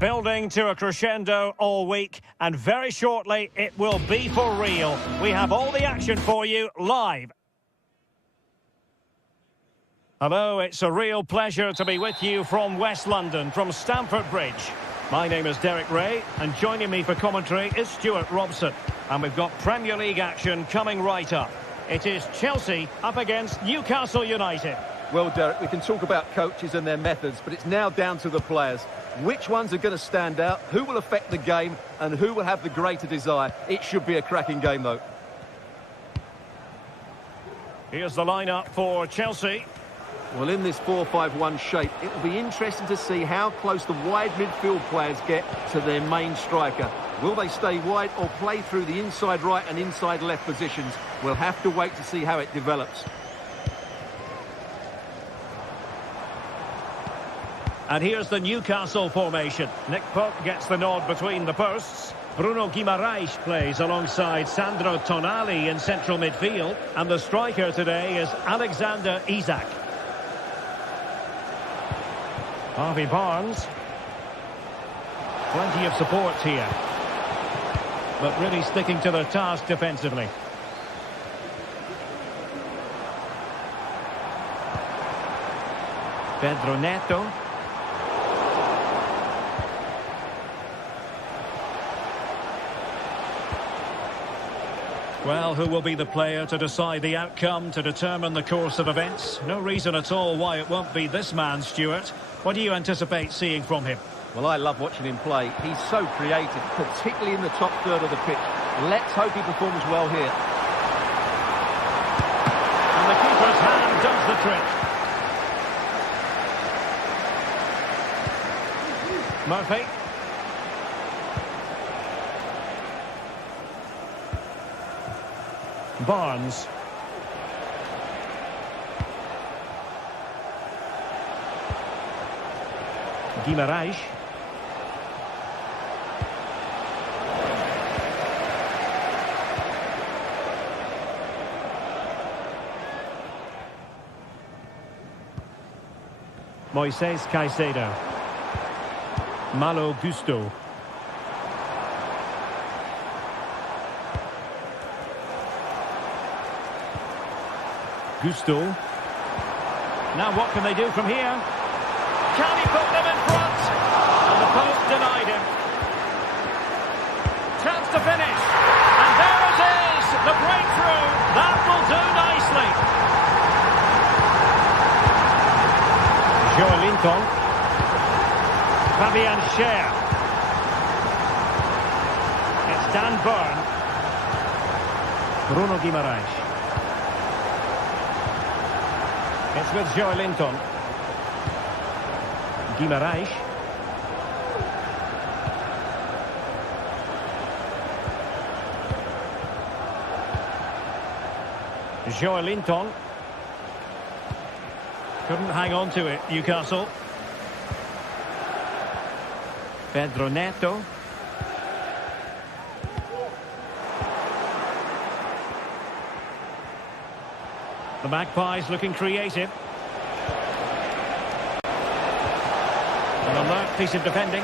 Building to a crescendo all week, and very shortly it will be for real. We have all the action for you live. Hello, it's a real pleasure to be with you from West London, from Stamford Bridge. My name is Derek Ray, and joining me for commentary is Stuart Robson. And we've got Premier League action coming right up. It is Chelsea up against Newcastle United. Well, Derek, we can talk about coaches and their methods, but it's now down to the players. Which ones are going to stand out, who will affect the game, and who will have the greater desire? It should be a cracking game, though. Here's the lineup for Chelsea. Well, in this 4-5-1 shape, it will be interesting to see how close the wide midfield players get to their main striker. Will they stay wide or play through the inside right and inside left positions? We'll have to wait to see how it develops. And here's the Newcastle formation. Nick Pope gets the nod between the posts. Bruno Guimaraes plays alongside Sandro Tonali in central midfield. And the striker today is Alexander Isak. Harvey Barnes. Plenty of support here. But really sticking to their task defensively. Pedro Neto. Well, who will be the player to decide the outcome, to determine the course of events? No reason at all why it won't be this man, Stuart. What do you anticipate seeing from him? Well, I love watching him play. He's so creative, particularly in the top third of the pitch. Let's hope he performs well here. And the keeper's hand does the trick. Murphy. Barnes. Guimaraes. Moises Caicedo. Malo Gusto. Gusto. Now what can they do from here? Can he put them in front? And the post denied him. Chance to finish. And there it is! The breakthrough. That will do nicely. Joelinton. Fabian Schär. It's Dan Burn. Bruno Guimaraes. It's with Joelinton. Guimaraes. Joelinton. Couldn't hang on to it, Newcastle. Pedro Neto. The Magpies looking creative. An alert piece of defending.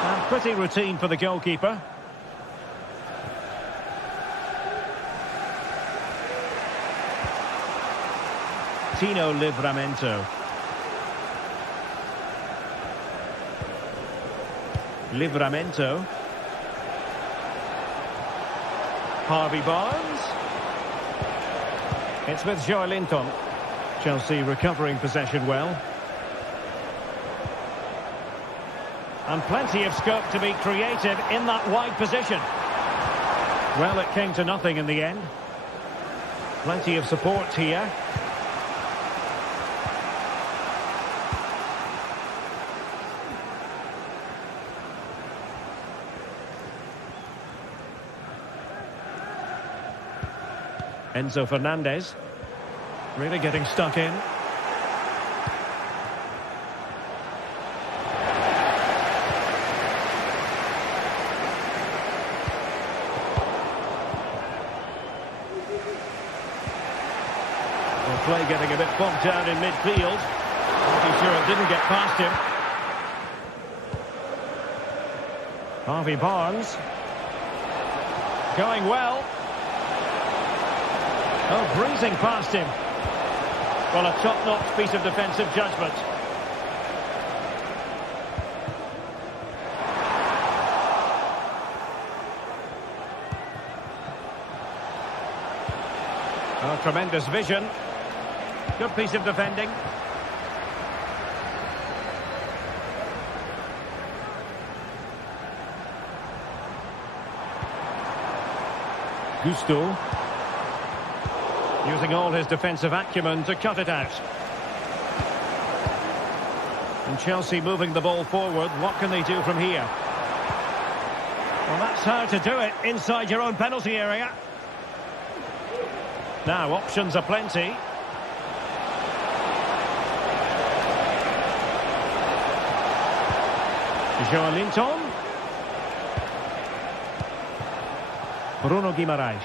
And pretty routine for the goalkeeper. Tino Livramento. Livramento. Harvey Barnes. It's with Joelinton. Chelsea recovering possession well. And plenty of scope to be creative in that wide position. Well, it came to nothing in the end. Plenty of support here. Enzo Fernandez, really getting stuck in. play getting a bit bogged down in midfield. Pretty sure it didn't get past him. Harvey Barnes. Going well. Oh, breezing past him. Well, a top-notch piece of defensive judgment. Oh, tremendous vision. Good piece of defending. Gusto. Using all his defensive acumen to cut it out. And Chelsea moving the ball forward. What can they do from here? Well, that's how to do it inside your own penalty area. Now, options are plenty. Joelinton. Bruno Guimaraes.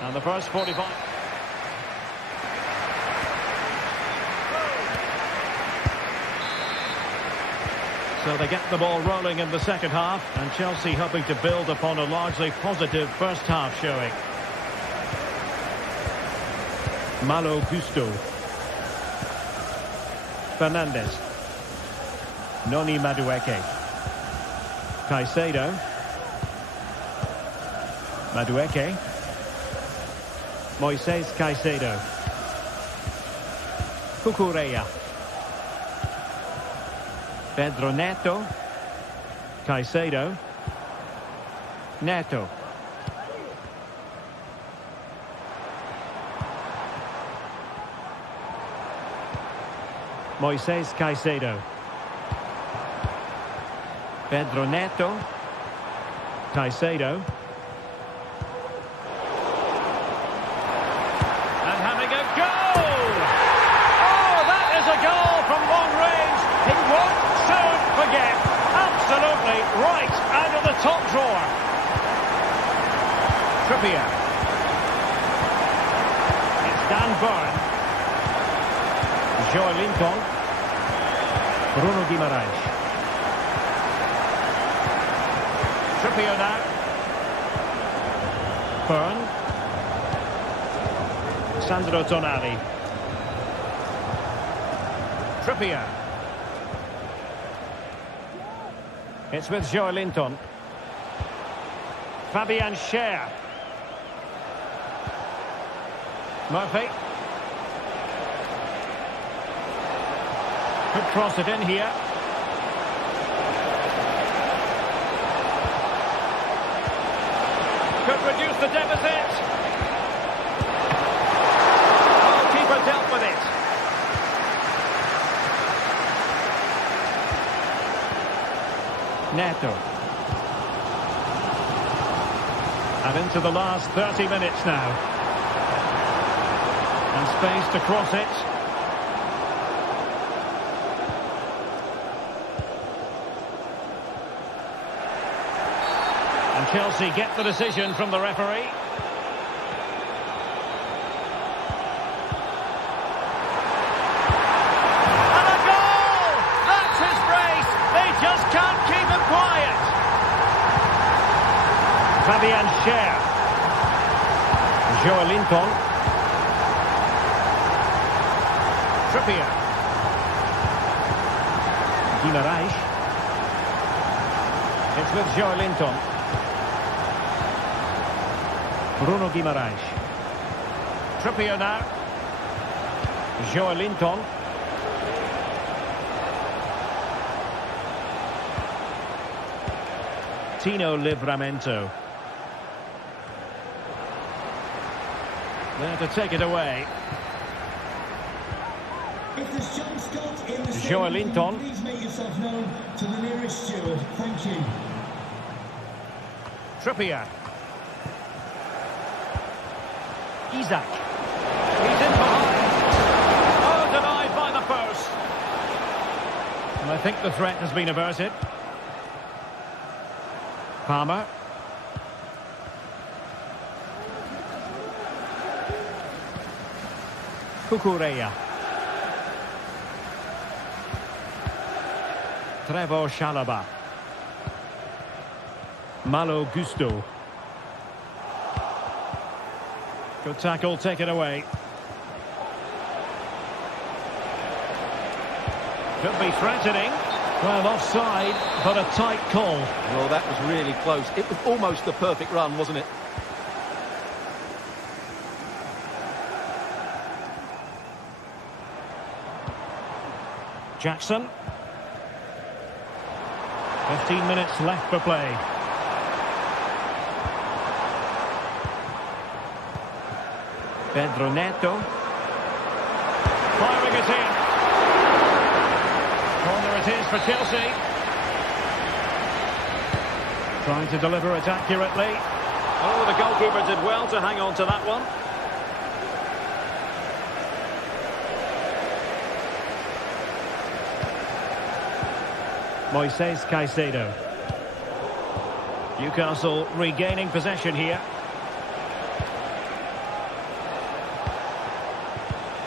And the first 45. So they get the ball rolling in the second half, and Chelsea hoping to build upon a largely positive first half showing. Malo Gusto. Fernandes. Noni Madueke. Caicedo. Madueke. Moises Caicedo. Cucurella. Pedro Neto. Caicedo. Neto. Moises Caicedo. Pedro Neto. Caicedo. And having a goal! Oh, that is a goal from long range. He won't soon forget. Absolutely right out of the top drawer. Trippier. It's Dan Burn. Joelinton. Bruno Guimaraes. Trippier now. Burn. Sandro Tonali. Trippier. It's with Joelinton. Fabian Schär. Murphy. Could cross it in here. Could reduce the deficit. Oh, keeper dealt with it. Neto. And into the last 30 minutes now. And space to cross it. And Chelsea get the decision from the referee. And a goal! That's his brace. They just can't keep him quiet. Fabian Schär. Joelinton. Trippier. Guimaraes. It's with Joelinton. Bruno Guimaraes. Trippier now. Joelinton. Tino Livramento. There to take it away. If there's John Scott in the Joelinton. please make yourself known to the nearest steward. Thank you. Trippier. Isaac. He's in behind. Oh, denied by the post. And I think the threat has been averted. Palmer. Cucurella. Trevor Chalobah. Malo Gusto. Good tackle, take it away. Could be threatening. Well, offside, but a tight call. Well, that was really close. It was almost the perfect run, wasn't it? Jackson. 15 minutes left for play. Pedro Neto. Firing it in. Corner it is for Chelsea. Trying to deliver it accurately. Oh, the goalkeeper did well to hang on to that one. Moises Caicedo. Newcastle regaining possession here.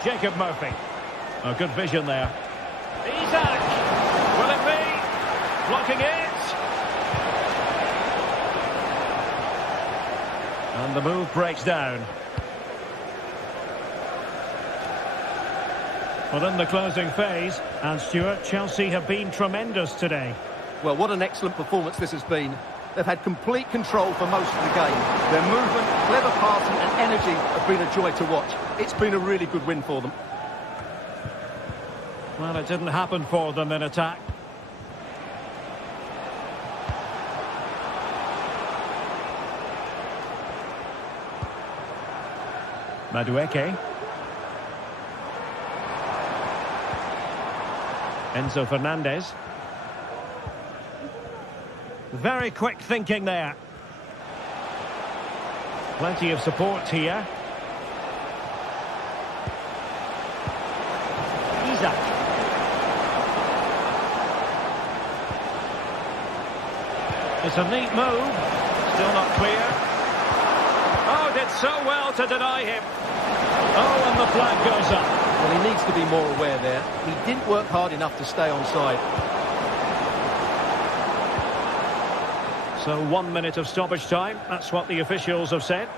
Jacob Murphy. Oh, good vision there. Isak. Will it be? Blocking it. And the move breaks down. Well, in the closing phase, and Stuart, Chelsea have been tremendous today. Well, what an excellent performance this has been. They've had complete control for most of the game. Their movement, clever passing and energy have been a joy to watch. It's been a really good win for them. Well, it didn't happen for them in attack. Madueke. Enzo Fernandez. Very quick thinking there. Plenty of support here. Isak. It's a neat move. Still not clear. Oh, did so well to deny him. Oh, and the flag goes up. Well, he needs to be more aware there. He didn't work hard enough to stay onside. So 1 minute of stoppage time. That's what the officials have said.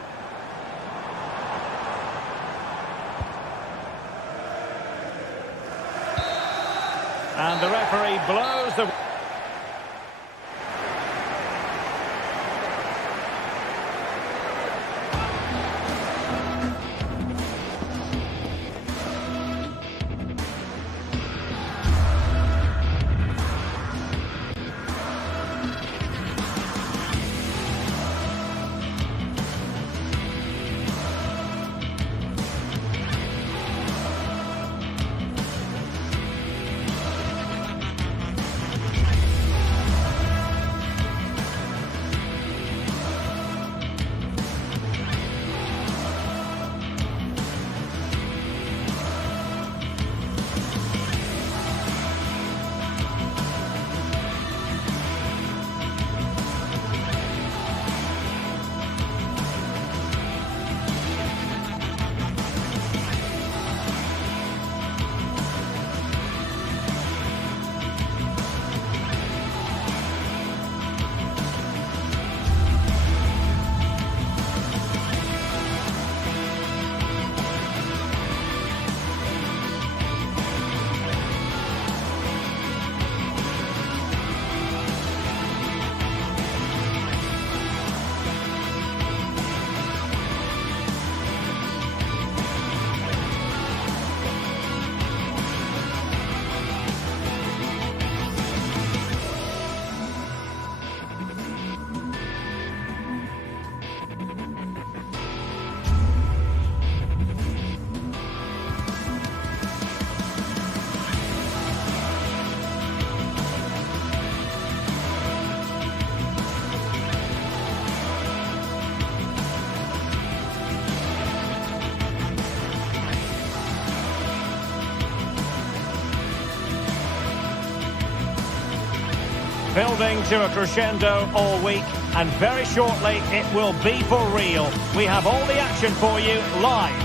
And the referee blows the... Building to a crescendo all week, and very shortly it will be for real. We have all the action for you live.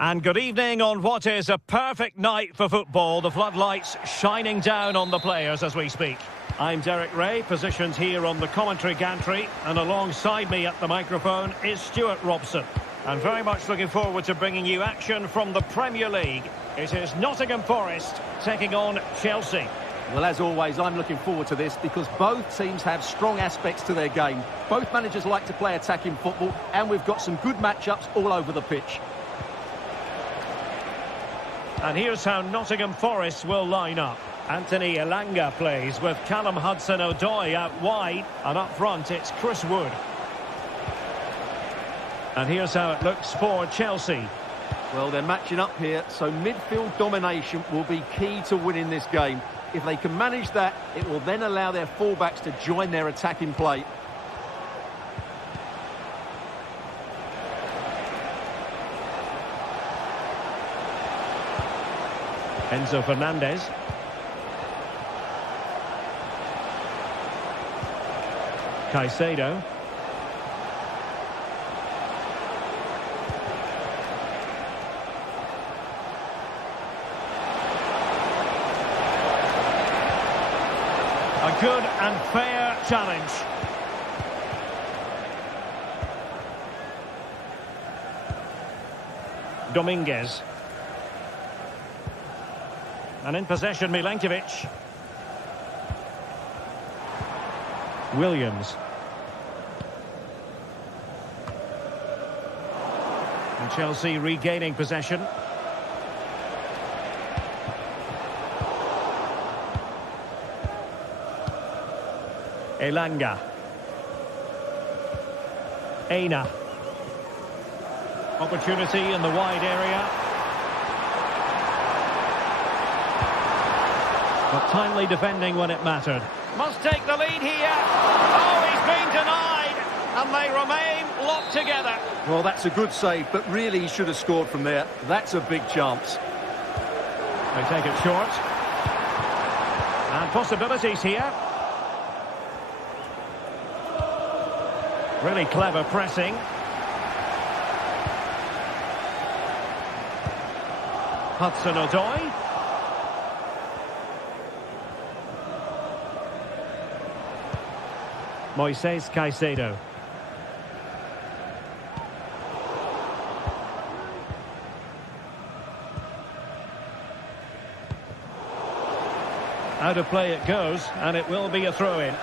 And good evening on what is a perfect night for football. The floodlights shining down on the players as we speak. I'm Derek Ray, positioned here on the commentary gantry, and alongside me at the microphone is Stuart Robson. I'm very much looking forward to bringing you action from the Premier League. It is Nottingham Forest taking on Chelsea. Well, as always, I'm looking forward to this because both teams have strong aspects to their game. Both managers like to play attacking football, and we've got some good matchups all over the pitch. And here's how Nottingham Forest will line up. Anthony Elanga plays with Callum Hudson-Odoi out wide, and up front it's Chris Wood. And here's how it looks for Chelsea. Well, they're matching up here, so midfield domination will be key to winning this game. If they can manage that, it will then allow their fullbacks to join their attacking play. Enzo Fernandez. Caicedo. A good and fair challenge. Dominguez. And in possession, Milenkovic. Williams. And Chelsea regaining possession. Elanga. Aina. Opportunity in the wide area. But timely defending when it mattered. Must take the lead here. Oh, he's been denied. And they remain locked together. Well, that's a good save, but really he should have scored from there. That's a big chance. They take it short. And possibilities here. Really clever pressing. Hudson-Odoi. Moises Caicedo. Out of play it goes, and it will be a throw-in.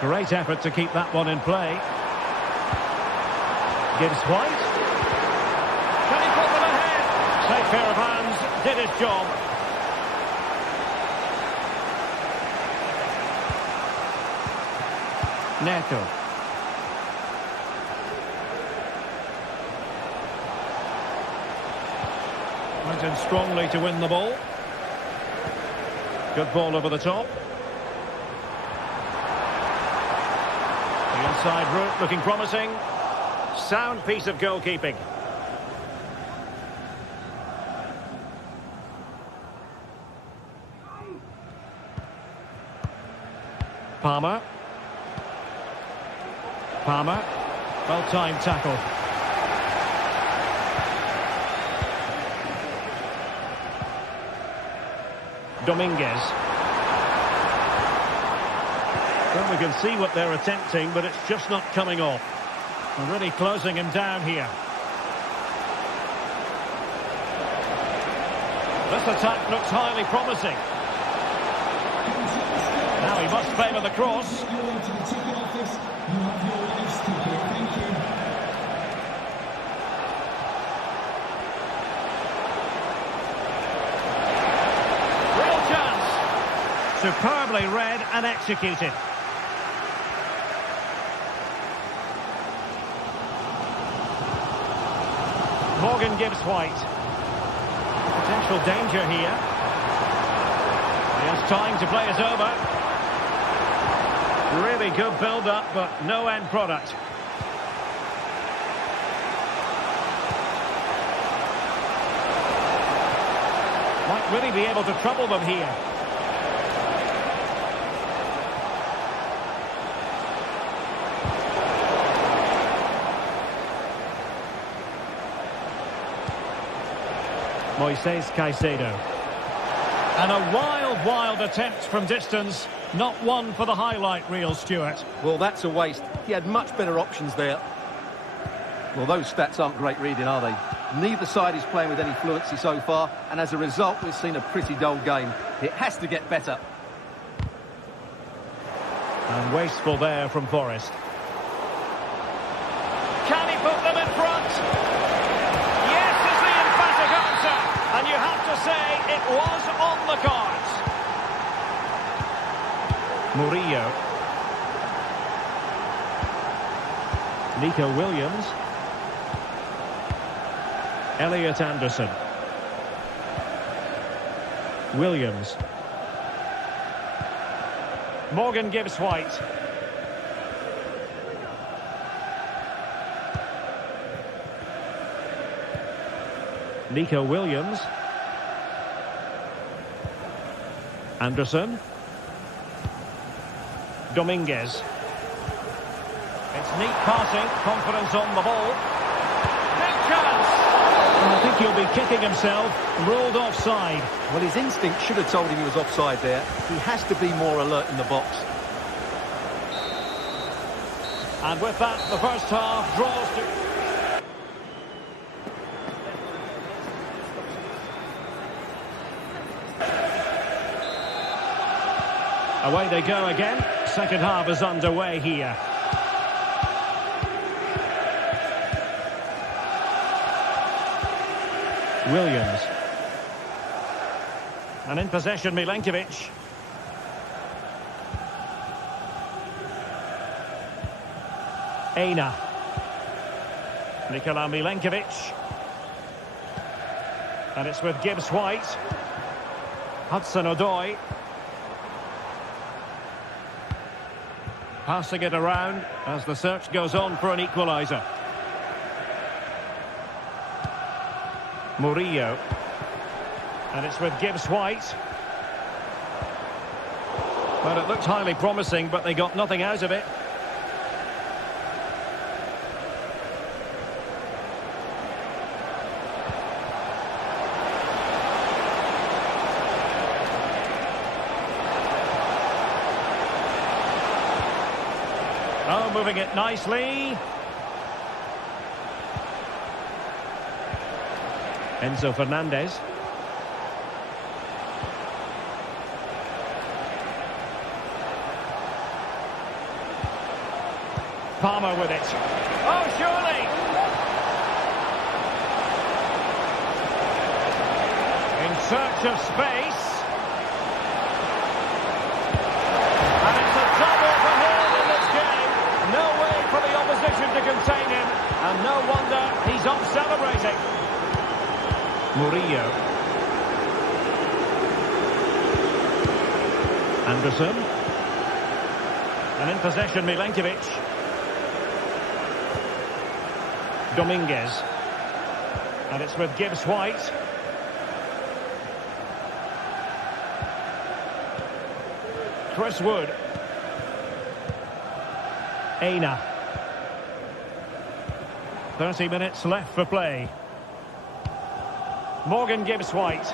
Great effort to keep that one in play. Gibbs White. Can he put them ahead? Safe pair of hands, did his job. Neto. Went in strongly to win the ball. Good ball over the top. The inside route looking promising. Sound piece of goalkeeping. Palmer. Well-timed tackle. Dominguez. Well, we can see what they're attempting, but it's just not coming off. They're really closing him down here. This attack looks highly promising. Now he must favour the cross. Real chance. Superbly read and executed. Morgan Gibbs White. Potential danger here. He has time to play it over. Really good build-up, but no end product. Might really be able to trouble them here. Moises Caicedo. And a wild attempt from distance. Not one for the highlight reel, Stuart. Well, that's a waste. He had much better options there. Well, those stats aren't great reading, are they? Neither side is playing with any fluency so far, and as a result, we've seen a pretty dull game. It has to get better. And wasteful there from Forest. Can he put them in front? Yes is the emphatic answer. And you have to say it was on the cards. Murillo. Nico Williams. Elliot Anderson. Williams. Morgan Gibbs-White. Nico Williams. Anderson. Dominguez. It's neat passing, confidence on the ball. Big chance! And I think he'll be kicking himself, ruled offside. Well, his instinct should have told him he was offside there. He has to be more alert in the box. And with that, the first half draws to... Away they go again. Second half is underway here. Williams. And in possession, Milenkovic. Aina. Nikola Milenkovic. And it's with Gibbs-White. Hudson-Odoi. Passing it around as the search goes on for an equaliser. Murillo. And it's with Gibbs-White. Well, it looked highly promising, but they got nothing out of it. Oh, moving it nicely. Enzo Fernandez. Palmer with it. Oh, surely! In search of space. And it's a double for him in this game. No way for the opposition to contain him. And no wonder he's off celebrating. Murillo. Anderson. And in possession, Milenkovic. Dominguez. And it's with Gibbs-White. Chris Wood. Aina. 30 minutes left for play. Morgan Gibbs-White.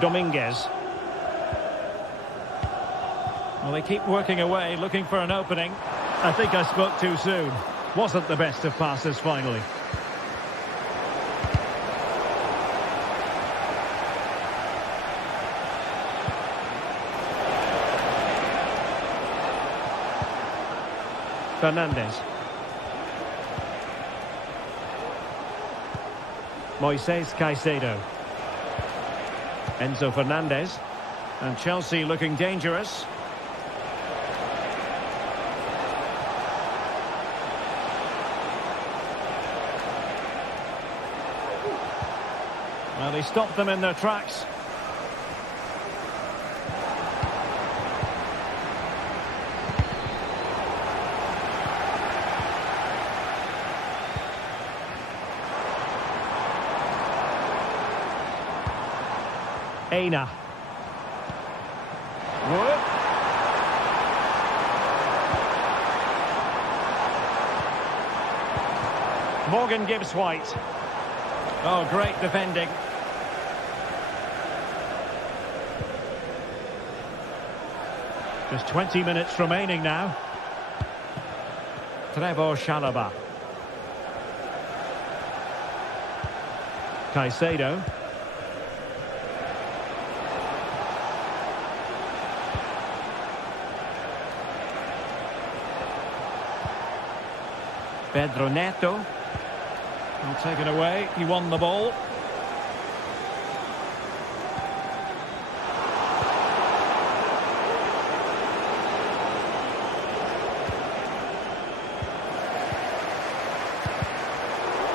Dominguez. Well, they keep working away, looking for an opening. I think I spoke too soon. Wasn't the best of passes, finally. Fernandez. Moises Caicedo. Enzo Fernandez. And Chelsea looking dangerous. Well, he stopped them in their tracks. Aina. Wood. Morgan Gibbs-White. Oh, great defending. Just 20 minutes remaining now. Trevor Chalobah. Caicedo. Pedro Neto. Well, taken away. He won the ball.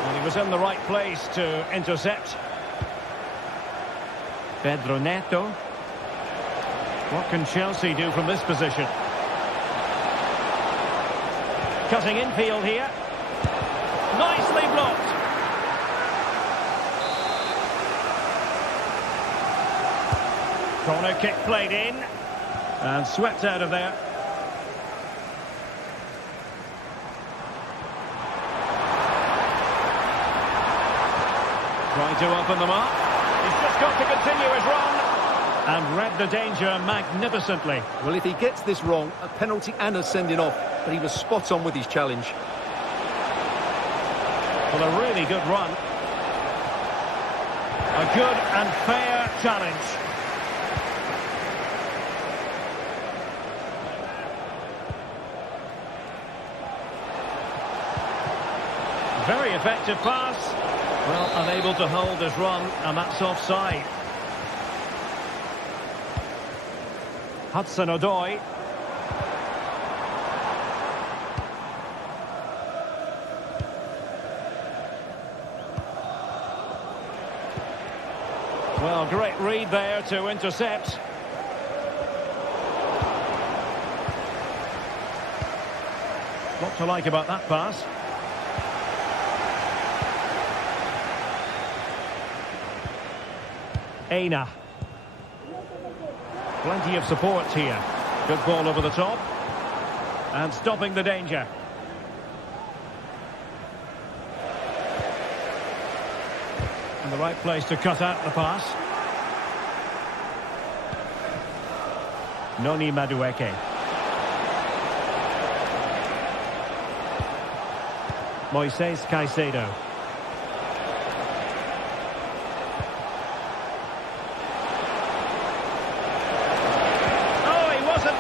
And he was in the right place to intercept. Pedro Neto. What can Chelsea do from this position? Cutting infield here. Nicely blocked. Corner kick played in. And swept out of there. Trying to open them up. He's just got to continue his run. And read the danger magnificently. Well, if he gets this wrong, a penalty and a sending off. But he was spot on with his challenge. Well, a really good run. A good and fair challenge. Very effective pass. Well, unable to hold his run, and that's offside. Hudson-Odoi. Well, great read there to intercept. What to like about that pass? Aina. Plenty of support here. Good ball over the top. And stopping the danger. In the right place to cut out the pass. Noni Madueke. Moises Caicedo.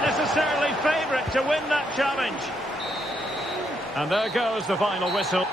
Necessarily favourite to win that challenge. And there goes the final whistle.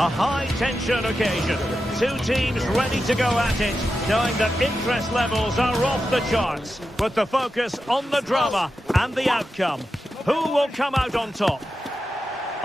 A high-tension occasion. Two teams ready to go at it, knowing that interest levels are off the charts, with the focus on the drama and the outcome. Who will come out on top?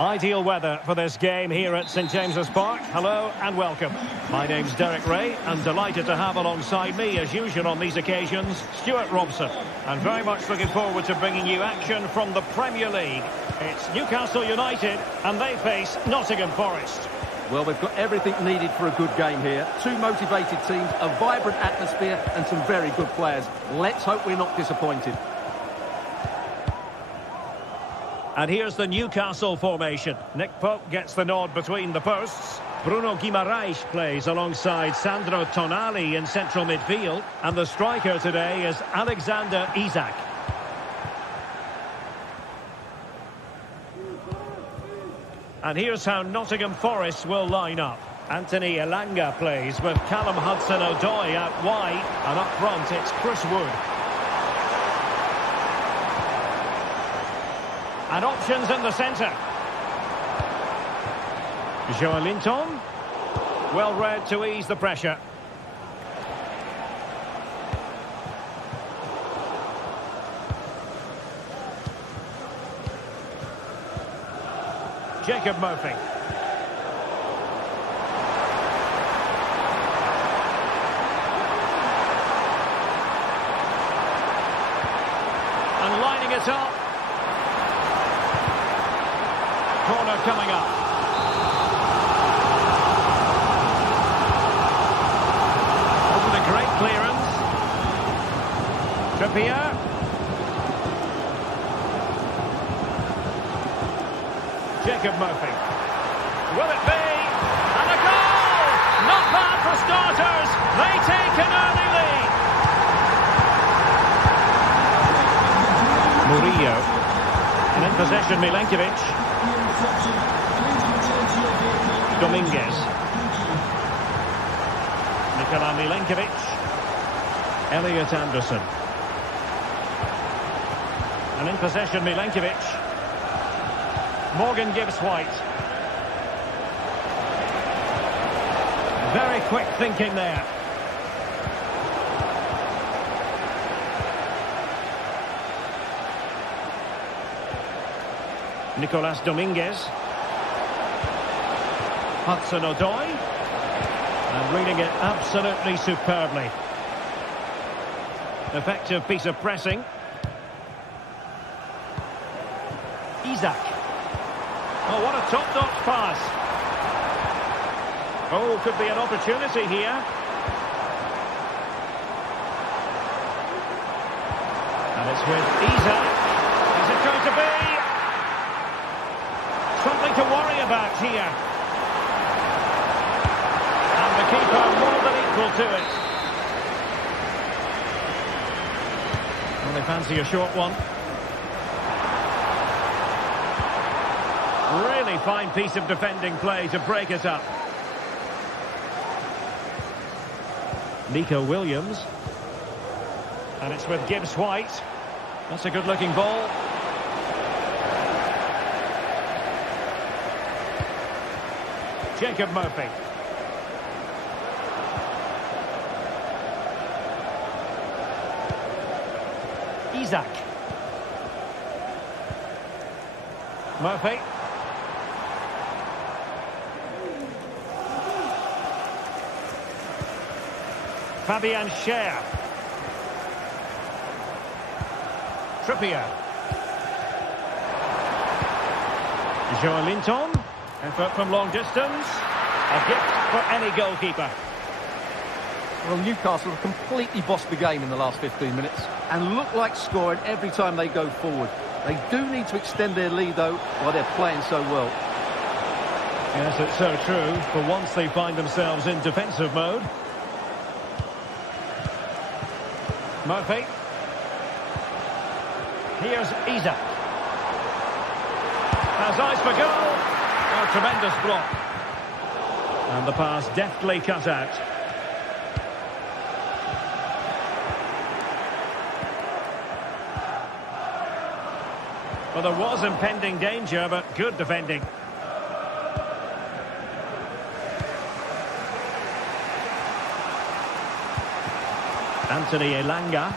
Ideal weather for this game here at St James's Park. Hello and welcome. My name's Derek Ray, and delighted to have alongside me, as usual on these occasions, Stuart Robson. And very much looking forward to bringing you action from the Premier League. It's Newcastle United, and they face Nottingham Forest. Well, we've got everything needed for a good game here. Two motivated teams, a vibrant atmosphere, and some very good players. Let's hope we're not disappointed. And here's the Newcastle formation. Nick Pope gets the nod between the posts. Bruno Guimaraes plays alongside Sandro Tonali in central midfield. And the striker today is Alexander Isak. And here's how Nottingham Forest will line up. Anthony Elanga plays with Callum Hudson-Odoi out wide. And up front it's Chris Wood. And options in the centre. Joelinton. Well read to ease the pressure. Jacob Murphy. And lining it up. Corner coming up. Wasn't a great clearance. Trippier. Jacob Murphy. Will it be? And a goal! Not bad for starters. They take an early lead. Murillo. And in possession, Milenkovic. Dominguez. Nikola Milenkovic. Elliot Anderson. And in possession, Milenkovic. Morgan Gibbs White. Very quick thinking there. Nicolas Dominguez. Hudson-Odoi. And reading it absolutely superbly. Effective piece of pressing. Isak. Oh, what a top-notch pass. Oh, could be an opportunity here. And it's with Isak. Is it going to be? Something to worry about here. And the keeper more than equal to it. Well, they fancy a short one. Really fine piece of defending play to break it up. Nico Williams. And it's with Gibbs White. That's a good-looking ball. Jacob Murphy. Isak. Murphy. Fabian Schär. Trippier. Joelinton. Effort from long distance. A gift for any goalkeeper. Well, Newcastle have completely bossed the game in the last 15 minutes and look like scoring every time they go forward. They do need to extend their lead, though, while they're playing so well. Yes, it's so true. For once they find themselves in defensive mode. Murphy. Here's Isak. Has eyes for goal. A tremendous block. And the pass deftly cut out. Well, there was impending danger, but good defending. Anthony Elanga.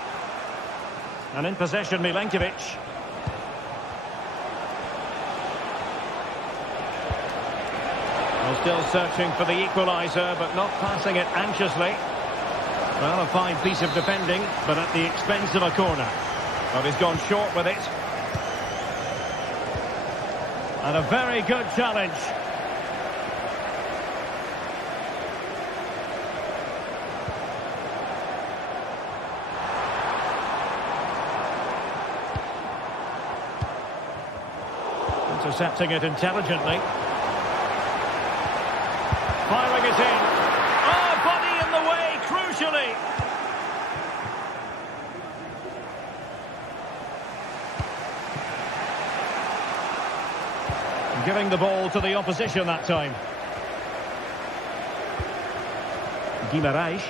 And in possession, Milenkovic. Well, still searching for the equaliser, but not passing it anxiously. Well, a fine piece of defending, but at the expense of a corner. But he's gone short with it. And a very good challenge. Intercepting it intelligently. Firing it in. Oh, body in the way, crucially. Giving the ball to the opposition that time. Guimaraes.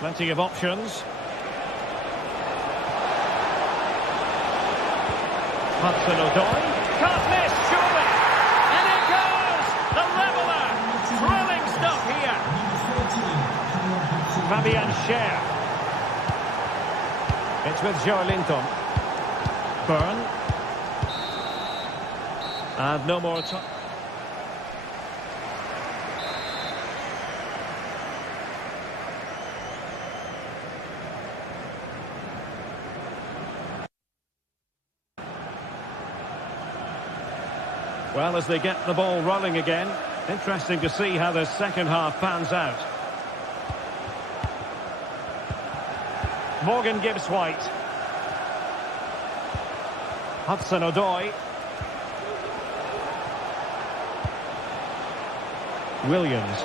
Plenty of options. Hudson-Odoi. Can't miss, surely. And it goes! The leveller! Thrilling stuff here. Fabian Schär. It's with Joelinton. Byrne. And no more time. Well, as they get the ball rolling again, interesting to see how the second half pans out. Morgan Gibbs-White. Hudson-Odoi. Williams.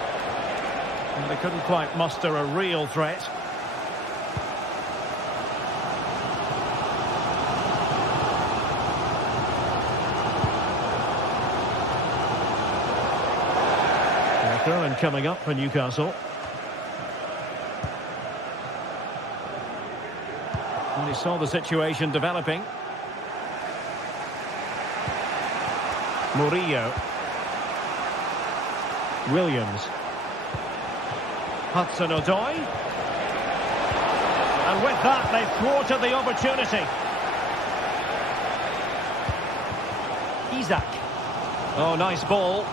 And they couldn't quite muster a real threat. And coming up for Newcastle. And they saw the situation developing. Murillo. Williams. Hudson-Odoi. And with that, they thwarted the opportunity. Isak. Oh, nice ball.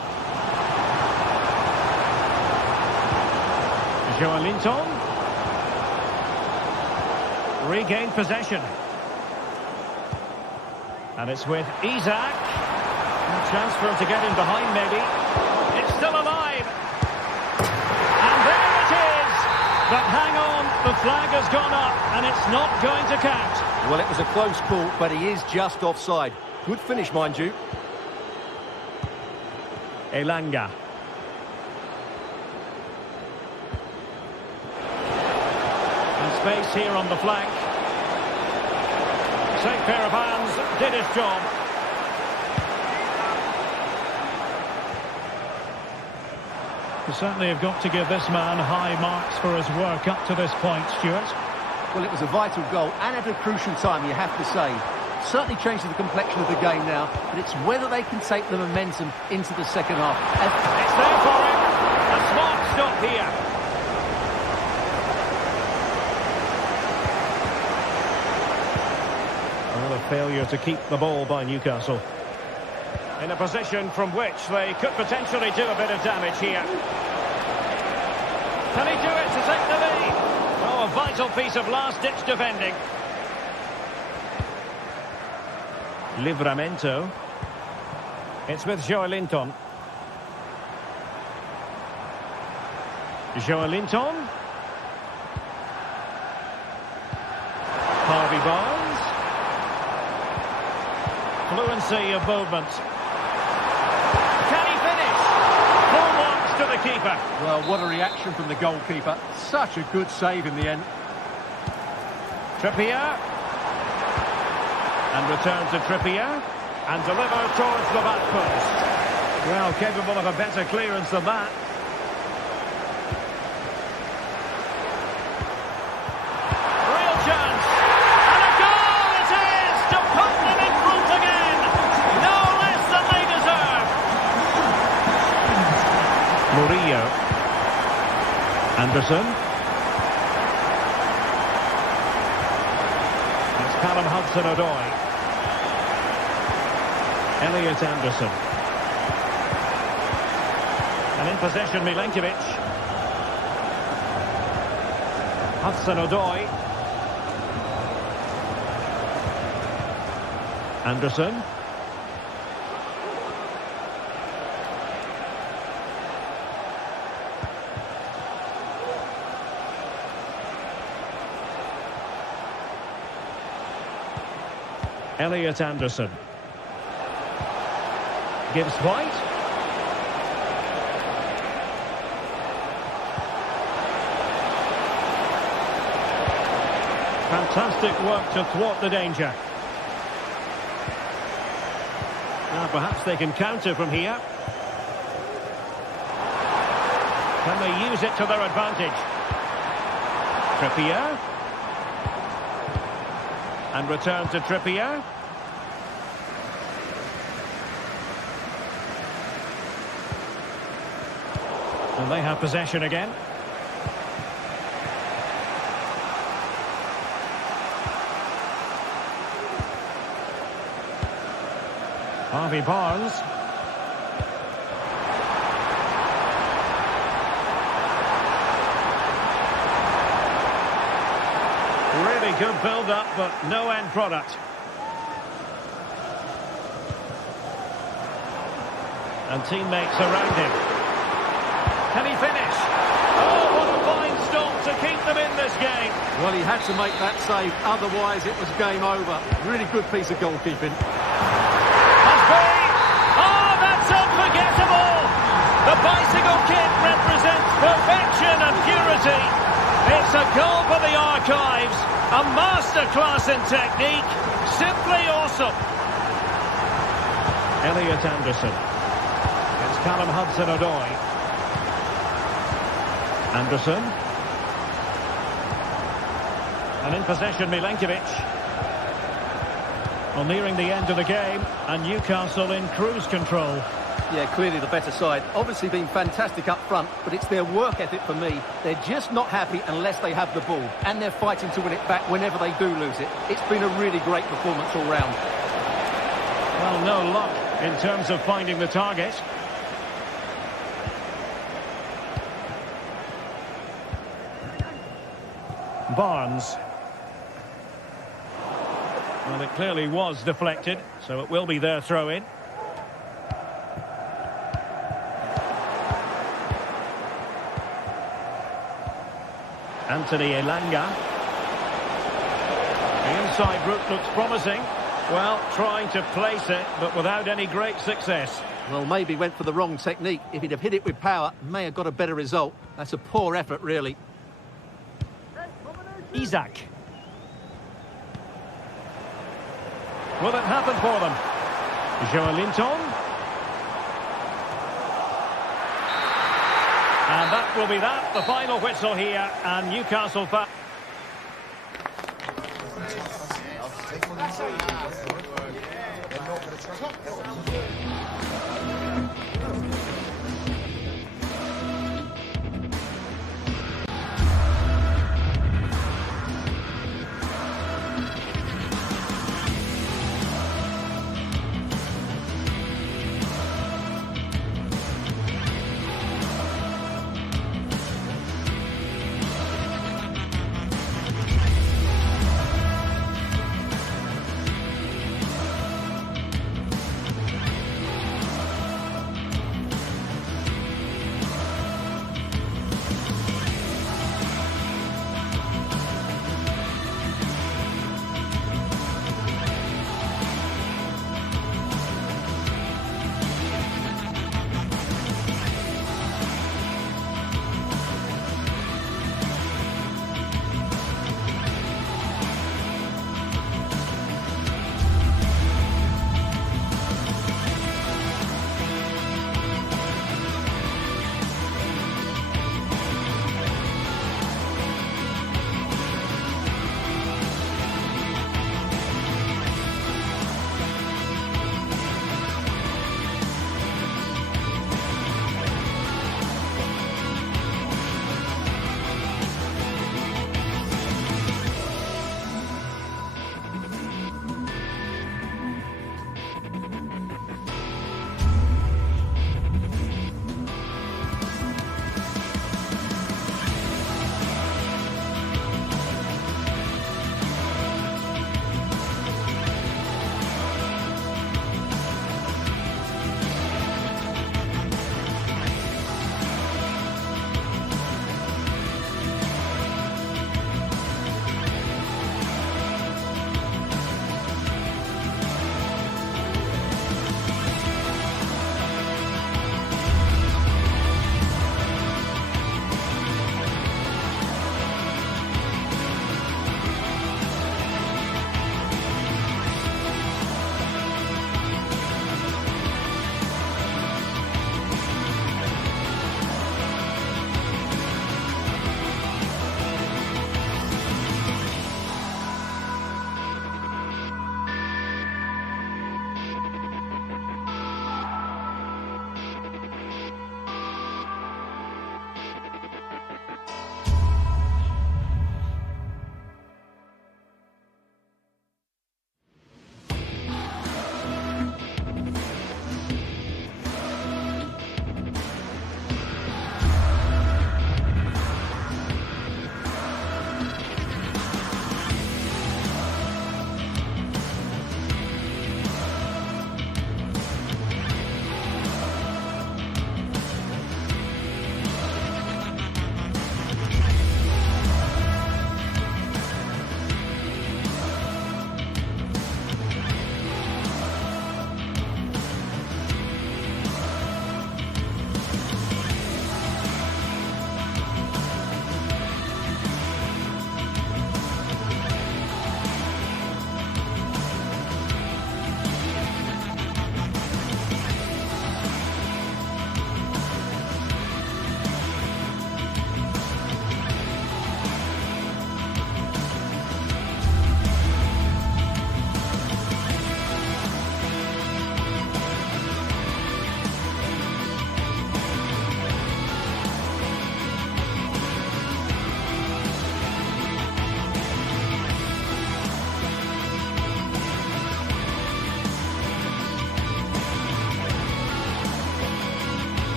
Joelinton. Regained possession. And it's with Isak. A chance for him to get in behind, maybe. It's still alive. And there it is. But hang on, the flag has gone up, and it's not going to count. Well, it was a close call, but he is just offside. Good finish, mind you. Elanga. Space here on the flank. Safe pair of hands, did his job. You certainly have got to give this man high marks for his work up to this point, Stuart. Well, it was a vital goal and at a crucial time, you have to say. Certainly changes the complexion of the game now, but it's whether they can take the momentum into the second half. It's there for him. A smart stop here. Failure to keep the ball by Newcastle. In a position from which they could potentially do a bit of damage here. Can he do it to take the lead? Oh, a vital piece of last-ditch defending. Livramento. It's with Joelinton. Joelinton. Harvey Barnes. Fluency of movement. Can he finish? Full marks to the keeper. Well, what a reaction from the goalkeeper. Such a good save in the end. Trippier. And return to Trippier. And deliver towards the back post. Well, capable of a better clearance than that. Real chance. And a goal it is to put them in front again. No less than they Anderson. It's Callum Hudson-Odoi. Elliot Anderson. And in possession, Milenkovic. Hudson-Odoi. Anderson. Elliot Anderson. Gives White. Fantastic work to thwart the danger. Now perhaps they can counter from here. Can they use it to their advantage? Trippier. And return to Trippier. And they have possession again. Harvey Barnes. Really good build-up, but no end product. And teammates around him. Can he finish? Oh, what a fine stop to keep them in this game. Well, he had to make that save, otherwise it was game over. Really good piece of goalkeeping. Oh, that's unforgettable! The bicycle kid represents perfection and purity. It's a goal for the archives, a masterclass in technique, simply awesome. Elliot Anderson. It's Callum Hudson-Odoi. Anderson. And in possession, Milenkovic. Well, nearing the end of the game, and Newcastle in cruise control. Yeah, clearly the better side. Obviously been fantastic up front, but it's their work ethic for me. They're just not happy unless they have the ball, and they're fighting to win it back whenever they do lose it. It's been a really great performance all round. Well, no luck in terms of finding the target. Barnes. Well, it clearly was deflected, so it will be their throw-in. Anthony Elanga. The inside route looks promising. Well, trying to place it, but without any great success. Well, maybe went for the wrong technique. If he'd have hit it with power, may have got a better result. That's a poor effort, really. Isaac. Will it happen for them? Joelinton. And that will be that, the final whistle here, and Newcastle...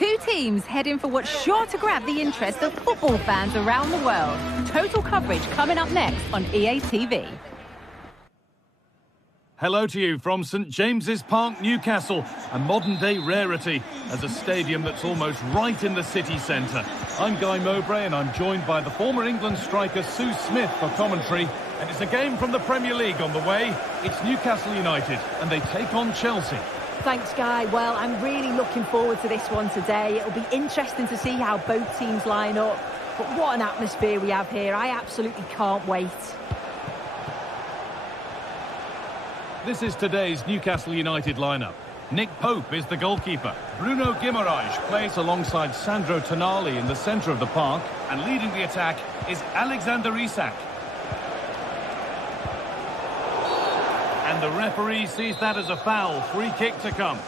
Two teams heading for what's sure to grab the interest of football fans around the world. Total coverage coming up next on EA TV. Hello to you from St James's Park, Newcastle, a modern-day rarity as a stadium that's almost right in the city centre. I'm Guy Mowbray and I'm joined by the former England striker Sue Smith for commentary. And it's a game from the Premier League on the way. It's Newcastle United and they take on Chelsea. Thanks, Guy. Well, I'm really looking forward to this one today. It'll be interesting to see how both teams line up. But what an atmosphere we have here. I absolutely can't wait. This is today's Newcastle United lineup. Nick Pope is the goalkeeper. Bruno Guimaraes plays alongside Sandro Tonali in the centre of the park. And leading the attack is Alexander Isak. And the referee sees that as a foul. Free kick to come.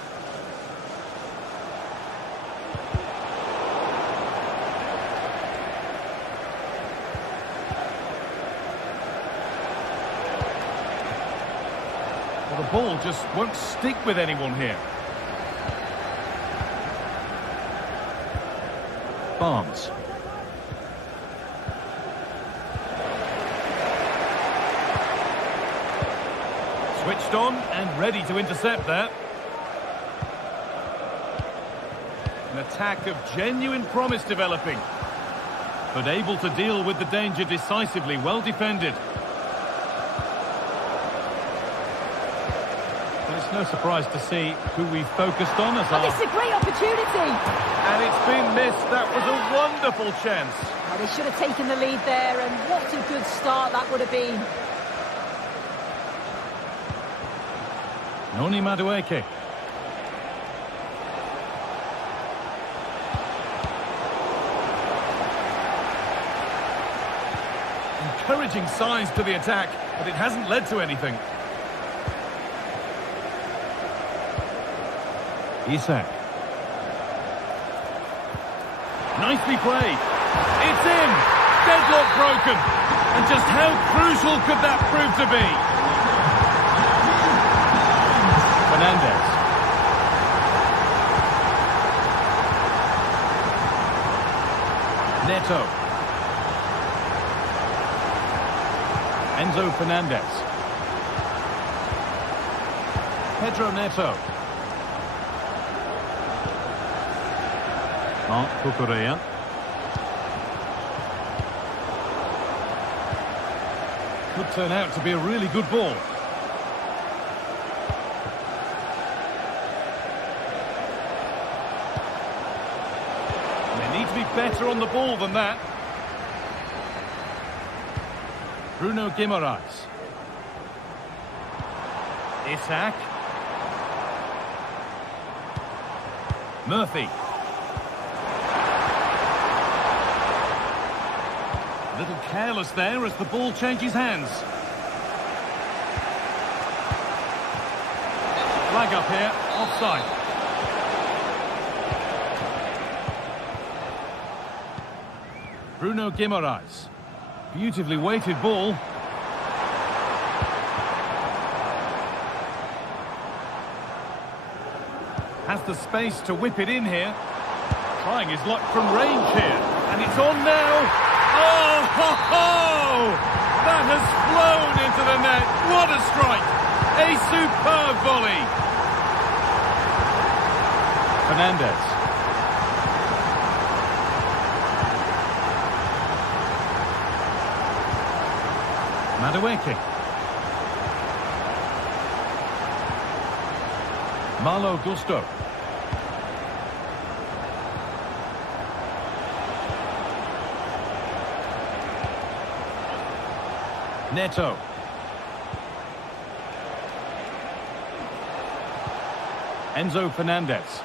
Well, the ball just won't stick with anyone here. Barnes. Switched on and ready to intercept that. An attack of genuine promise developing. But able to deal with the danger decisively, well defended. It's no surprise to see who we focused on as this is a great opportunity. And it's been missed. That was a wonderful chance. Well, they should have taken the lead there, and what a good start that would have been. Noni Madueke. Encouraging signs to the attack, but it hasn't led to anything. Isak. Nicely played. It's in. Deadlock broken. And just how crucial could that prove to be? Fernandes. Neto. Enzo Fernandez. Pedro Neto. Mark Cucurella. Could turn out to be a really good ball. They need to be better on the ball than that. Bruno Guimaraes. Isak. Murphy. A little careless there as the ball changes hands. Flag up here, offside. Bruno Guimaraes. Beautifully weighted ball. Has the space to whip it in here. Trying his luck from range here. And it's on now. Oh, ho, ho! That has flown into the net. What a strike! A superb volley. Fernandes. Madueke. Malo Gusto. Neto. Enzo Fernandez.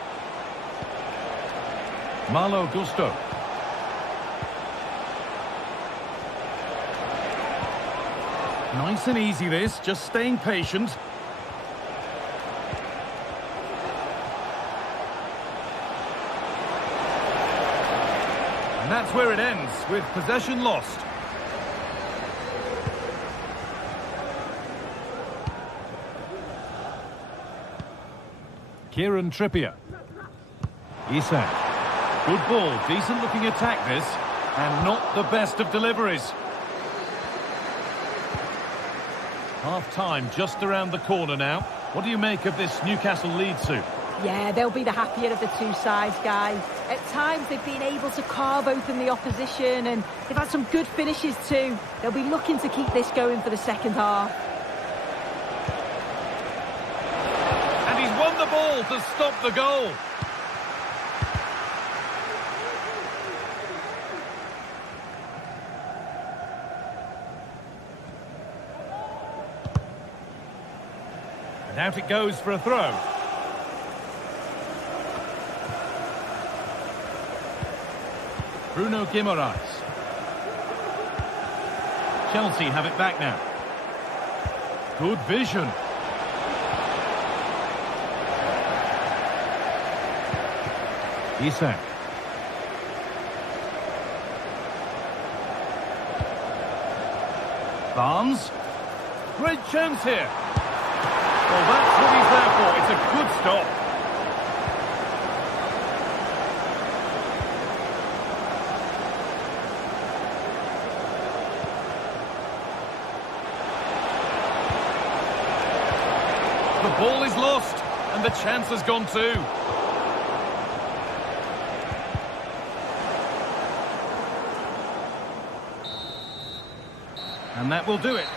Malo Gusto. Nice and easy this, just staying patient. And that's where it ends, with possession lost. Kieran Trippier. Isak. Good ball, decent looking attack this, and not the best of deliveries. Half-time just around the corner now. What do you make of this Newcastle lead, Sue? Yeah, they'll be the happier of the two sides, guys. At times they've been able to carve open the opposition, and they've had some good finishes too. They'll be looking to keep this going for the second half. And he's won the ball to stop the goal. And out it goes for a throw. Bruno Guimaraes. Chelsea have it back now. Good vision. Isak. Barnes. Great chance here. Well, that's what he's there for. It's a good stop. The ball is lost, and the chance has gone too. And that will do it.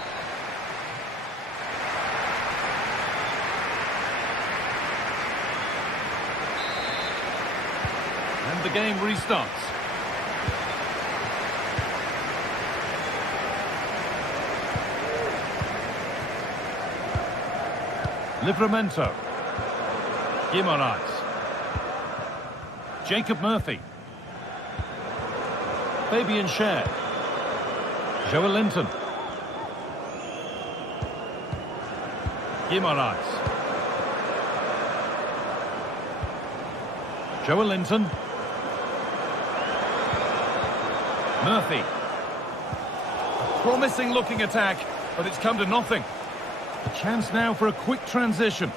And the game restarts. Livramento. Guimaraes. Jacob Murphy. Fabian Schär. Joe Linton. Guimaraes. Joe Linton. Murphy. A promising looking attack, but it's come to nothing. A chance now for a quick transition.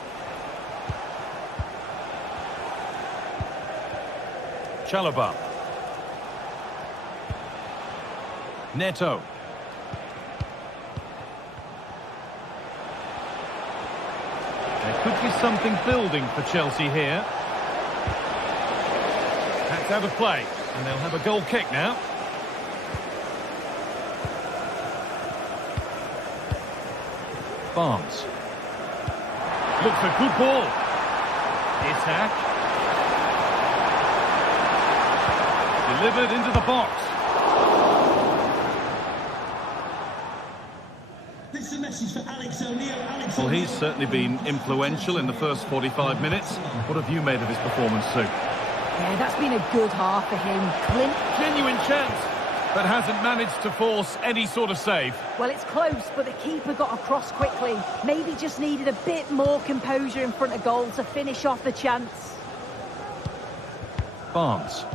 Chalobah. Neto. There could be something building for Chelsea here. That's out of play, and they'll have a goal kick now. Barnes. Looks a good ball. Isak. Delivered into the box. This is a message for Alex O'Neill. Well, he's certainly been influential in the first 45 minutes. What have you made of his performance, Sue? Yeah, that's been a good half for him. Genuine chance, but hasn't managed to force any sort of save. Well, it's close, but the keeper got across quickly. Maybe just needed a bit more composure in front of goal to finish off the chance. Barnes.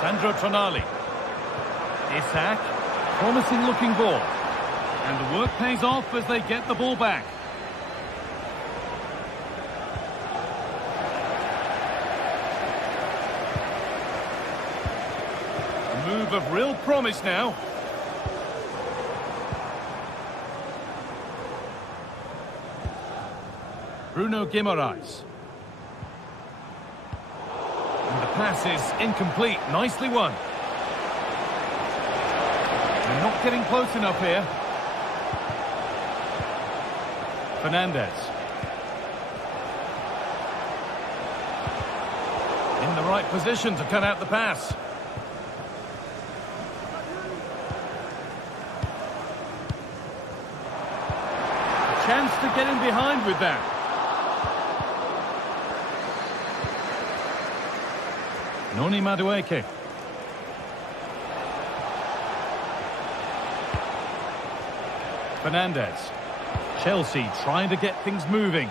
Sandro Tonali. Isak. Promising looking ball. And the work pays off as they get the ball back. A move of real promise now. Bruno Guimaraes. And the pass is incomplete. Nicely won. They're not getting close enough here. Fernandez. In the right position to cut out the pass. A chance to get in behind with that. Noni Madueke. Fernandez. Chelsea trying to get things moving.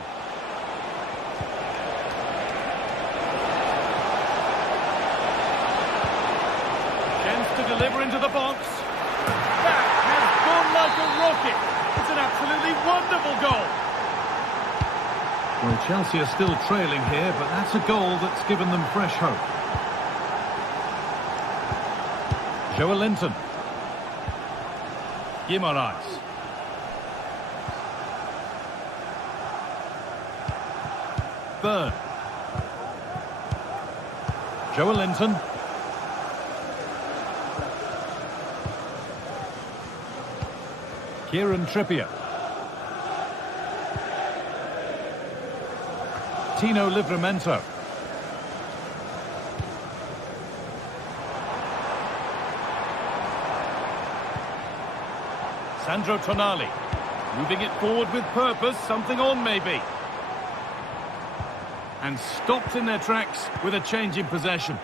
Chance to deliver into the box. That has gone like a rocket. It's an absolutely wonderful goal. Well, Chelsea are still trailing here, but that's a goal that's given them fresh hope. Joelinton. Guimaraes. Byrne. Joelinton. Kieran Trippier. Tino Livramento. Sandro Tonali. Moving it forward with purpose, something on maybe. And stopped in their tracks with a change in possession.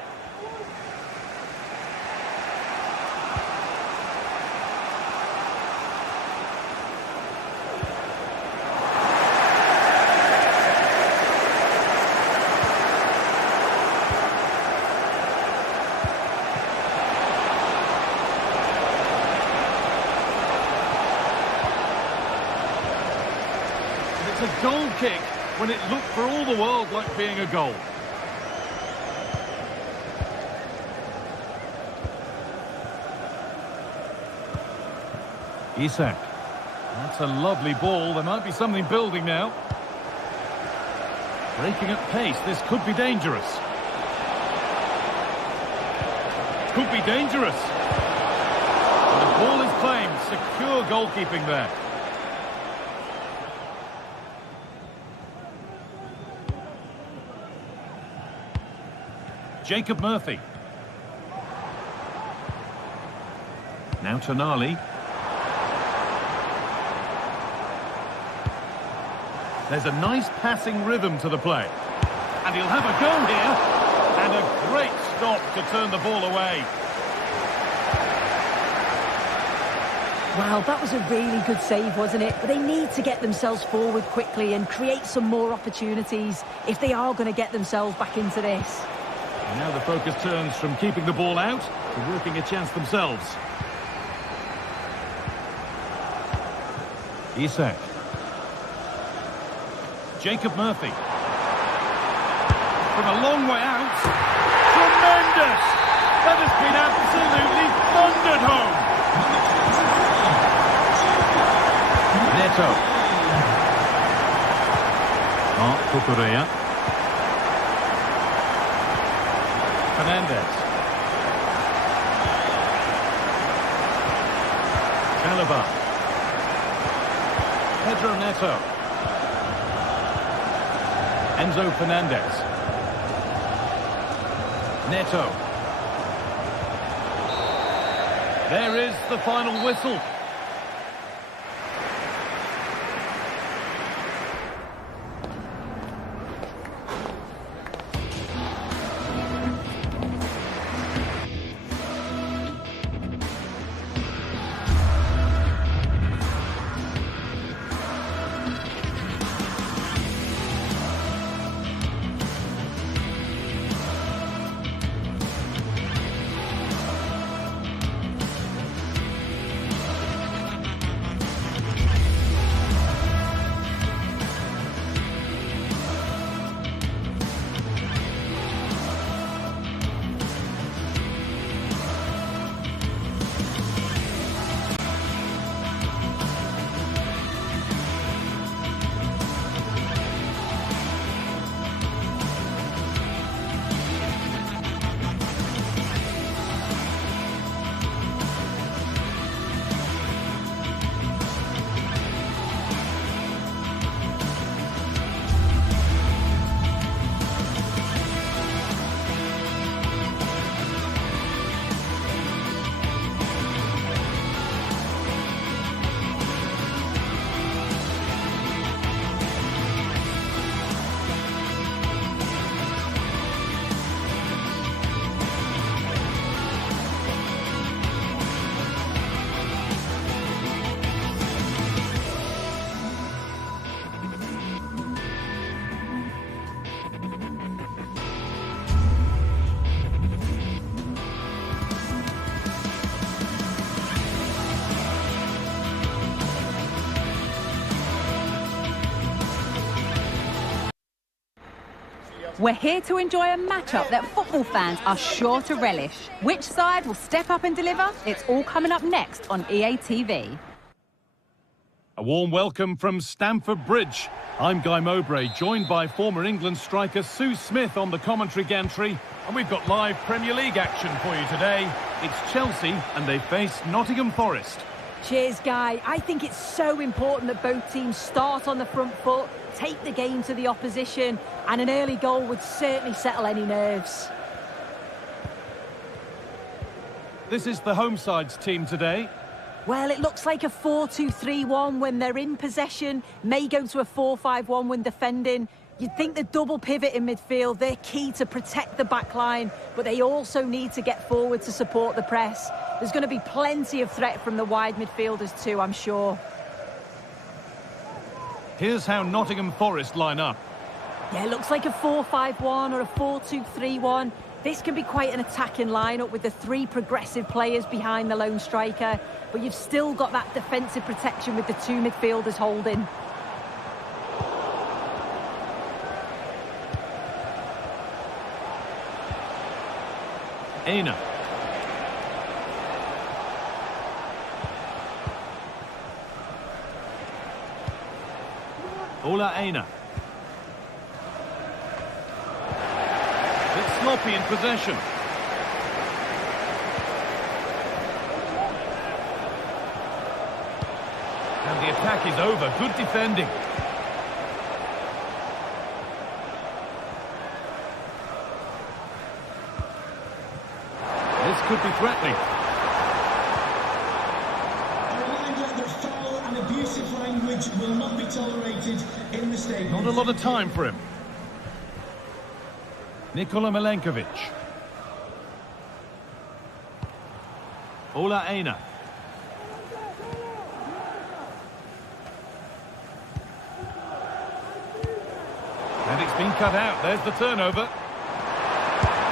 A goal kick when it looked for all the world like being a goal. Isak. That's a lovely ball. There might be something building now. Breaking at pace. This could be dangerous. Could be dangerous. And the ball is claimed. Secure goalkeeping there. Jacob Murphy. Now Tonali. There's a nice passing rhythm to the play. And he'll have a go here. And a great stop to turn the ball away. Wow, that was a really good save, wasn't it? But they need to get themselves forward quickly and create some more opportunities if they are going to get themselves back into this. And now the focus turns from keeping the ball out to working a chance themselves. Isak. Jacob Murphy. From a long way out. Tremendous! That has been absolutely thundered home. Neto. Marc Cucurella. Fernandez. Chalobah. Pedro Neto. Enzo Fernandez. Neto. There is the final whistle. We're here to enjoy a matchup that football fans are sure to relish. Which side will step up and deliver? It's all coming up next on EA TV. A warm welcome from Stamford Bridge. I'm Guy Mowbray, joined by former England striker Sue Smith on the commentary gantry. And we've got live Premier League action for you today. It's Chelsea and they face Nottingham Forest. Cheers, Guy. I think it's so important that both teams start on the front foot, take the game to the opposition, and an early goal would certainly settle any nerves. This is the home side's team today. Well, it looks like a 4-2-3-1 when they're in possession, may go to a 4-5-1 when defending. You'd think the double pivot in midfield, they're key to protect the back line, but they also need to get forward to support the press. There's going to be plenty of threat from the wide midfielders too, I'm sure. Here's how Nottingham Forest line up. Yeah, it looks like a 4-5-1 or a 4-2-3-1. This can be quite an attacking lineup with the three progressive players behind the lone striker, but you've still got that defensive protection with the two midfielders holding. Aina. Ola Aina. It's sloppy in possession. And the attack is over. Good defending. This could be threatening. A reminder that foul and abusive language will not be tolerated in the stadium. Not a lot of time for him. Nikola Milenkovic. Ola Aina. And it's been cut out. There's the turnover.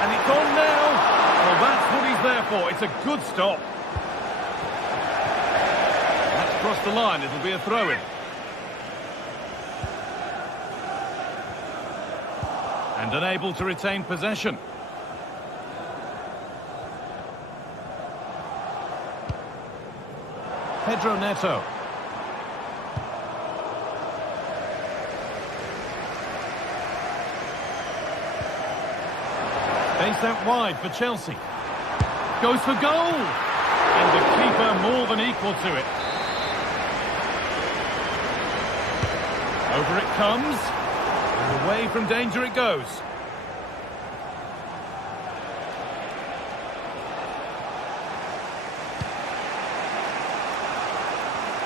And it's on now. Well, that's what he's there for. It's a good stop. That's crossed the line. It'll be a throw-in. And unable to retain possession. Pedro Neto. Space out wide for Chelsea. Goes for goal! And the keeper more than equal to it. Over it comes. And away from danger it goes.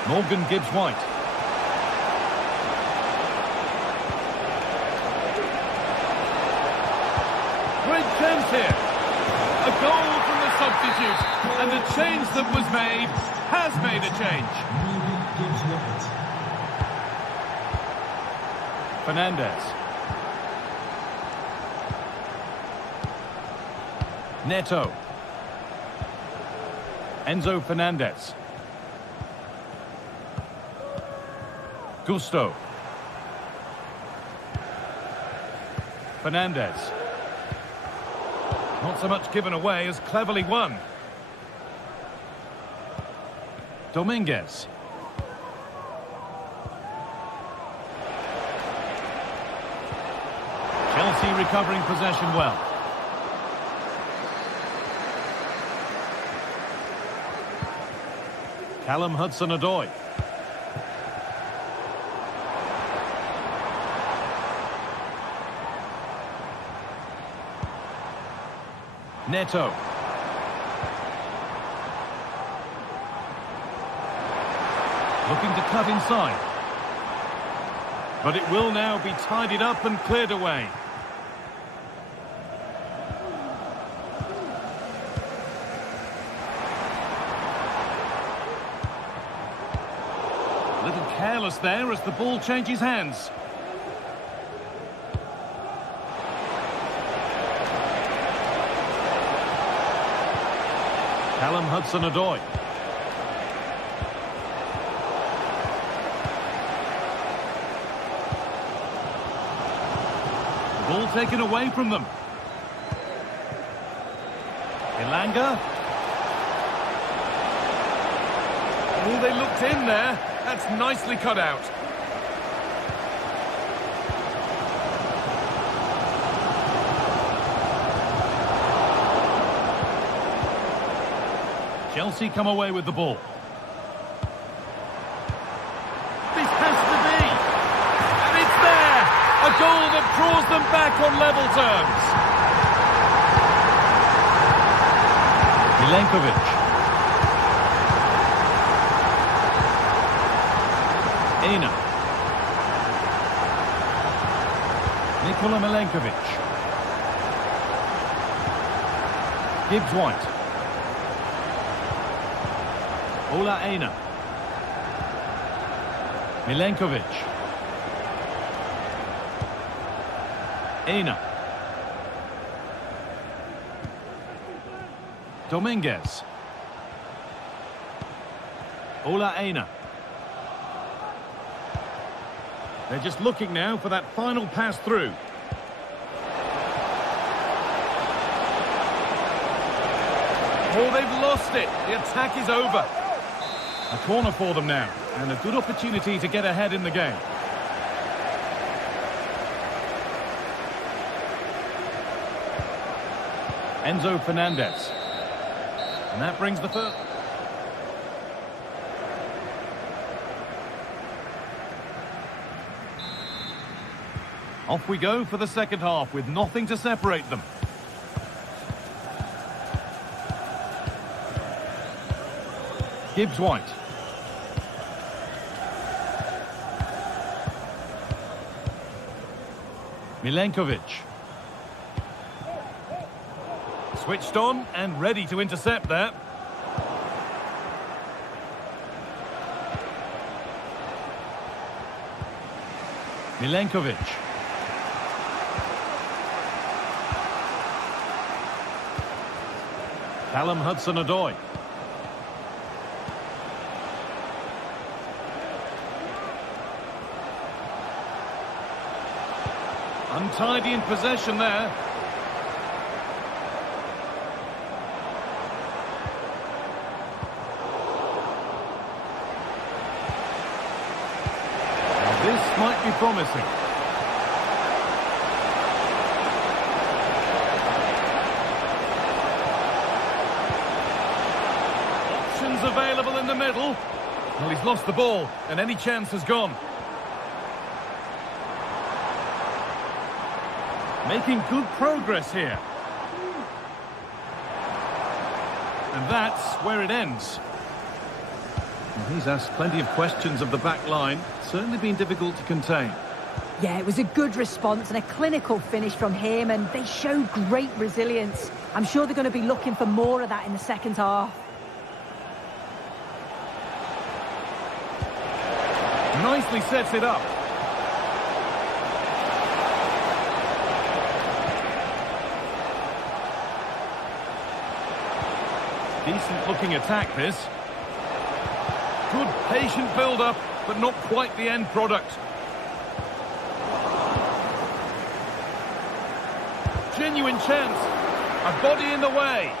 Morgan Gibbs-White. Great chance here. A goal from the substitute. And the change that was made has made a change. Fernandez. Neto. Enzo Fernandez. Gusto. Fernandez. Not so much given away as cleverly won. Dominguez. Chelsea recovering possession well. Callum Hudson-Odoi. Neto. Looking to cut inside. But it will now be tidied up and cleared away. A little careless there as the ball changes hands. Callum Hudson-Odoi. Ball taken away from them. Ilanga. Oh, they looked in there. That's nicely cut out. Chelsea come away with the ball. This has to be. And it's there. A goal that draws them back on level terms. Milenkovic. Aina. Nikola Milenkovic. Gibbs-White. Ola Aina. Milenkovic. Aina. Dominguez. Ola Aina. They're just looking now for that final pass through. Oh, they've lost it. The attack is over. A corner for them now, and a good opportunity to get ahead in the game. Enzo Fernandez. And that brings the first. Off we go for the second half with nothing to separate them. Gibbs-White. Milenkovic. Switched on and ready to intercept there. Milenkovic. Callum Hudson-Odoi. Untidy in possession there. Now this might be promising. Options available in the middle. Well, he's lost the ball, and any chance has gone. Making good progress here. And that's where it ends. And he's asked plenty of questions of the back line. Certainly been difficult to contain. Yeah, it was a good response and a clinical finish from him, and they show great resilience. I'm sure they're going to be looking for more of that in the second half. Nicely sets it up. Decent looking attack, this. Good patient build-up, but not quite the end product. Genuine chance. A body in the way.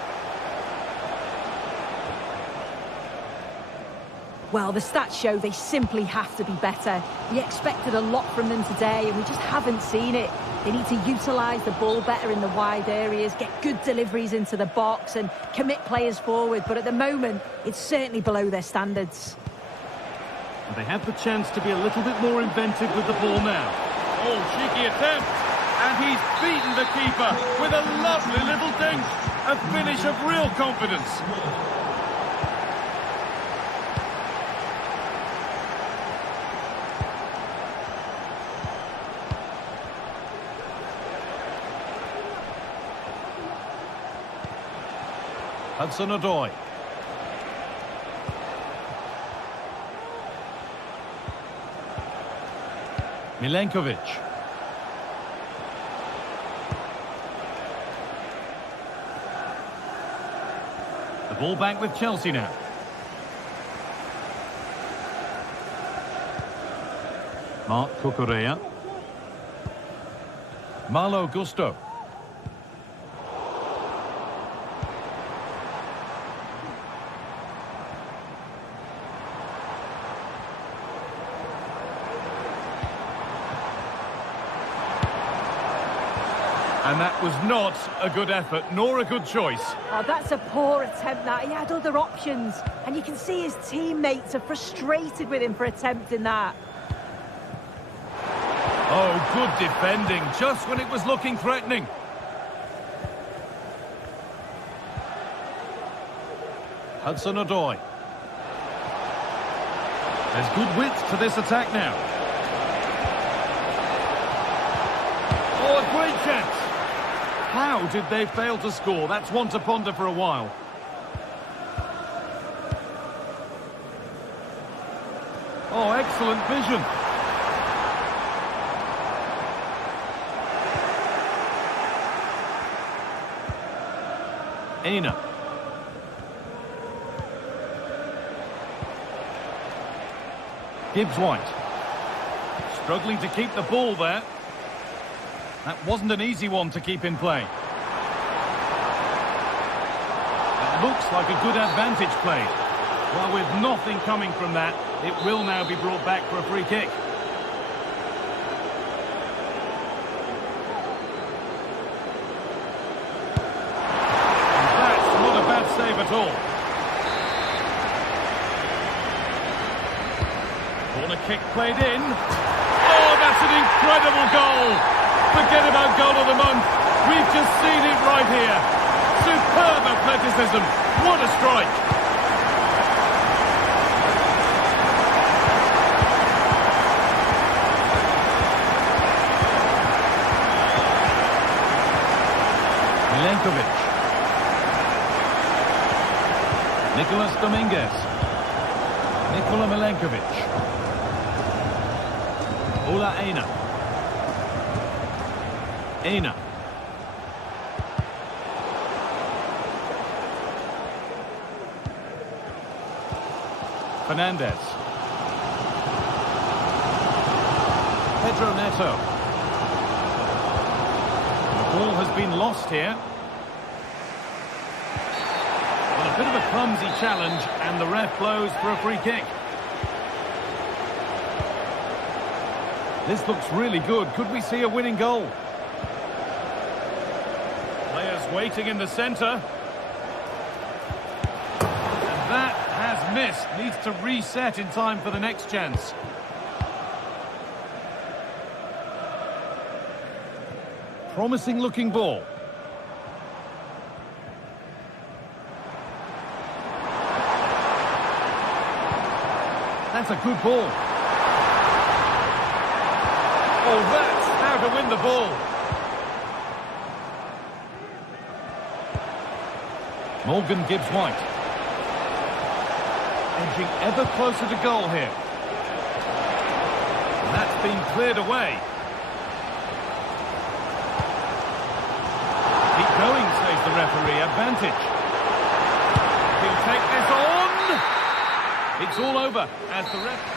Well, the stats show they simply have to be better. We expected a lot from them today, and we just haven't seen it. They need to utilise the ball better in the wide areas, get good deliveries into the box and commit players forward. But at the moment, it's certainly below their standards. And they have the chance to be a little bit more inventive with the ball now. Oh, cheeky attempt. And he's beaten the keeper with a lovely little dink. A finish of real confidence. Hudson-Odoi. Milenkovic. The ball back with Chelsea now. Marc Cucurella. Malo Gusto. And that was not a good effort, nor a good choice. Oh, that's a poor attempt, that. He had other options. And you can see his teammates are frustrated with him for attempting that. Oh, good defending, just when it was looking threatening. Hudson-Odoi. There's good width to this attack now. Oh, a great chance. How did they fail to score? That's one to ponder for a while. Oh, excellent vision. Aina. Gibbs-White. Struggling to keep the ball there. That wasn't an easy one to keep in play. It looks like a good advantage played. Well, with nothing coming from that, it will now be brought back for a free kick. And that's not a bad save at all. Corner kick played in. Oh, that's an incredible goal! Forget about goal of the month. We've just seen it right here. Superb athleticism. What a strike. Milenkovic. Nicolas Dominguez. Nikola Milenkovic. Ola Aina. Aina. Fernandez. Pedro Neto. The ball has been lost here. Well, a bit of a clumsy challenge, and the ref blows for a free kick. This looks really good. Could we see a winning goal? Players waiting in the centre. And that has missed. Needs to reset in time for the next chance. Promising looking ball. That's a good ball. Oh, that's how to win the ball. Morgan Gibbs-White. Edging ever closer to goal here. And that's been cleared away. Keep going, says the referee. Advantage. He'll take this on. It's all over as the ref...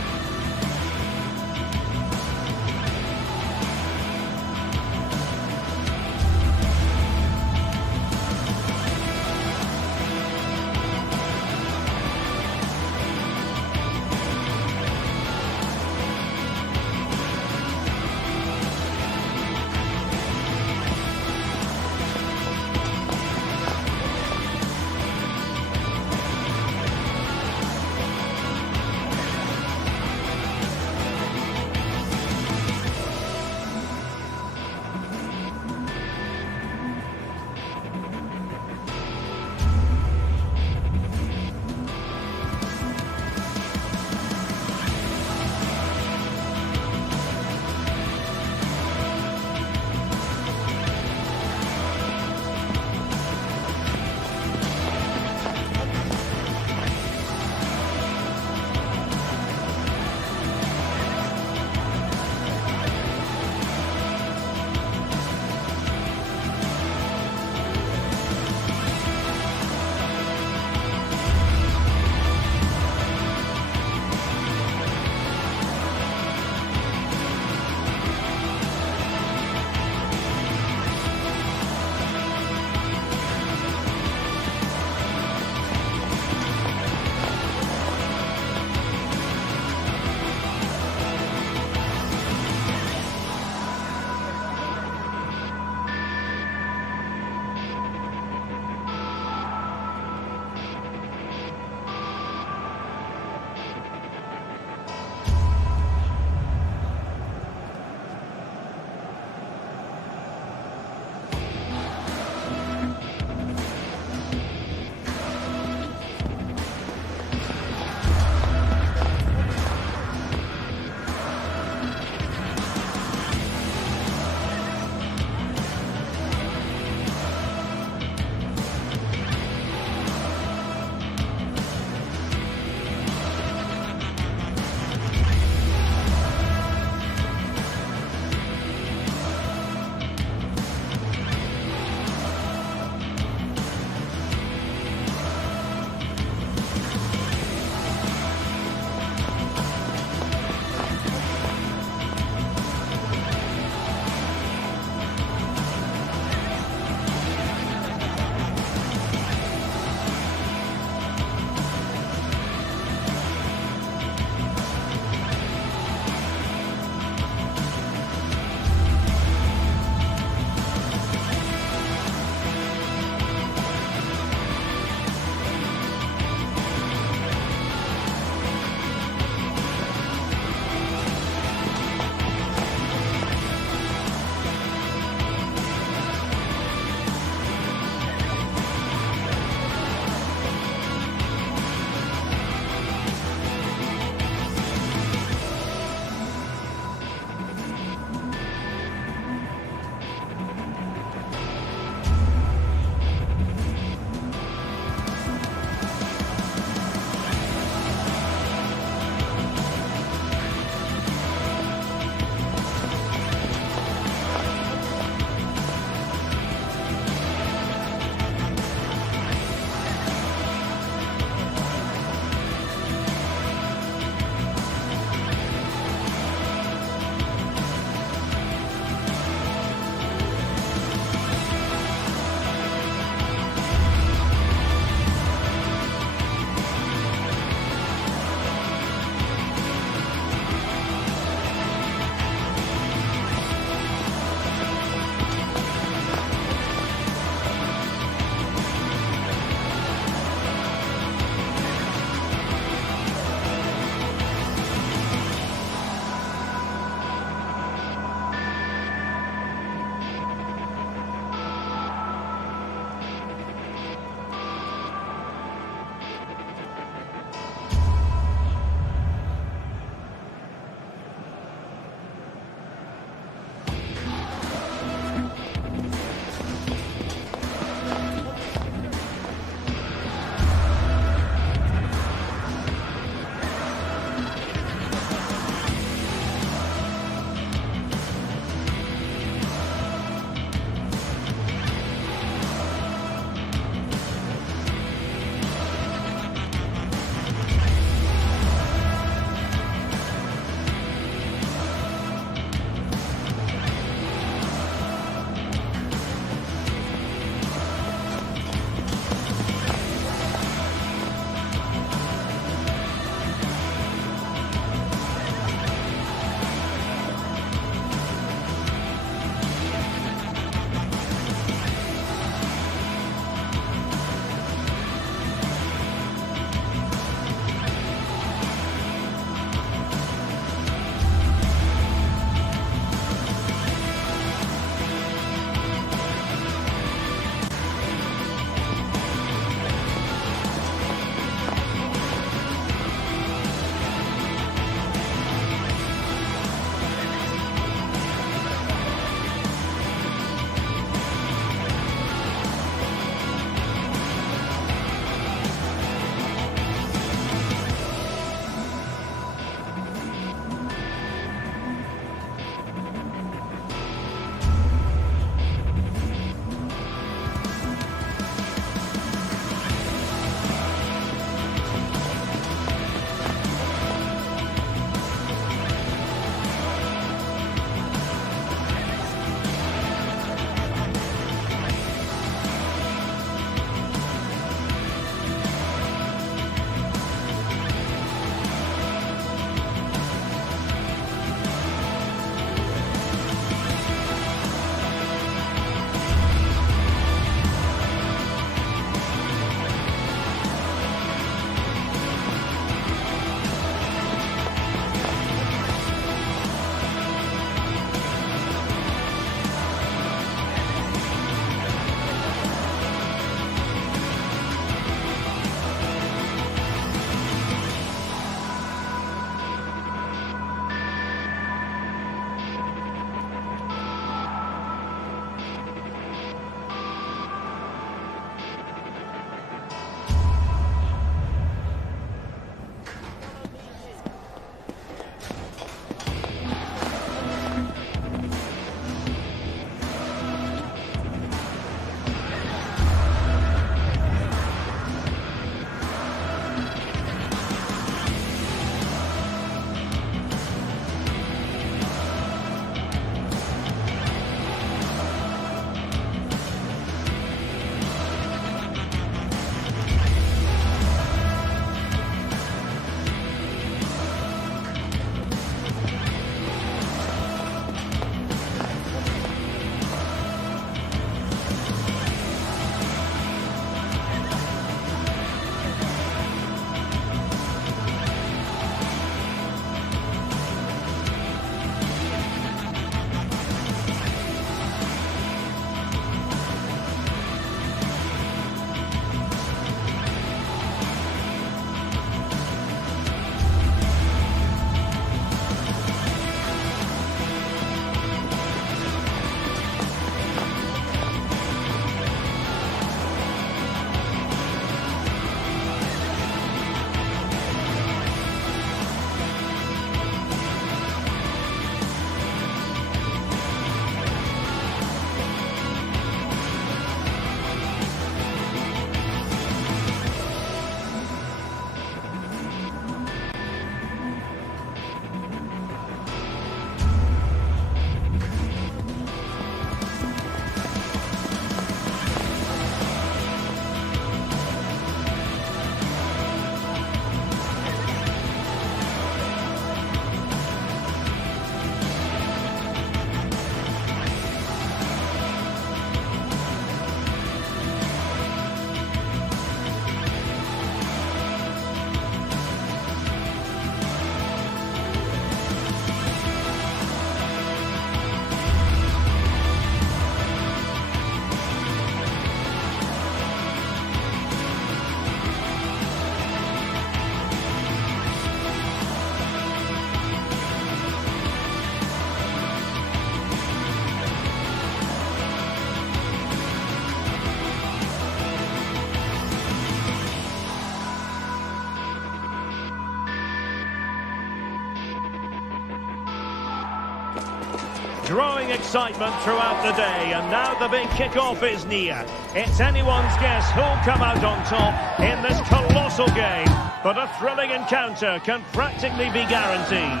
growing excitement throughout the day, and now the big kick-off is near. It's anyone's guess who'll come out on top in this colossal game, but a thrilling encounter can practically be guaranteed.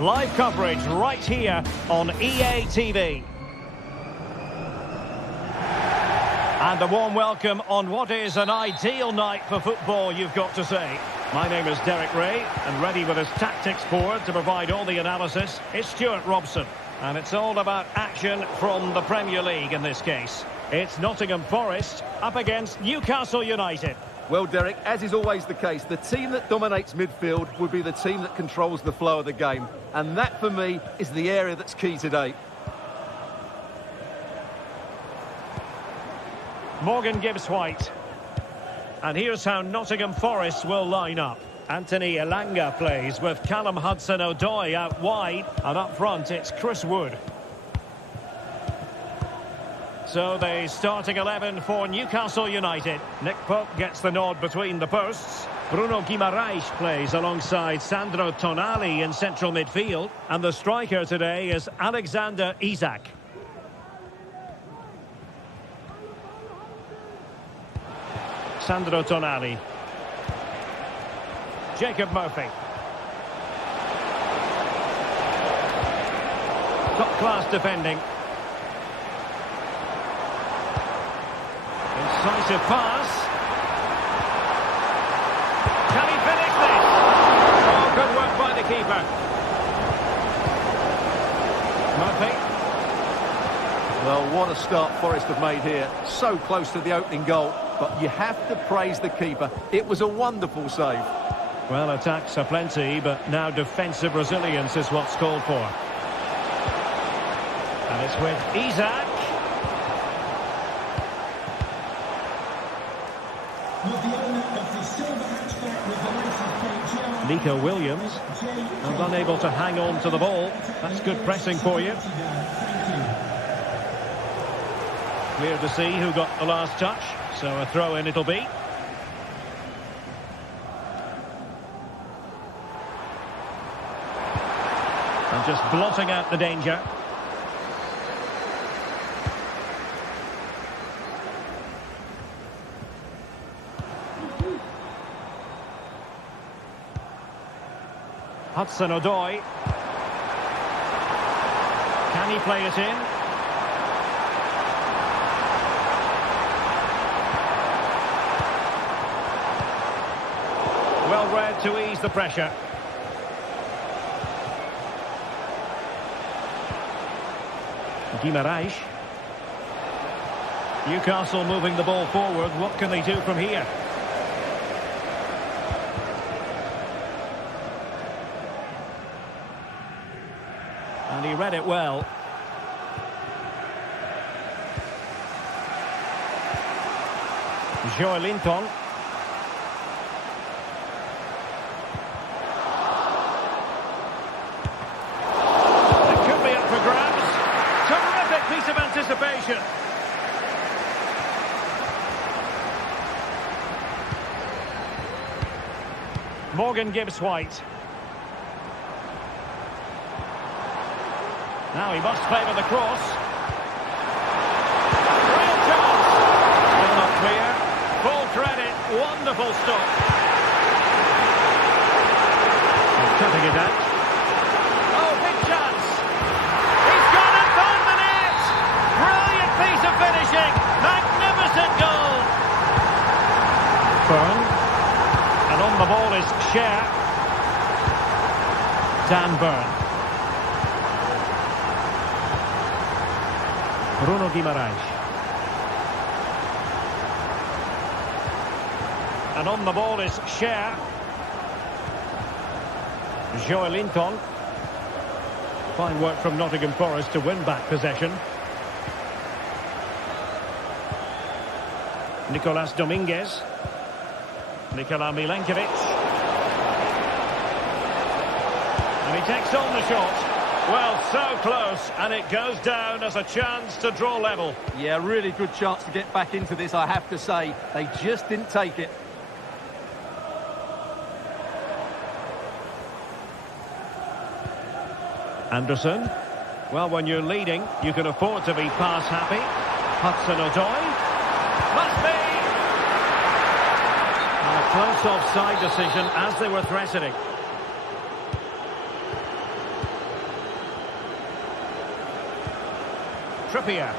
Live coverage right here on EA TV. And a warm welcome on what is an ideal night for football, you've got to say. My name is Derek Ray, and ready with his tactics board to provide all the analysis is Stuart Robson. And it's all about action from the Premier League in this case. It's Nottingham Forest up against Newcastle United. Well, Derek, as is always the case, the team that dominates midfield would be the team that controls the flow of the game. And that, for me, is the area that's key today. Morgan Gibbs White. And here's how Nottingham Forest will line up. Anthony Elanga plays with Callum Hudson-Odoi out wide, and up front it's Chris Wood. So the starting 11 for Newcastle United. Nick Pope gets the nod between the posts. Bruno Guimaraes plays alongside Sandro Tonali in central midfield, and the striker today is Alexander Isak. Sandro Tonali. Jacob Murphy. Top-class defending. Incisive pass. Can he finish this? Oh, good work by the keeper. Murphy. Well, what a start Forest have made here. So close to the opening goal. But you have to praise the keeper. It was a wonderful save. Well, attacks are plenty, but now defensive resilience is what's called for. And it's with Isak. Nico Williams, and unable to hang on to the ball. That's good pressing for you. Clear to see who got the last touch. So a throw-in it'll be. And just blotting out the danger. Hudson-Odoi. Can he play it in? Well read to ease the pressure. Guimaraes. Newcastle moving the ball forward. What can they do from here? And he read it well. Joelinton. Anticipation. Morgan Gibbs White. Now he must favour the cross. Real chance. Still not clear. Full credit. Wonderful stop. He's cutting it out. Oh, big chance. He's gone and found the net. Brilliant piece of finishing. Magnificent goal. Fern. And on the ball is Cher. Dan Burn. Bruno Guimaraes. And on the ball is Cher. Joelinton. Fine work from Nottingham Forest to win back possession. Nicolas Dominguez. Nikola Milenkovic. And he takes on the shot. Well, so close, and it goes down as a chance to draw level. Yeah, really good chance to get back into this, I have to say. They just didn't take it. Anderson. Well, when you're leading, you can afford to be pass happy. Hudson-Odoi. Must be! And a close offside decision as they were threatening. Trippier.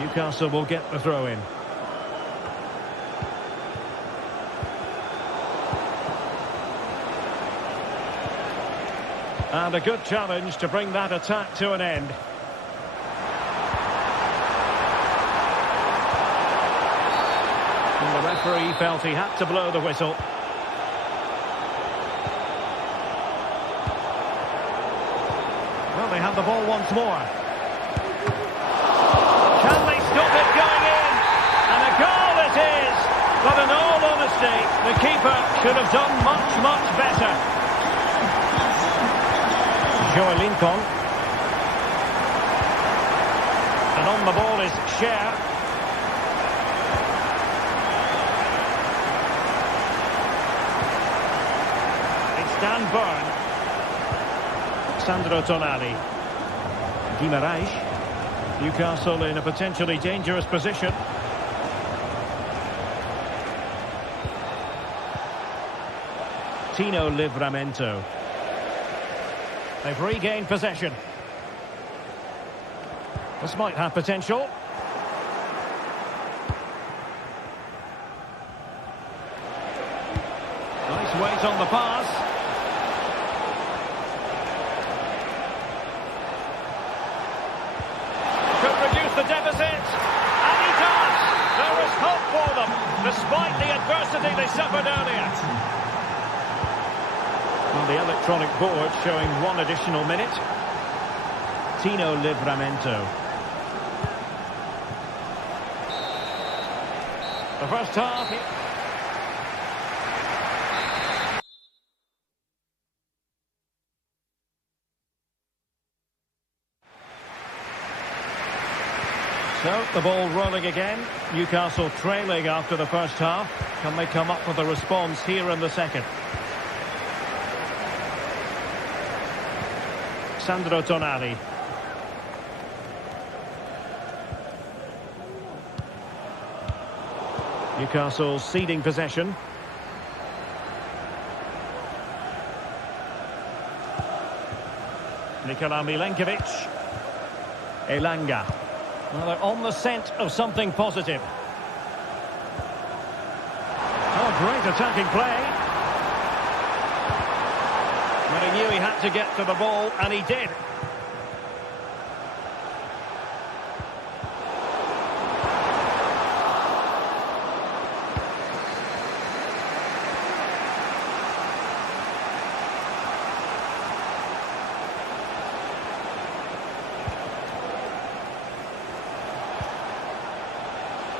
Newcastle will get the throw in. And a good challenge to bring that attack to an end. And the referee felt he had to blow the whistle. Well, they have the ball once more. Can they stop it going in? And a goal it is! But in all honesty, the keeper should have done much, much better. Joe Lincoln. And on the ball is Cher. It's Dan Burn. Sandro Tonali. Guimaraes. Newcastle in a potentially dangerous position. Tino Livramento. They've regained possession. This might have potential. Nice weight on the pass. Could reduce the deficit. And he does. There is hope for them, despite the adversity they suffered earlier. On the electronic board showing one additional minute. Tino Livramento. The first half. So, the ball rolling again. Newcastle trailing after the first half. Can they come up with a response here in the second? Sandro Tonali. Newcastle ceding possession. Nikola Milenkovic. Elanga. Well, they're on the scent of something positive. Oh, great attacking play. But he knew he had to get to the ball, and he did.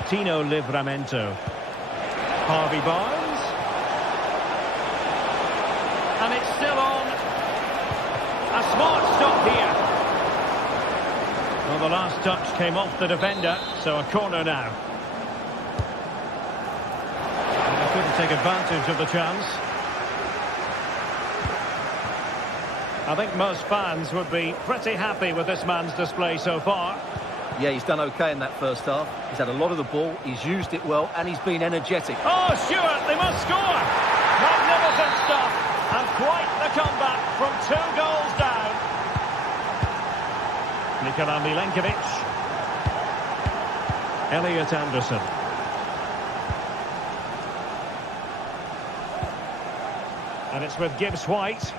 Tino Livramento. Harvey Barnes. And it's still on. A smart stop here. Well, the last touch came off the defender, so a corner now. And they couldn't take advantage of the chance. I think most fans would be pretty happy with this man's display so far. Yeah, he's done okay in that first half. He's had a lot of the ball, he's used it well, and he's been energetic. Oh, Stuart, they must score! Magnificent stuff, and quite the comeback from 2 goals down. Nikola Milenkovic. Elliot Anderson. And it's with Gibbs White.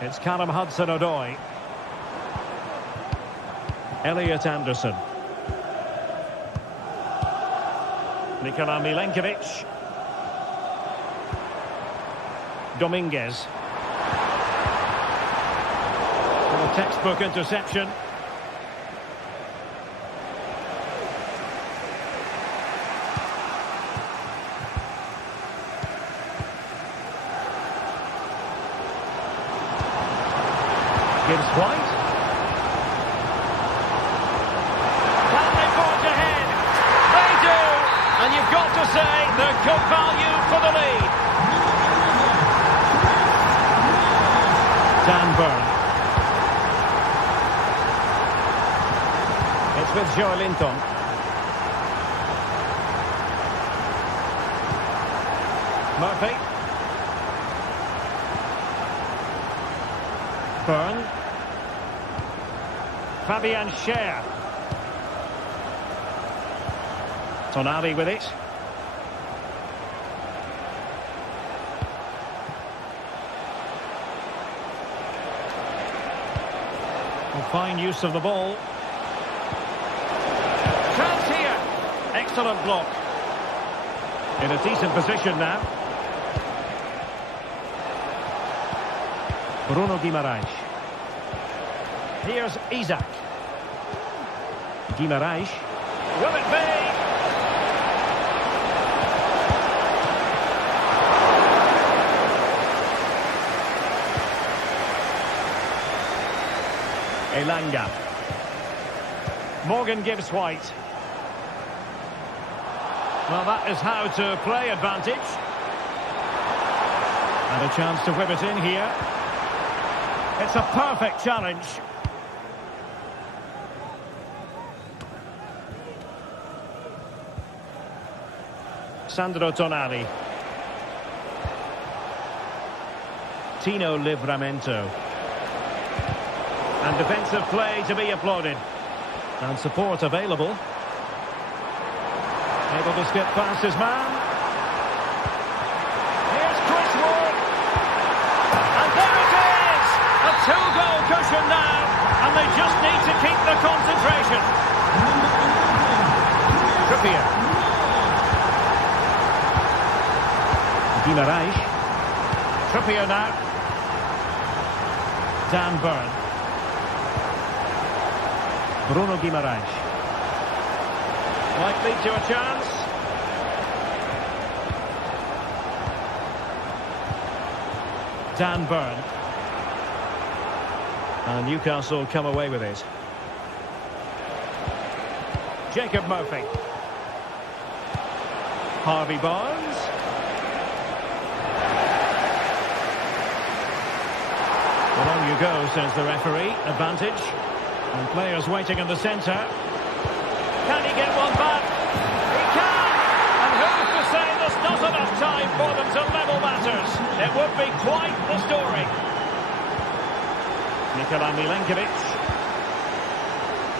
It's Callum Hudson-Odoi. Elliot Anderson. Nikola Milenkovic. Dominguez. And a textbook interception. Gibbs White. Can they forge ahead? They do! And you've I've got to say, they're good value for the lead. Dan Burn. It's with Joe Linton. Murphy. Burn. Fabian Schär. Tonali with it. Fine use of the ball. Chance here. Excellent block. In a decent position now. Bruno Guimaraes. Here's Isaac. Guimaraes. Will it be? Elanga. Morgan Gibbs White. Well, that is how to play advantage. And a chance to whip it in here. It's a perfect challenge. Sandro Tonali. Tino Livramento. And defensive play to be applauded. And support available. Able to skip past his man. Here's Chris Wood. And there it is! A two-goal cushion now. And they just need to keep the concentration. Trippier. Guimaraes. Trippier now. Dan Burn. Bruno Guimaraes. Might lead to a chance. Dan Burn. And Newcastle come away with it. Jacob Murphy. Harvey Barnes. Well, on you go, says the referee. Advantage. And players waiting in the centre. Can he get one back? He can! And who's to say there's not enough time for them to level matters? It would be quite the story. Nikola Milenkovic.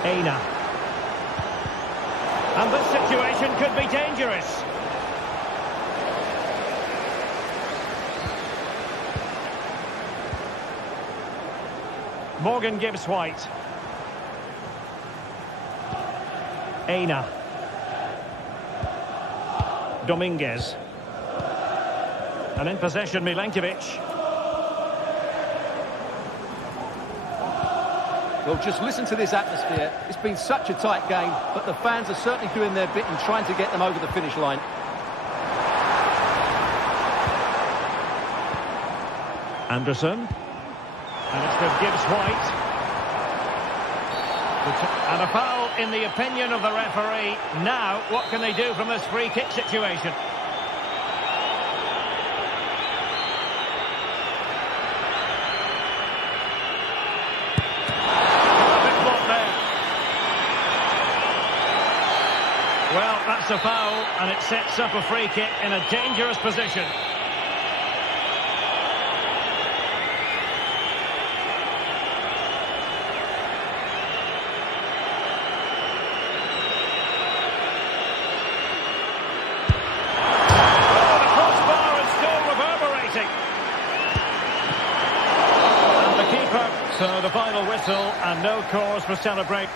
Aina. And this situation could be dangerous. Morgan Gibbs White. Aina. Dominguez. And in possession, Milenkovic. Well, just listen to this atmosphere. It's been such a tight game, but the fans are certainly doing their bit and trying to get them over the finish line. Anderson. And it's with Gibbs White. And a foul in the opinion of the referee. Now, what can they do from this free kick situation? Perfect block there. Well, that's a foul, and it sets up a free kick in a dangerous position. So the final whistle and no cause for celebration.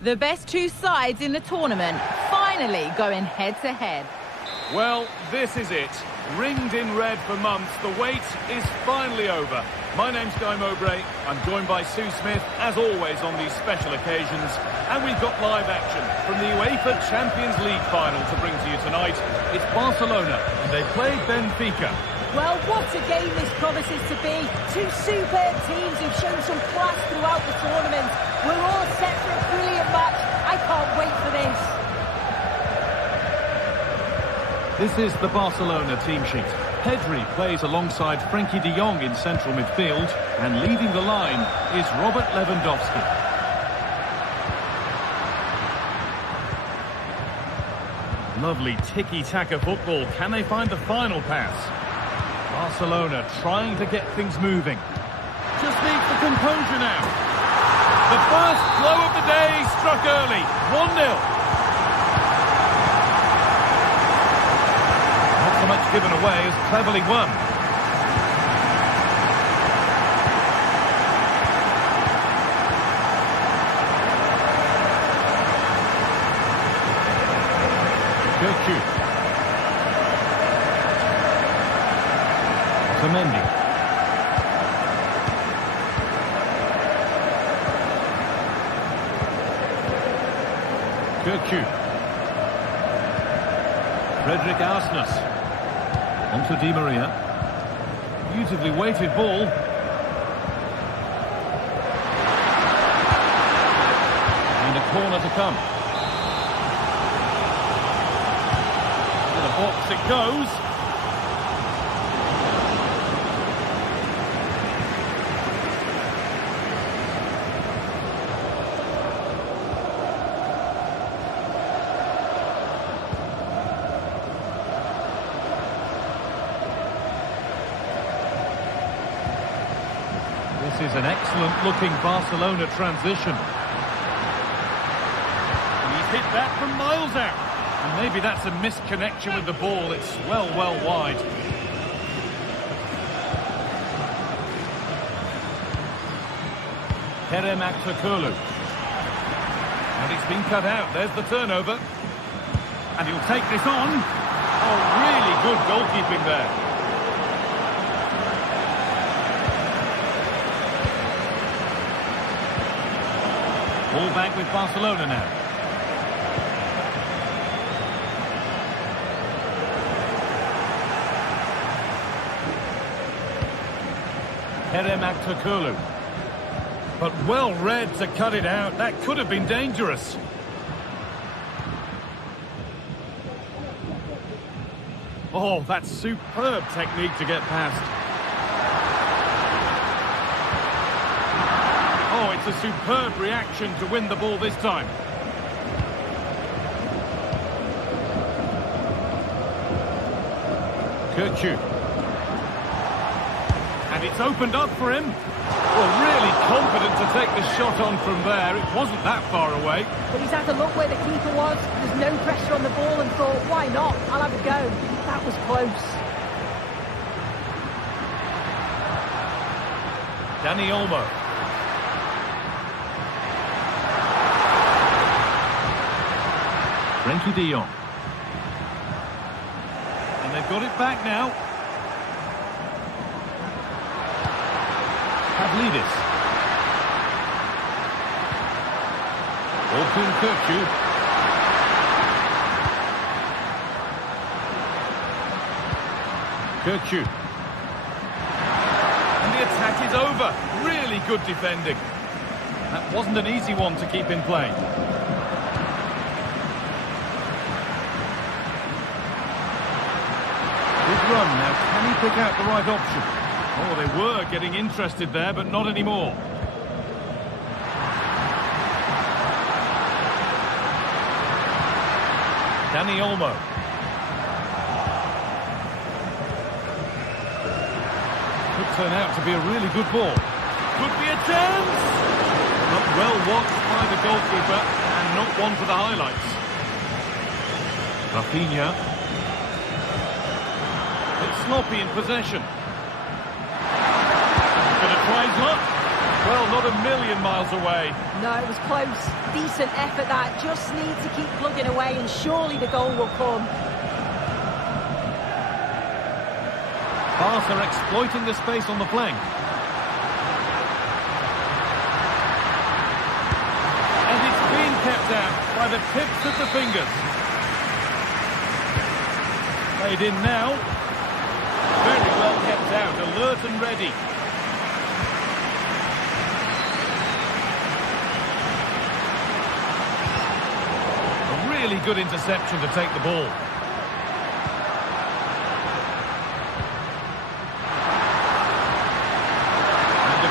The best two sides in the tournament finally going head-to-head. Well, this is it. Ringed in red for months, the wait is finally over. My name's Guy Mowbray. I'm joined by Sue Smith, as always on these special occasions. And we've got live action from the UEFA Champions League final to bring to you tonight. It's Barcelona, and they play Benfica. Well, what a game this promises to be. Two superb teams who've shown some class throughout the tournament. We're all set for a brilliant match. I can't wait for this. This is the Barcelona team sheet. Pedri plays alongside Frenkie de Jong in central midfield, and leading the line is Robert Lewandowski. Lovely tiki-taka football. Can they find the final pass? Barcelona trying to get things moving. Just needs the composure now. The first blow of the day struck early. 1-0. Not so much given away as cleverly won. Mendy. Kirkju. Frederick Arsnes. Onto Di Maria. Beautifully weighted ball. And a corner to come. To the box it goes. This is an excellent-looking Barcelona transition. He's hit that from miles out. And maybe that's a misconnection with the ball. It's well wide. Kerem Aktürkoğlu. And it's been cut out. There's the turnover. And he'll take this on. Oh, really good goalkeeping there. Ball back with Barcelona now. Kerem Aktürkoğlu. But well read to cut it out. That could have been dangerous. Oh, that's superb technique to get past. Oh, it's a superb reaction to win the ball this time. Kirkju. And it's opened up for him. Well, really confident to take the shot on from there. It wasn't that far away. But he's had a look where the keeper was. There's no pressure on the ball and thought, why not? I'll have a go. That was close. Dani Olmo. Frenkie de Jong. And they've got it back now. Pavlidis. Orkun Kökçü. Kökçü. And the attack is over. Really good defending. That wasn't an easy one to keep in play. Good run. Now, can he pick out the right option? Oh, they were getting interested there, but not anymore. Dani Olmo. Could turn out to be a really good ball. Could be a chance! Not well watched by the goalkeeper, and not one for the highlights. Rafinha. It's sloppy in possession. Gonna try his luck. Well, not a million miles away. No, it was close. Decent effort that. Just need to keep plugging away and surely the goal will come. Barca exploiting the space on the flank. And it's being kept out by the tips of the fingers. Played in now. Very well kept out, alert and ready. A really good interception to take the ball.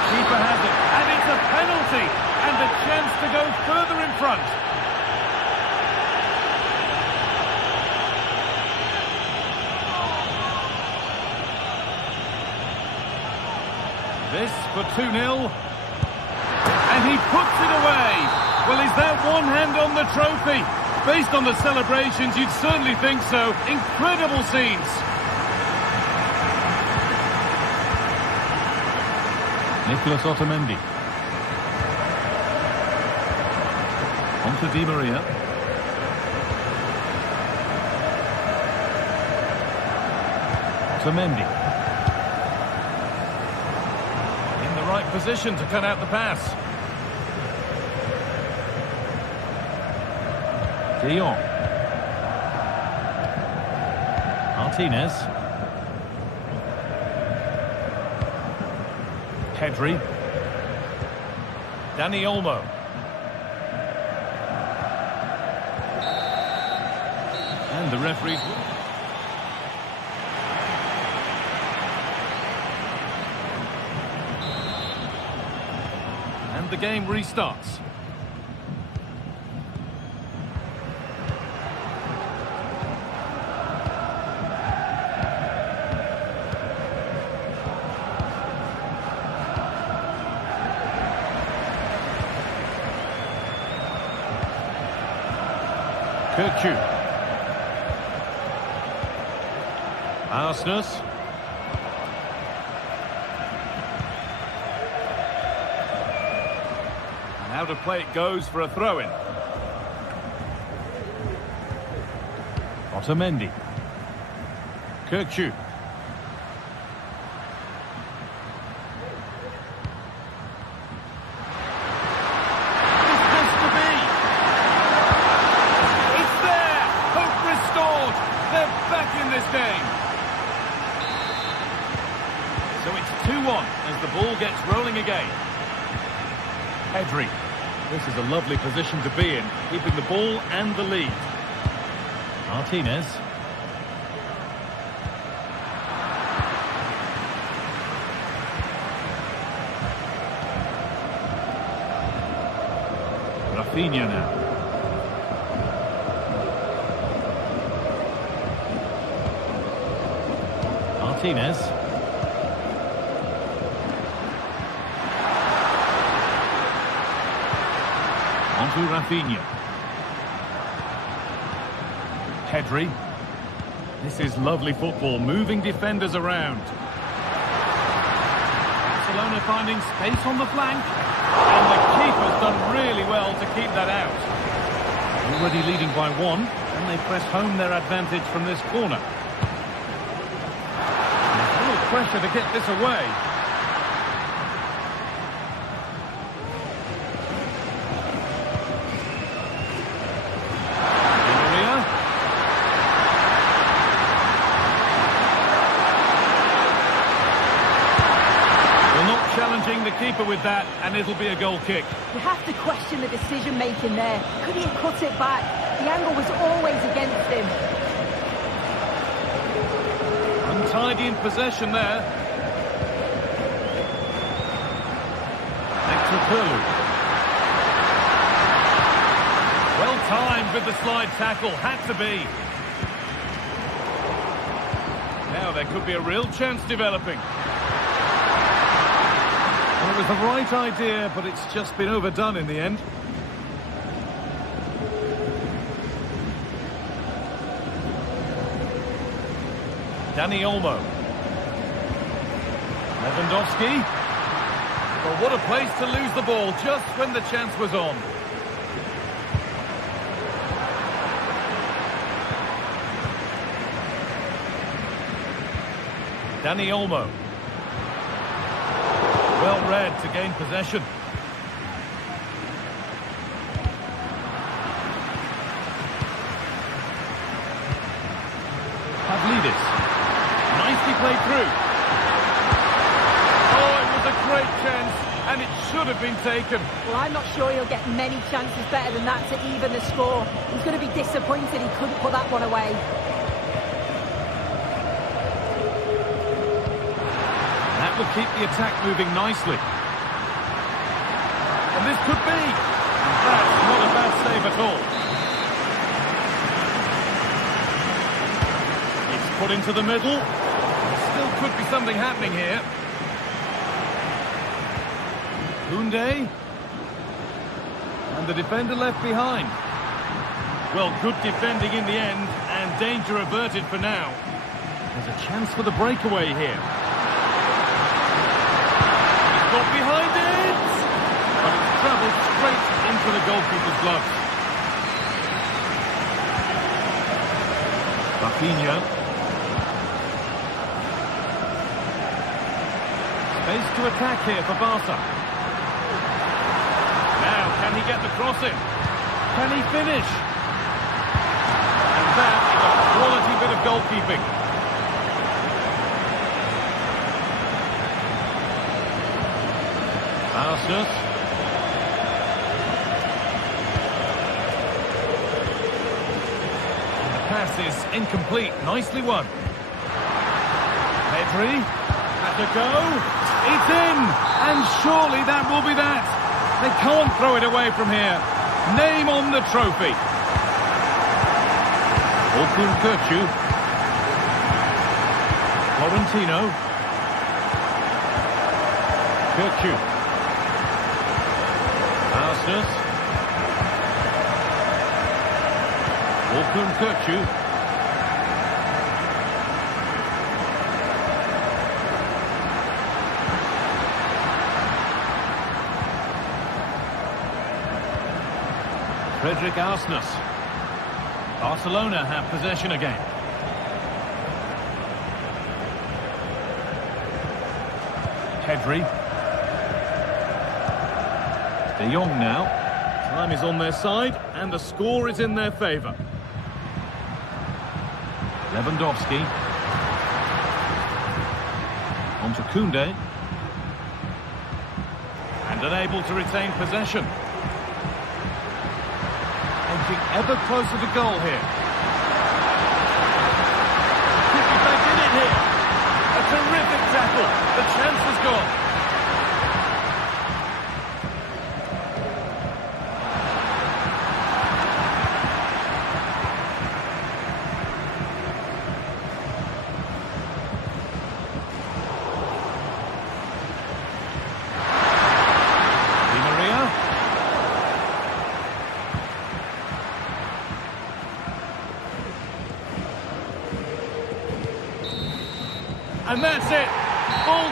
Keeper has it, and it's a penalty, and a chance to go further in front. This for 2-0, and he puts it away. Well, is that one hand on the trophy? Based on the celebrations, you'd certainly think so. Incredible scenes. Nicolas Otamendi. On to Di Maria. Otamendi. In the right position to cut out the pass. De Jong. Martinez. Pedri. Dani Olmo. And the referee's... And the game restarts. Kirkju. Arsenal. And out of play it goes for a throw-in. Otamendi. Kirkju. So it's 2-1 as the ball gets rolling again. Pedri. This is a lovely position to be in, keeping the ball and the lead. Martinez. Rafinha now. Martinez. On to Rafinha. Pedri. This is lovely football, moving defenders around. Barcelona finding space on the flank. And the keeper's done really well to keep that out. Already leading by one, and they press home their advantage from this corner. Pressure to get this away. Di Maria. Well, not challenging the keeper with that, and it'll be a goal kick. You have to question the decision-making there. Could he have cut it back? The angle was always against him. Untidy in possession there. Interlude. Well timed with the slide tackle, had to be. Now there could be a real chance developing. Well, it was the right idea, but it's just been overdone in the end. Dani Olmo. Lewandowski. Well, what a place to lose the ball just when the chance was on. Dani Olmo. Well read to gain possession. Pavlidis. Nicely played through. Oh, it was a great chance, and it should have been taken. Well, I'm not sure he'll get many chances better than that to even the score. He's going to be disappointed he couldn't put that one away. That will keep the attack moving nicely. And this could be. And that's not a bad save at all. It's put into the middle. Still could be something happening here. Koundé. And the defender left behind. Well, good defending in the end, and danger averted for now. There's a chance for the breakaway here. Got behind it! But it's travelled straight into the goalkeeper's gloves. Rafinha. Space to attack here for Barca. Now, can he get the cross in? Can he finish? And that is a quality bit of goalkeeping. Arsenal. The pass is incomplete. Nicely won. Pedri. Atletico. It's in! And surely that will be that. They can't throw it away from here. Name on the trophy. Orkun Kökçü. Florentino. Kökçü. Arsenal. Orkun Kökçü. Frederick Arsenal. Barcelona have possession again. Pedri. De Jong now. Time is on their side, and the score is in their favour. Lewandowski. On to Koundé. And unable to retain possession. Edging ever closer to goal here. Could be back in it here. A terrific tackle. The chance has gone. And that's it. Ball.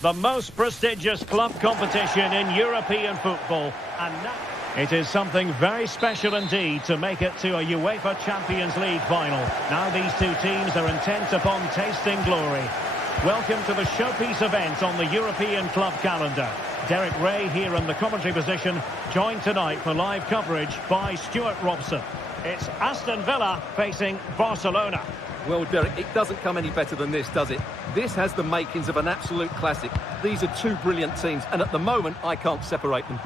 the most prestigious club competition in European football. And now it is something very special indeed to make it to a UEFA Champions League final. Now these two teams are intent upon tasting glory. Welcome to the showpiece event on the European club calendar. Derek Ray here in the commentary position, joined tonight for live coverage by Stuart Robson. It's Aston Villa facing Barcelona. Well, Derek, it doesn't come any better than this, does it? This has the makings of an absolute classic. These are two brilliant teams, and at the moment, I can't separate them.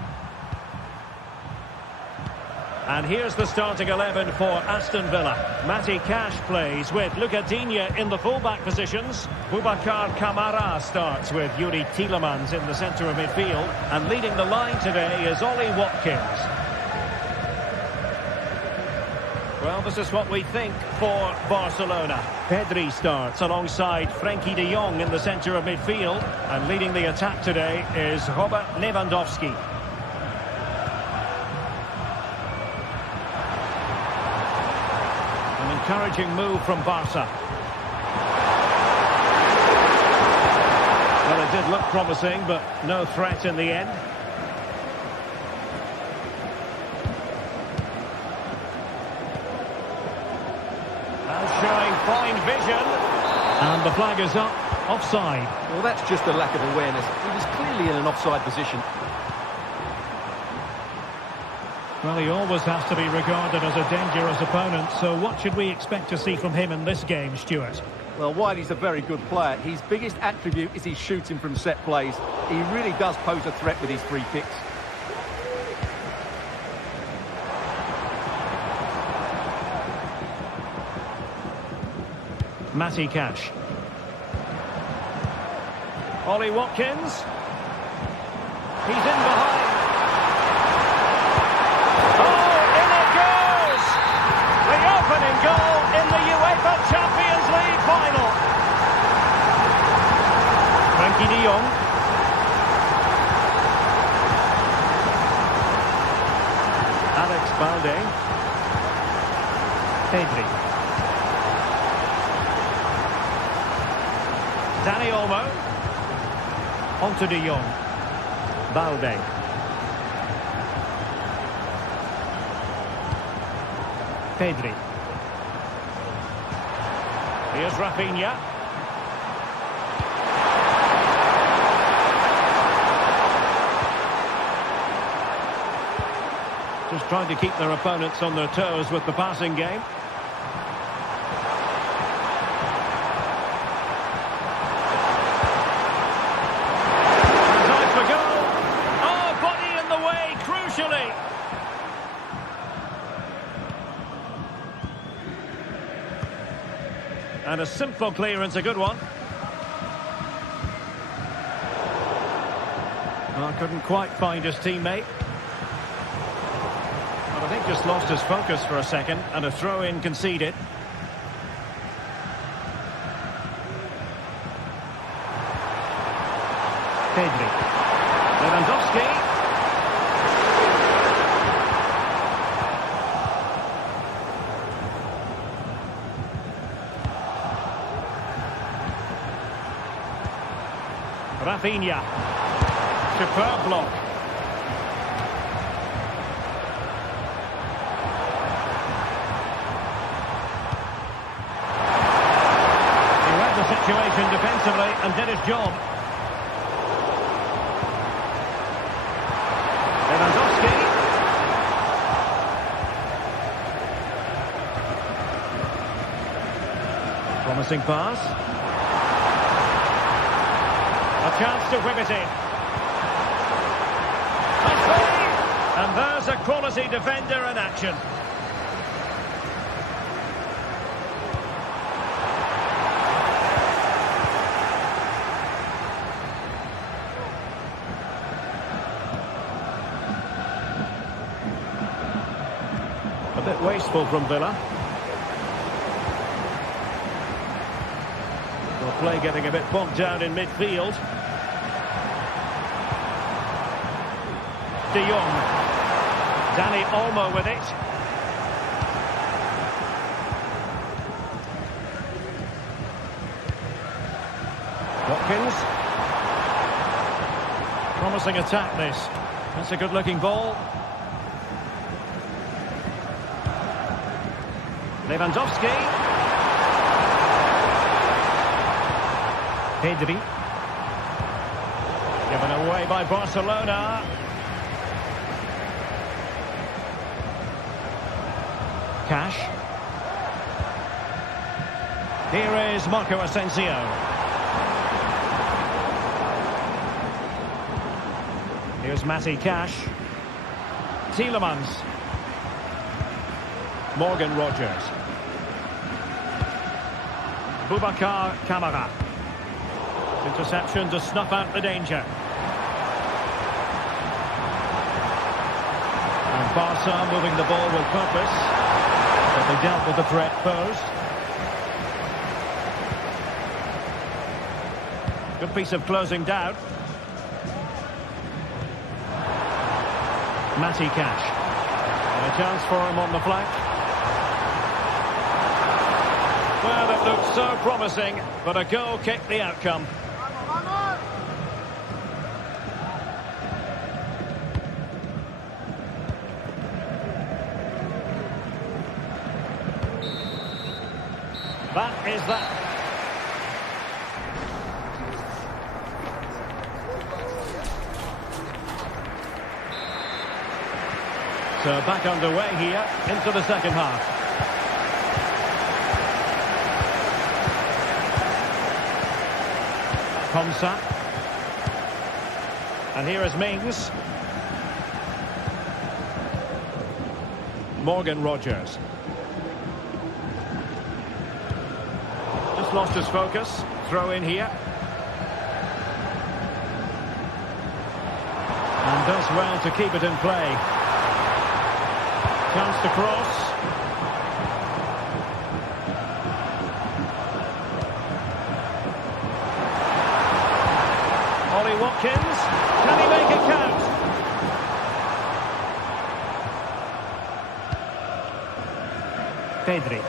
And here's the starting 11 for Aston Villa. Matty Cash plays with Luca Digne in the full-back positions. Boubacar Kamara starts with Yuri Tielemans in the centre of midfield. And leading the line today is Ollie Watkins. Well, this is what we think for Barcelona. Pedri starts alongside Frenkie de Jong in the centre of midfield. And leading the attack today is Robert Lewandowski. An encouraging move from Barca. Well, it did look promising, but no threat in the end. Showing fine vision, and the flag is up, offside. Well, that's just a lack of awareness. He was clearly in an offside position. Well, he always has to be regarded as a dangerous opponent, so what should we expect to see from him in this game, Stuart? Well, while he's a very good player, his biggest attribute is his shooting from set plays. He really does pose a threat with his free kicks. Matty Cash. Ollie Watkins. He's in behind. Oh, in it goes! The opening goal in the UEFA Champions League final. Frenkie de Jong. Alex Balde. Pedri. Dani Olmo, onto de Jong, Balde. Pedri. Here's Rafinha. Just trying to keep their opponents on their toes with the passing game. And a simple clearance, a good one. Well, couldn't quite find his teammate. But I think just lost his focus for a second, and a throw-in conceded. Pedri. Lewandowski. Rafinha. Superb block. He read the situation defensively and did his job. Lewandowski. Promising pass. A chance to whip it in. And there's a quality defender in action. A bit wasteful from Villa. Well, play getting a bit bogged down in midfield. De Jong. Dani Olmo with it. Watkins. Promising attack, this. That's a good-looking ball. Lewandowski. Pedri. Given away by Barcelona. Cash. Here is Marco Asensio. Here's Matty Cash. Tielemans. Morgan Rogers. Boubacar Kamara. Interception to snuff out the danger. And Barca moving the ball with purpose. But they dealt with the threat posed. Good piece of closing down. Matty Cash. And a chance for him on the flank. Well, it looked so promising, but a goal kicked the outcome. That is that. So back underway here into the second half. Konsa. And here is Mings. Morgan Rogers. Just lost his focus. Throw in here. And does well to keep it in play. Chance to cross. Ollie Watkins. Can he make it count? Pedri.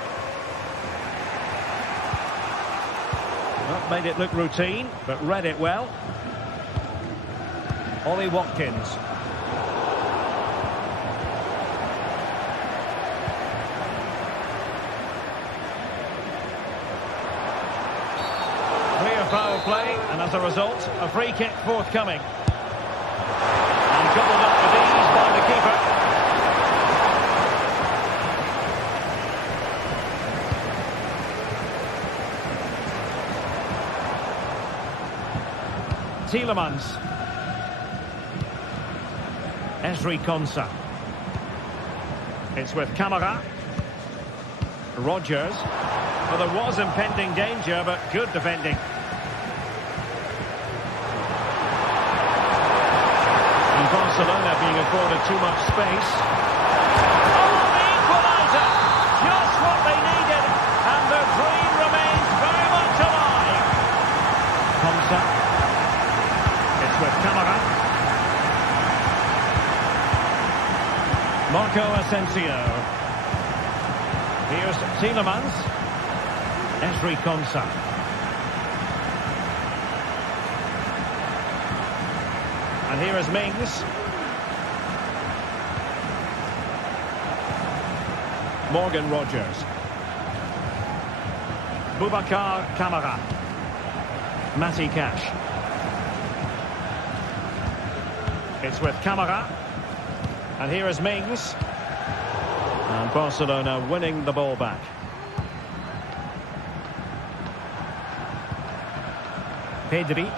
Not made it look routine, but read it well. Ollie Watkins. Foul play, and as a result, a free kick forthcoming. And gobbled up with ease by the keeper. Tielemans. Ezri Konsa. It's with Kamara. Rogers. Well, there was impending danger, but good defending. Barcelona being afforded too much space. Oh, the equaliser! Just what they needed, and their dream remains very much alive. Konsa. It's with Kamara. Marco Asensio. Here's Tielemans. Ezri Konsa. And here is Mings. Morgan Rogers. Boubacar Kamara. Matty Cash. It's with Kamara. And here is Mings. And Barcelona winning the ball back. Pedri.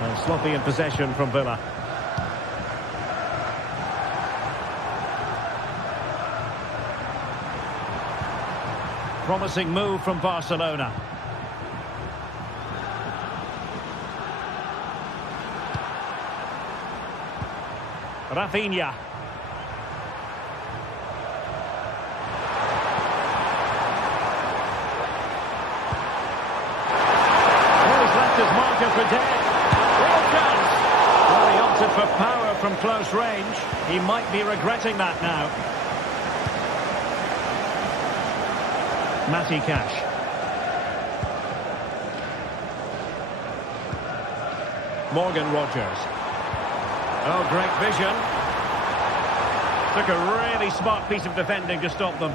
And sloppy in possession from Villa. Promising move from Barcelona. Rafinha. Oh, he's left his marker for dead. Real chance. Well, he opted for power from close range. He might be regretting that now. Matty Cash. Morgan Rogers. Oh, great vision. Took a really smart piece of defending to stop them.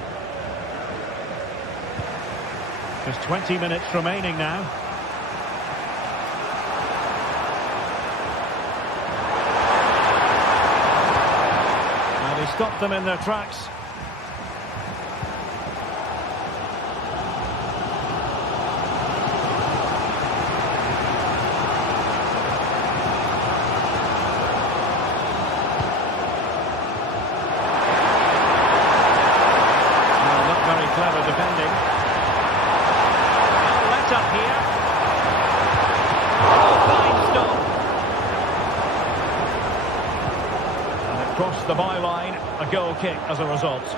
Just 20 minutes remaining now. And he stopped them in their tracks. Clever defending. Oh, let up here. Oh, fine stop. And it crossed the byline. A goal kick as a result.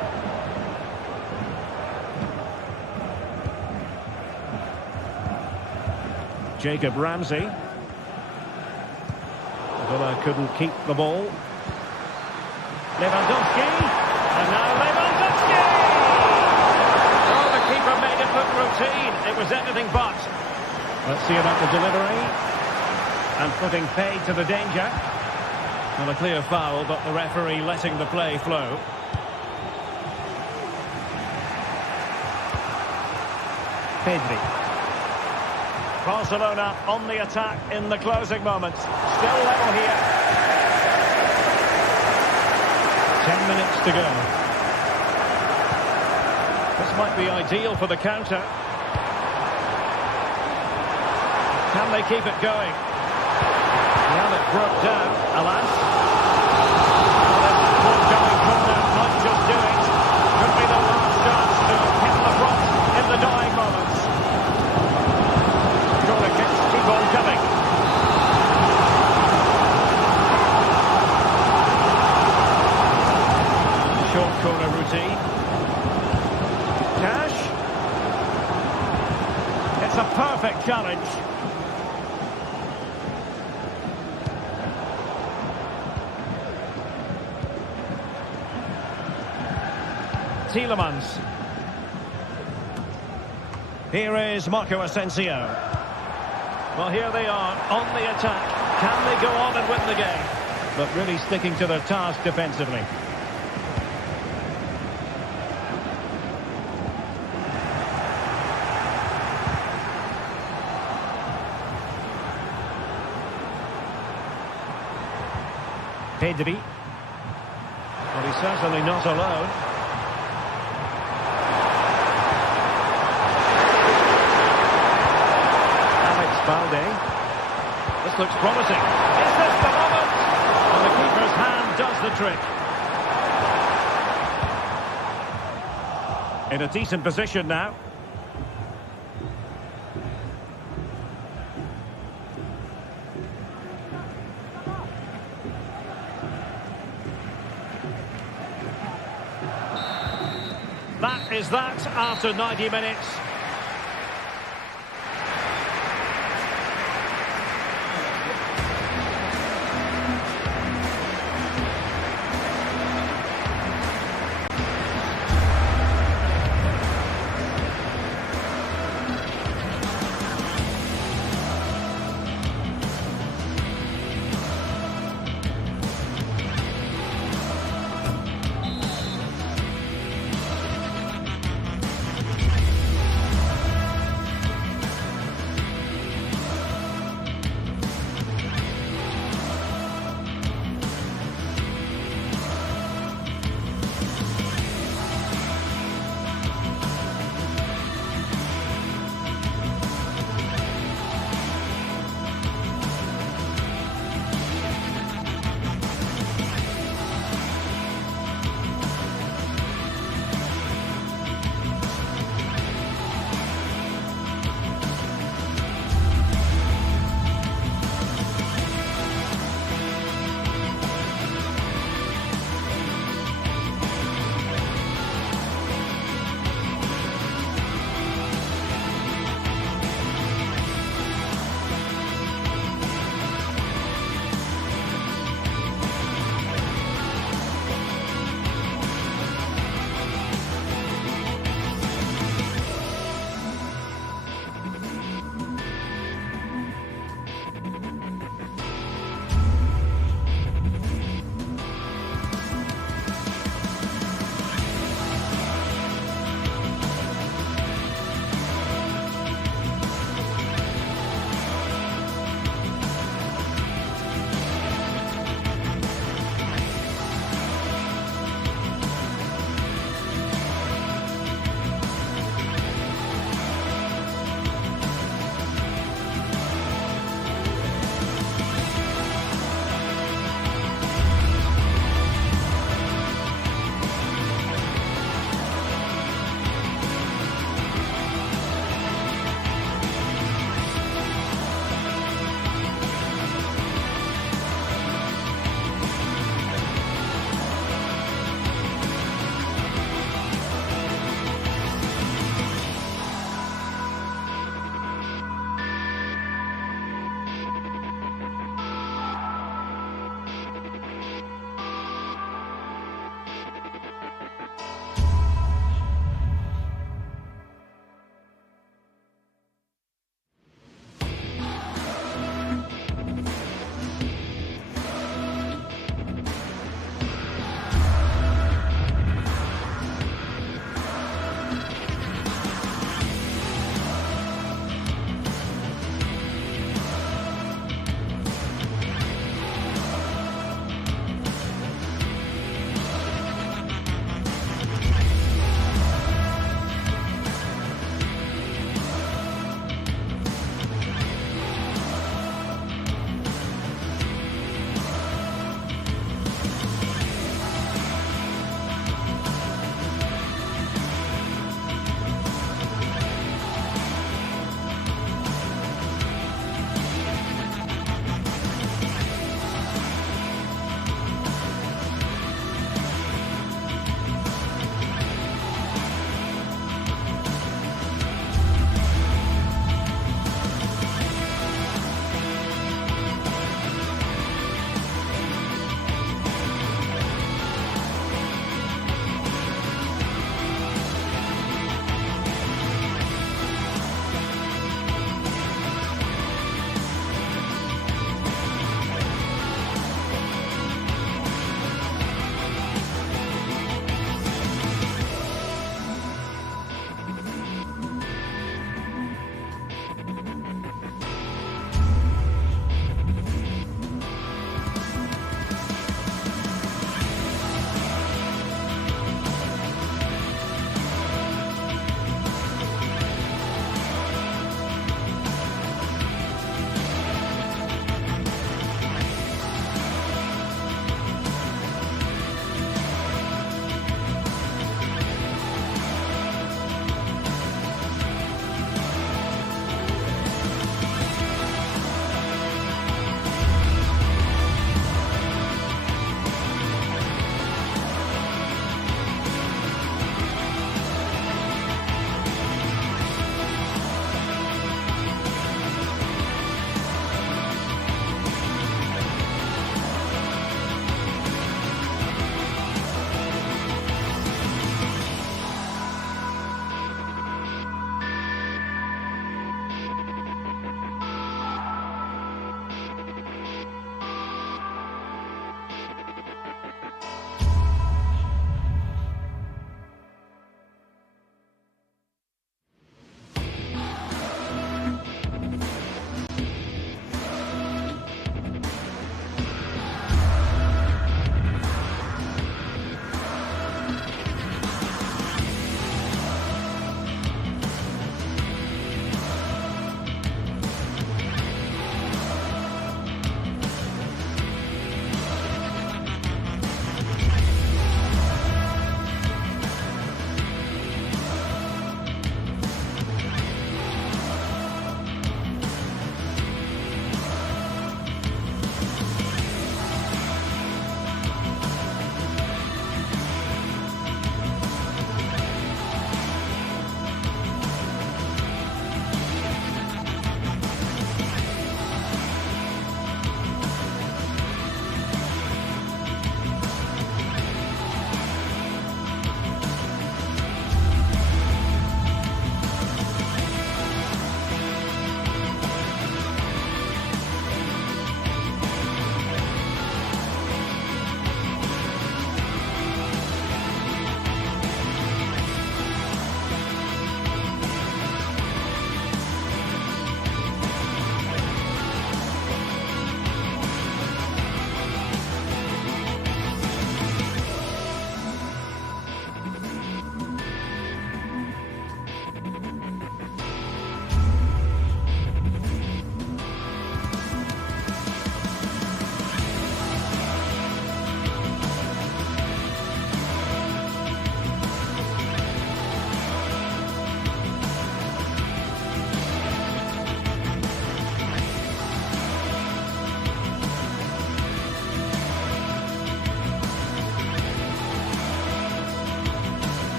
Jacob Ramsey. Villa couldn't keep the ball. Lewandowski. And now Lewandowski! Keeper made it look routine. It was anything but. Let's see about the delivery. And putting paid to the danger. Well, a clear foul, but the referee letting the play flow. Pedri. Barcelona on the attack in the closing moments. Still level here. 10 minutes to go. This might be ideal for the counter. Can they keep it going? Well, it broke down, alas. This going corner might just do it. Could be the last chance to hit the front in the dying moments. Corner kicks keep on coming. Short corner routine. Cash. It's a perfect challenge. Tielemans. Here is Marco Asensio. Well, here they are on the attack. Can they go on and win the game? But really sticking to their task defensively. Pedri. Well, he's certainly not alone. Alex Balde. This looks promising. Is this the moment? And the keeper's hand does the trick. In a decent position now. That is that after 90 minutes.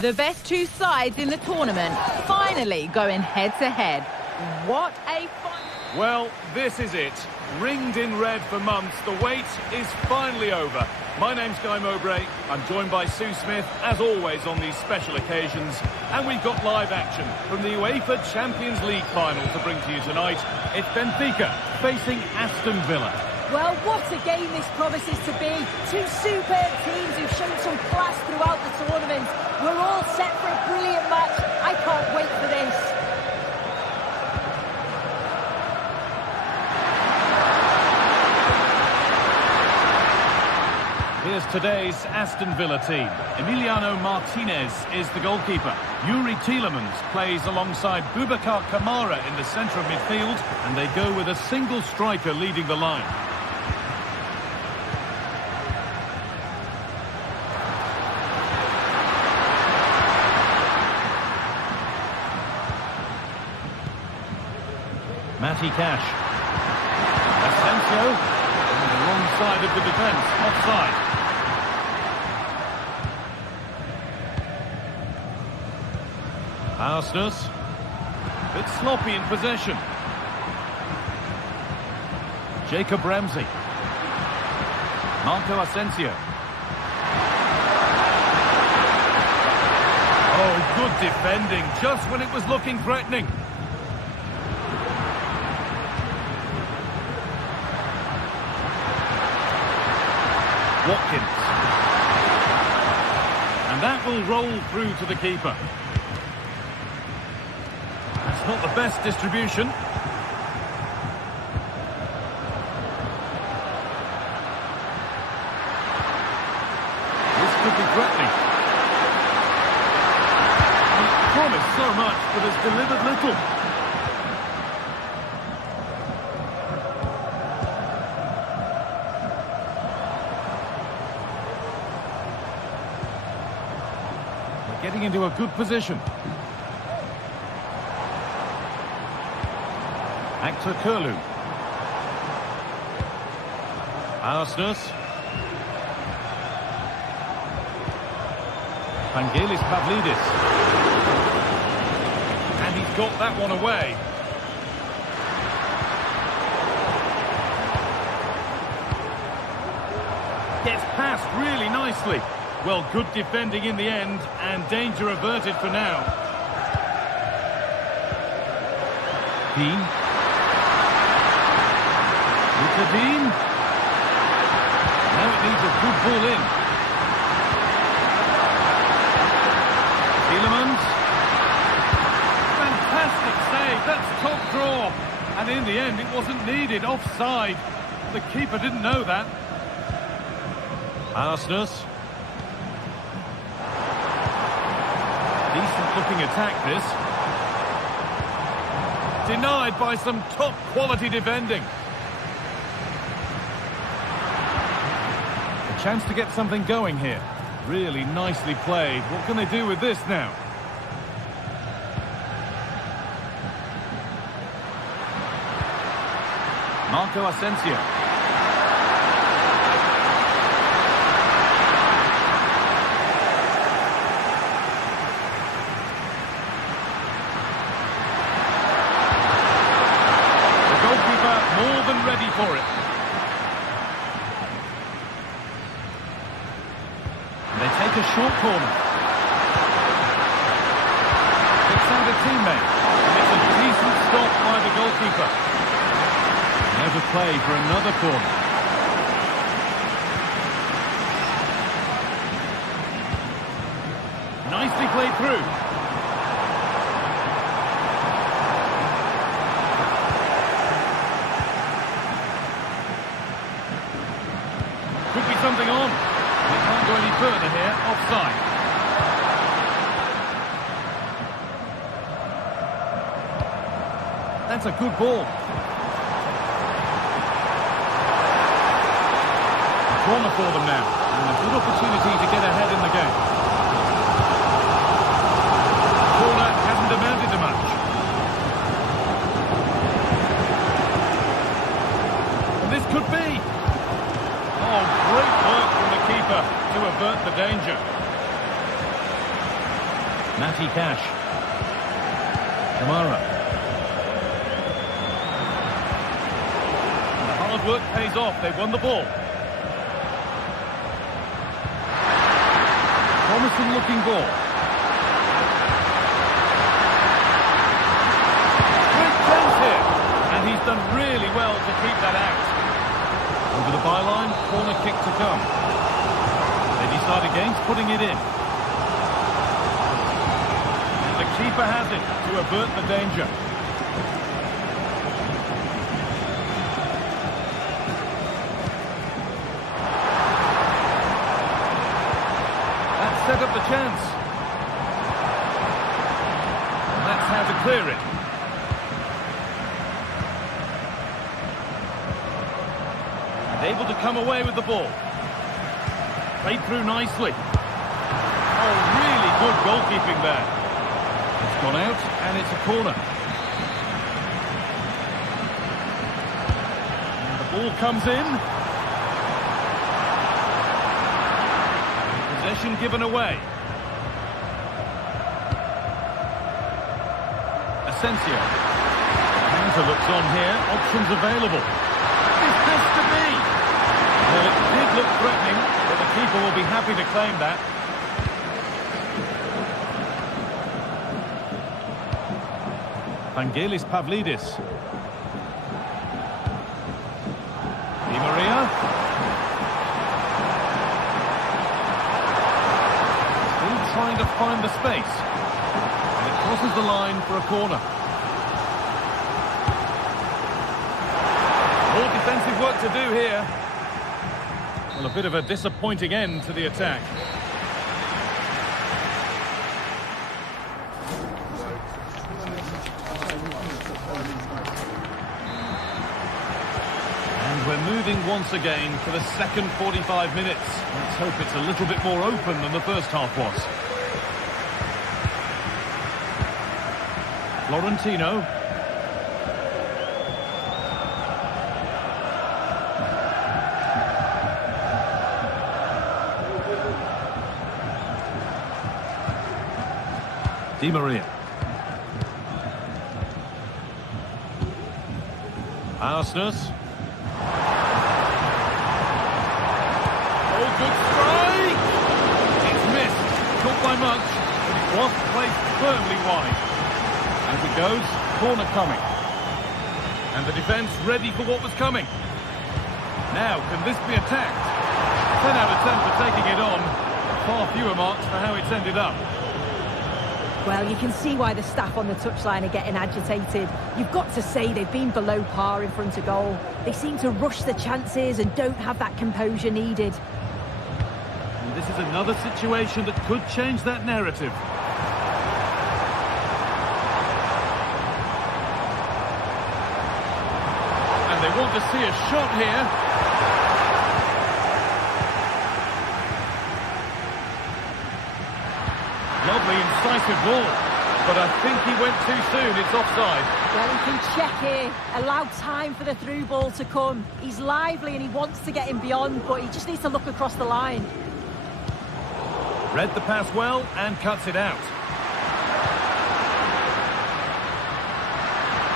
The best two sides in the tournament finally going head-to-head. What a fun... Well, this is it. Ringed in red for months, the wait is finally over. My name's Guy Mowbray. I'm joined by Sue Smith, as always on these special occasions. And we've got live action from the UEFA Champions League final to bring to you tonight. It's Benfica facing Aston Villa. Well, what a game this promises to be. Two superb teams who've shown some class throughout the tournament. We're all set for a brilliant match. I can't wait for this. Here's today's Aston Villa team. Emiliano Martinez is the goalkeeper. Yuri Tielemans plays alongside Boubacar Kamara in the centre of midfield, and they go with a single striker leading the line. Matty Cash. Asensio on the wrong side of the defence, offside. Arsenus, bit sloppy in possession. Jacob Ramsey. Marco Asensio. Oh, good defending, just when it was looking threatening. Watkins. And that will roll through to the keeper. That's not the best distribution. This could be threatening. He's promised so much, but has delivered little. Getting into a good position. Actor Kurlu. Arsenus. Vangelis Pavlidis. And he's got that one away. Gets past really nicely. Well, good defending in the end, and danger averted for now. Dean. Luca Dean. Now it needs a good ball in. Tielemans. Fantastic save, that's top draw. And in the end, it wasn't needed, offside. The keeper didn't know that. Arsenus. Decent looking attack, this. Denied by some top quality defending. A chance to get something going here. Really nicely played. What can they do with this now? Marco Asensio. More than ready for it. And they take a short corner. Picks out a teammate. And it's a decent stop by the goalkeeper. Now to play for another corner. Nicely played through. Something on. They can't go any further here. Offside. That's a good ball. A corner for them now. And a good opportunity to get ahead in the game. The corner hasn't amounted to much. And this could be. Oh, great work from the keeper to avert the danger. Matty Cash. Kamara. The hard work pays off. They've won the ball. Promising looking ball. Great chance here. And he's done really well to keep that out. Over the byline, corner kick to come. They decide against putting it in. And the keeper has it to avert the danger. That set up the chance. And that's how to clear it. Able to come away with the ball. Played through nicely. Oh, really good goalkeeping there. It's gone out, and it's a corner. And the ball comes in. Possession given away. Asensio. Counter looks on here. Options available. Is this to be? Well, it did look threatening, but the keeper will be happy to claim that. Vangelis Pavlidis. Di Maria. Still trying to find the space. And it crosses the line for a corner. More defensive work to do here. Well, a bit of a disappointing end to the attack. And we're moving once again for the second 45 minutes. Let's hope it's a little bit more open than the first half was. Florentino. Di Maria. Arsenal. Oh, good strike! It's missed. Not by much, but it was placed firmly wide. As it goes, corner coming. And the defence ready for what was coming. Now, can this be attacked? 10 out of 10 for taking it on. Far fewer marks for how it's ended up. Well, you can see why the staff on the touchline are getting agitated. You've got to say they've been below par in front of goal. They seem to rush the chances and don't have that composure needed. And this is another situation that could change that narrative. And they want to see a shot here. Lovely, incisive ball. But I think he went too soon. It's offside. Well, he can check here. Allow time for the through ball to come. He's lively and he wants to get him beyond, but he just needs to look across the line. Read the pass well and cuts it out.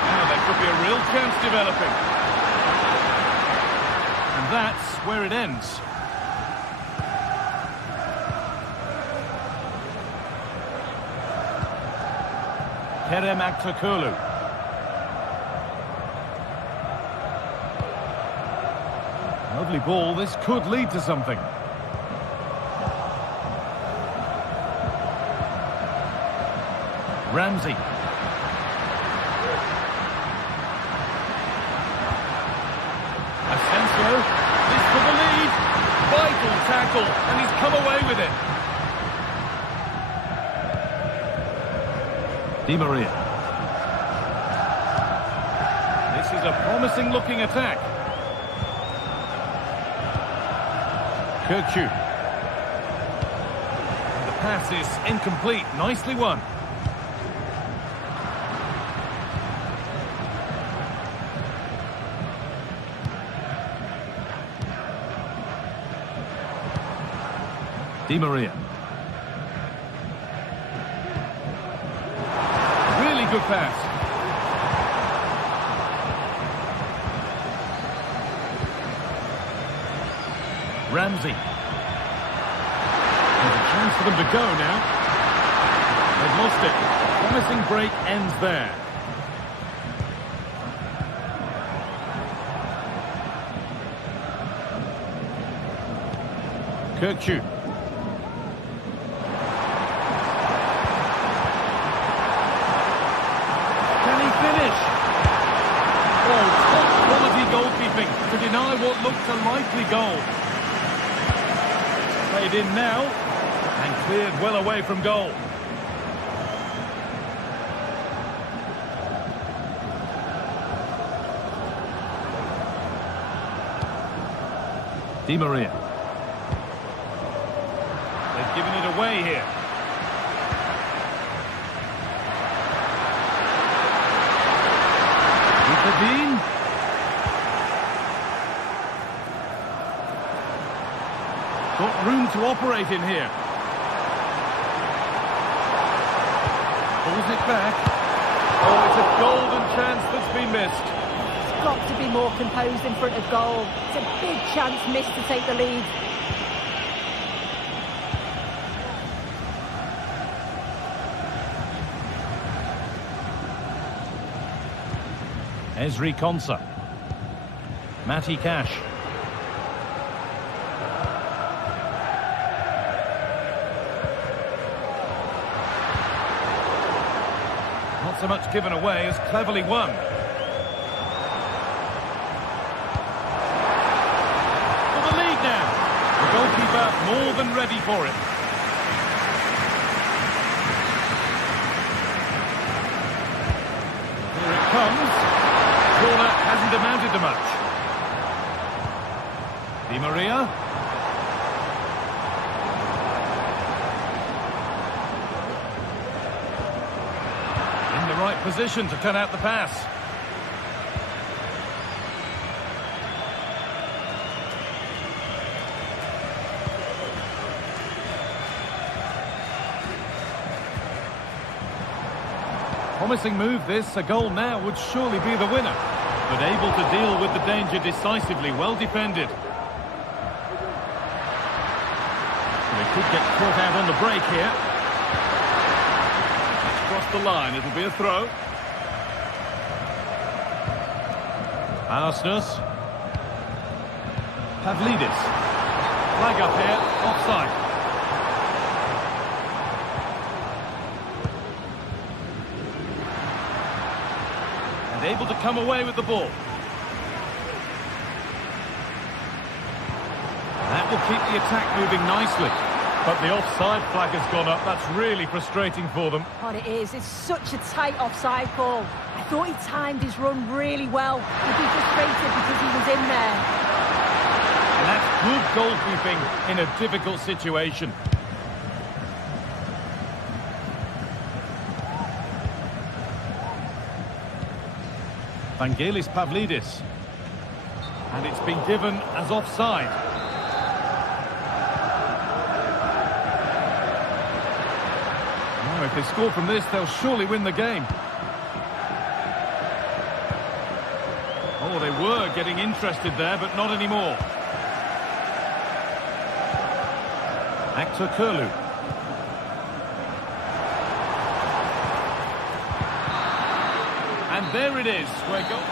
Now there could be a real chance developing. And that's where it ends. Kerem Aktürkoğlu. Lovely ball. This could lead to something. Ramsey. Asensio. This for the lead. Vital tackle, and he's come away with it. Di Maria. This is a promising looking attack. Kirkju. The pass is incomplete. Nicely won. Di Maria. good pass. Ramsey. There's a chance for them to go now. They've lost it. Promising break ends there. Kirkju. Can he finish? Oh, top quality goalkeeping to deny what looked a likely goal. Played in now and cleared well away from goal. Di Maria. They've given it away here. Dean. Got room to operate in here. Pulls it back. Oh, it's a golden chance that's been missed. It's got to be more composed in front of goal. It's a big chance missed to take the lead. Ezri Konsa. Matty Cash. Not so much given away as cleverly won. For the lead now. The goalkeeper more than ready for it. Here it comes. Corner hasn't amounted to much. Di Maria. In the right position to turn out the pass. Promising move this. A goal now would surely be the winner. But able to deal with the danger decisively. Well defended. They could get caught out on the break here. It's crossed the line. It'll be a throw. Arsenus. Pavlidis. Flag up here. Offside. Able to come away with the ball. That will keep the attack moving nicely. But the offside flag has gone up. That's really frustrating for them. What it is, it's such a tight offside call. I thought he timed his run really well. He'd be frustrated because he was in there. And that's good goalkeeping in a difficult situation. Vangelis Pavlidis. And it's been given as offside. Now, if they score from this, they'll surely win the game. Oh, they were getting interested there, but not anymore. Actor Kurlu. And there it is, where goal.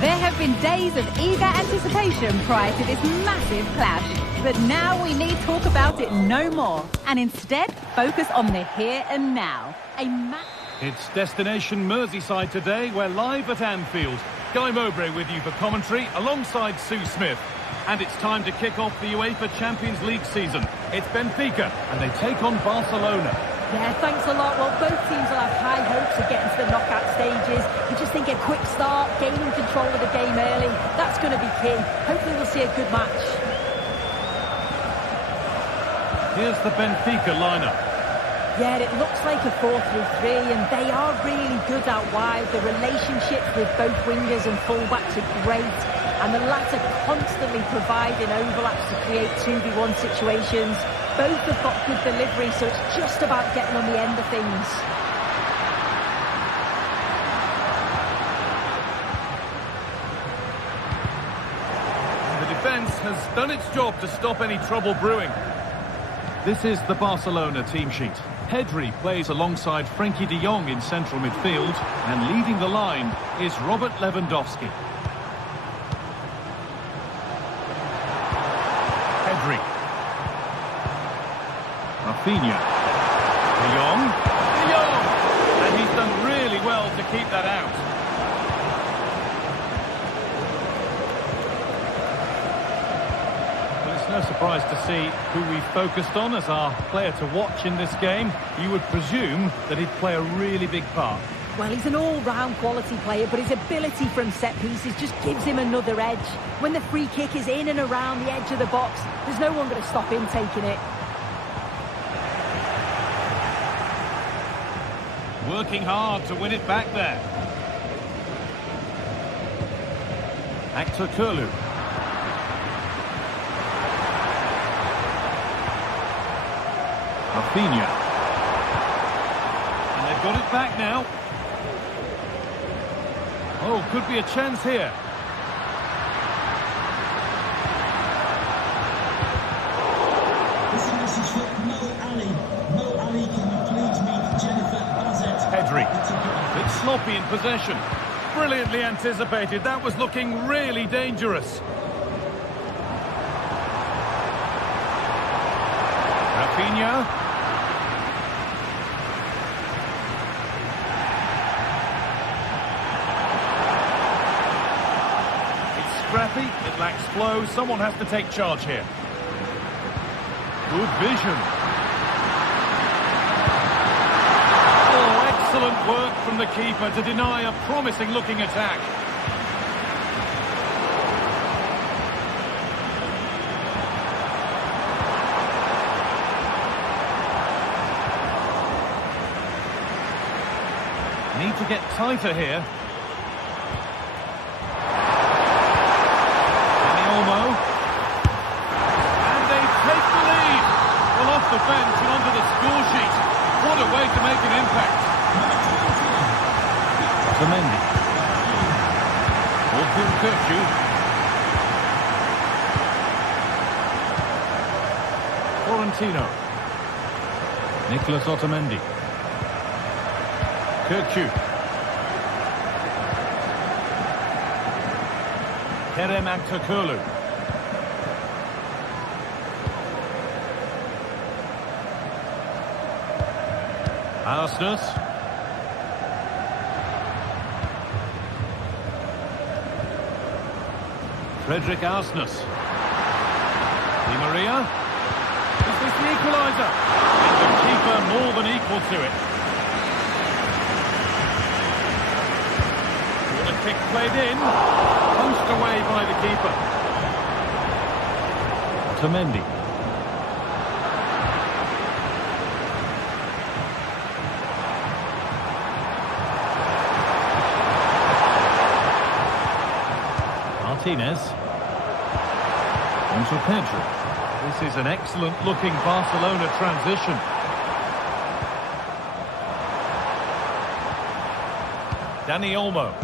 There have been days of eager anticipation prior to this massive clash. But now we need talk about it no more. And instead, focus on the here and now. It's destination Merseyside today. We're live at Anfield. Guy Mowbray with you for commentary alongside Sue Smith. And it's time to kick off the UEFA Champions League season. It's Benfica and they take on Barcelona. Yeah, thanks a lot. Well, both teams will have high hopes of getting to the knockout stages. You just think a quick start, gaining control of the game early, that's going to be key. Hopefully we'll see a good match. Here's the Benfica lineup. Yeah, it looks like a 4-3-3, and they are really good out wide. The relationships with both wingers and fullbacks are great, and the latter constantly providing overlaps to create 2v1 situations. Both have got good delivery, so it's just about getting on the end of things. The defence has done its job to stop any trouble brewing. This is the Barcelona team sheet. Pedri plays alongside Frenkie de Jong in central midfield, and leading the line is Robert Lewandowski. Pedri. Rafinha. De Jong. De Jong! And he's done really well to keep that out. No surprise to see who we focused on as our player to watch in this game. You would presume that he'd play a really big part. Well, he's an all-round quality player, but his ability from set pieces just gives him another edge. When the free kick is in and around the edge of the box, there's no one going to stop him taking it. Working hard to win it back there. Actor Kurlu. Rafinha. And they've got it back now. Oh, could be a chance here. This is a message for Mo Ali. Mo Ali, can you please meet Jennifer Bazet? Pedri. It's sloppy in possession. Brilliantly anticipated. That was looking really dangerous. Rafinha. Scrappy, it lacks flow, someone has to take charge here. Good vision. Oh, excellent work from the keeper to deny a promising looking attack. Need to get tighter here. The bench and onto the score sheet. What a way to make an impact. Otamendi. Orkun Kökçü. Florentino. Nicolas Otamendi. Kökçü. Kerem Aktürkoğlu. Arsnus. Frederick Arsnus. Di Maria. Is this the equaliser? And the keeper more than equal to it. What a kick played in. Punched away by the keeper. Otamendi. Martinez. Onto Pedri. This is an excellent-looking Barcelona transition. Dani Olmo.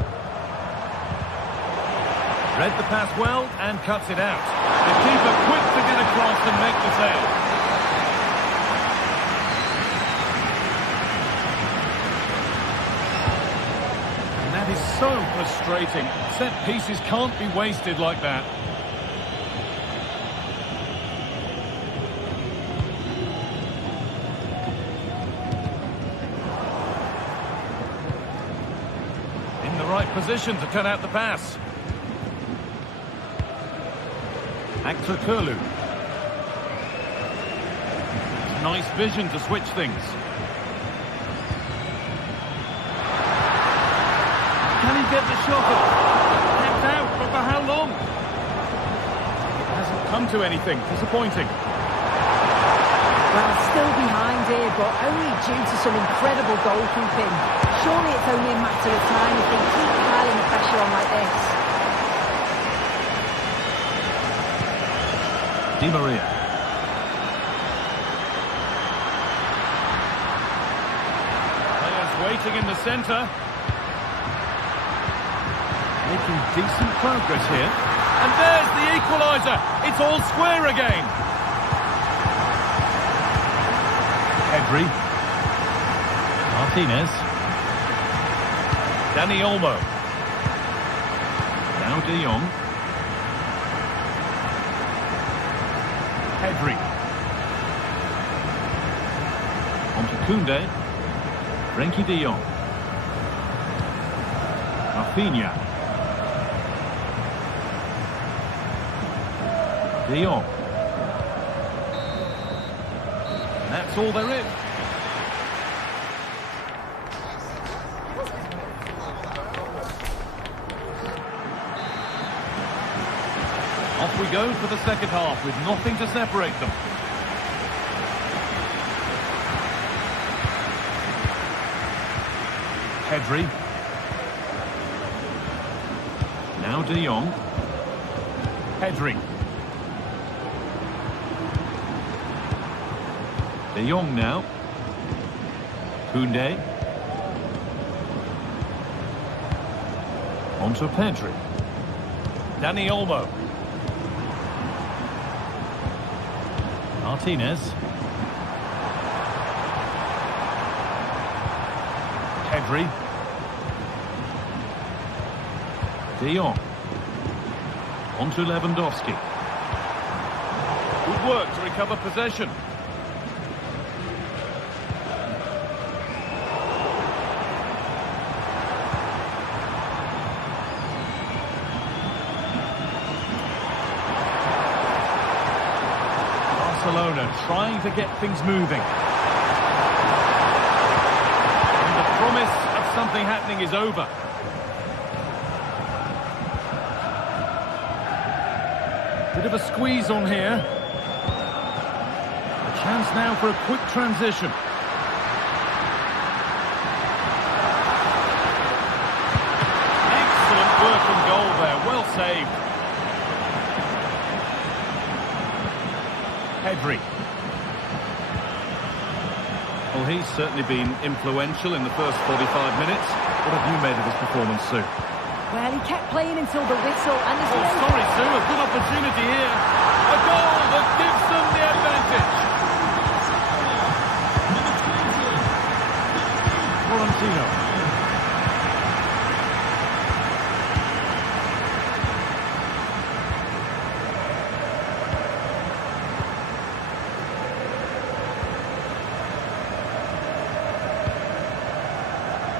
Read the pass well and cuts it out. The keeper quick to get across and make the save. And that That is so frustrating. Set pieces can't be wasted like that. In the right position to cut out the pass. Atletico. Nice vision to switch things. Can he get the shot off? Kept out, but for how long? It hasn't come to anything. Disappointing. Well, still behind here, but only due to some incredible goalkeeping. Surely it's only a matter of time if they keep piling the pressure on like this. Di Maria. Players waiting in the centre. Making decent progress here. And there's the equaliser. It's all square again. Pedri. Martinez. Dani Olmo. Now De Jong. Pedri. On to Koundé. Frenkie de Jong. Rafinha. De Jong. That's all there is. Off we go for the second half with nothing to separate them. Pedri. Now De Jong. Pedri. De Jong now. Koundé. On to Pedri. Dani Olmo. Martinez. Pedri. De Jong. On to Lewandowski. Good work to recover possession. Barcelona trying to get things moving. And the promise of something happening is over. Bit of a squeeze on here. A chance now for a quick transition. Excellent work and goal there, well saved. Pedri. Well, he's certainly been influential in the first 45 minutes. What have you made of his performance, Sue? Well, he kept playing until the whistle, and there's Sorry, Sue, a good opportunity here. A goal that gives them the advantage. Florentino.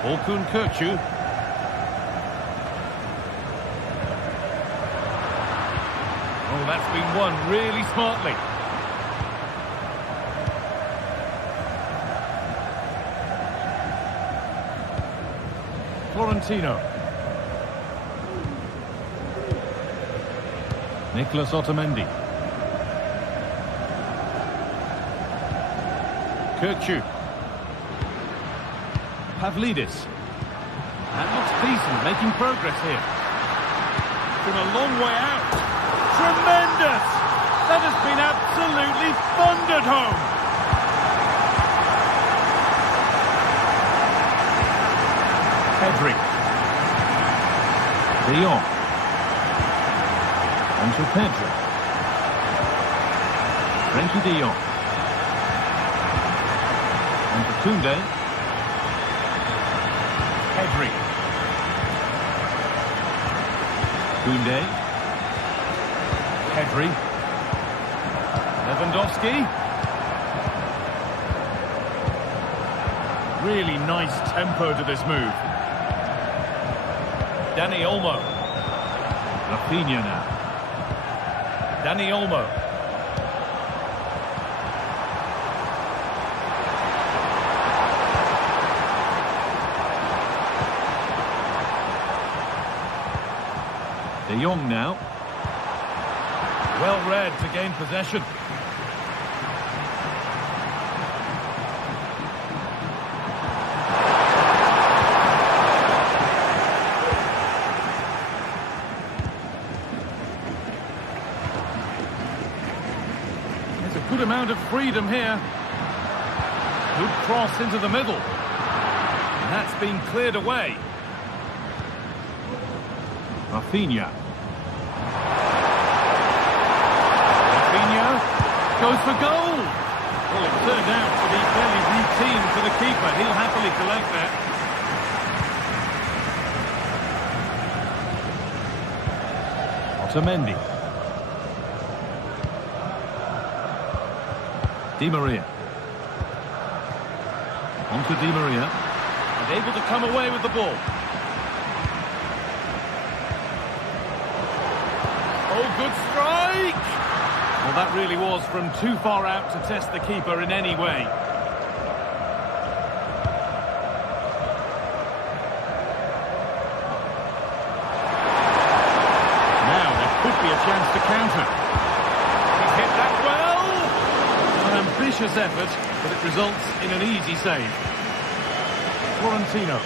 Orkun Kökçü. Oh, that's been won really smartly. Florentino. Nicolas Otamendi. Kökçü. Pavlidis. That looks decent, making progress here. From a long way out. Tremendous! That has been absolutely thundered home. Pedri. De Jong. On to Pedri. Frenkie de Jong. On to Koundé. Pedri. Koundé. Pedri. Lewandowski. Really nice tempo to this move. Dani Olmo. Rafinha now. Dani Olmo. De Jong now. Well read to gain possession. There's a good amount of freedom here. Good cross into the middle. And that's been cleared away. Rafinha. Rafinha goes for goal. Well, it turned out to be fairly routine for the keeper. He'll happily collect that. Otamendi. Di Maria. On to Di Maria. And able to come away with the ball. Oh, good strike! Well, that really was from too far out to test the keeper in any way. Now, there could be a chance to counter. He's hit that well! An ambitious effort, but it results in an easy save. Florentino.